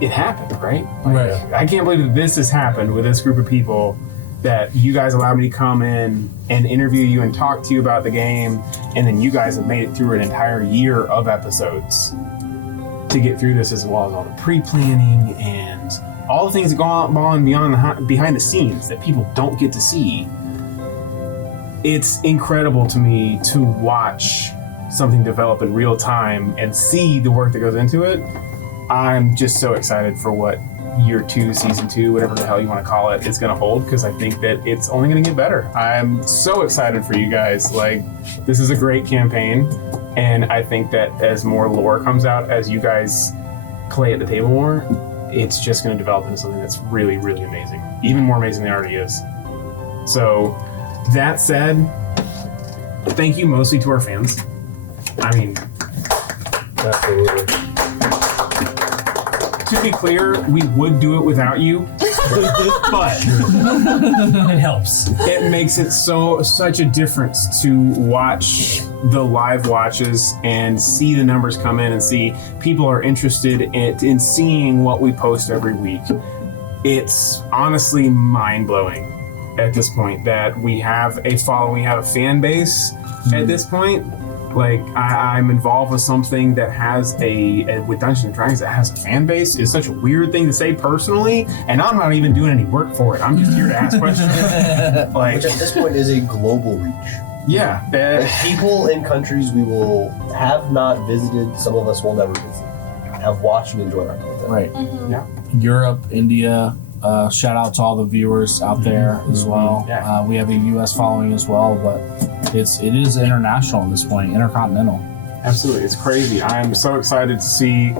it happened, right? Right. I can't believe that this has happened with this group of people, that you guys allowed me to come in and interview you and talk to you about the game, and then you guys have made it through an entire year of episodes to get through this, as well as all the pre-planning and all the things that go on behind the scenes that people don't get to see. It's incredible to me to watch something develop in real time and see the work that goes into it. I'm just so excited for what year 2, season 2, whatever the hell you want to call it, is going to hold, because I think that it's only going to get better. I'm so excited for you guys. Like, this is a great campaign, and I think that as more lore comes out, as you guys play at the table more, it's just going to develop into something that's really, really amazing. Even more amazing than it already is. So, that said, thank you mostly to our fans. I mean, Absolutely. to be clear, we would do it without you, but It helps. it makes it such a difference to watch the live watches and see the numbers come in and see people are interested in seeing what we post every week. It's honestly mind-blowing at this point that we have a following, we have a fan base at this point. Like I'm involved with something that has with Dungeons and Dragons that has a fan base is such a weird thing to say personally, and I'm not even doing any work for it. I'm just here to ask questions. Like, Which at this point is a global reach. yeah, Like, people in countries we will have not visited, some of us will never visit, have watched and enjoyed our content. Right. yeah. Europe, India. Shout out to all the viewers out there as well. Yeah. We have a U.S. following as well, but it is international at this point, intercontinental. Absolutely, it's crazy. I'm so excited to see.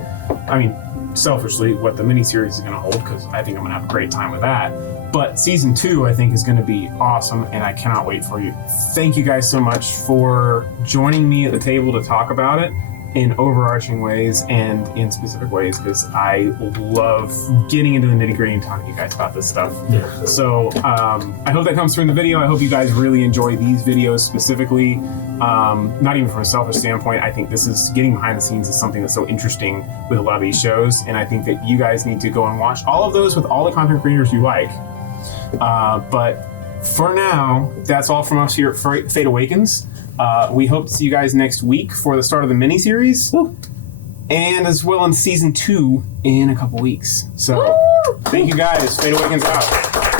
I mean, selfishly, what the miniseries is going to hold because I think I'm going to have a great time with that. But season 2, I think, is going to be awesome, and I cannot wait for you. Thank you guys so much for joining me at the table to talk about it in overarching ways and in specific ways because I love getting into the nitty-gritty and talking to you guys about this stuff. Yeah. So I hope that comes through in the video. I hope you guys really enjoy these videos specifically. Not even from a selfish standpoint, I think this is getting behind the scenes is something that's so interesting with a lot of these shows, and I think that you guys need to go and watch all of those with all the content creators you like. But for now, that's all from us here at Fate Awakens. We hope to see you guys next week for the start of the miniseries, and as well in season 2 in a couple weeks. So, thank you guys. Fate Awakens out.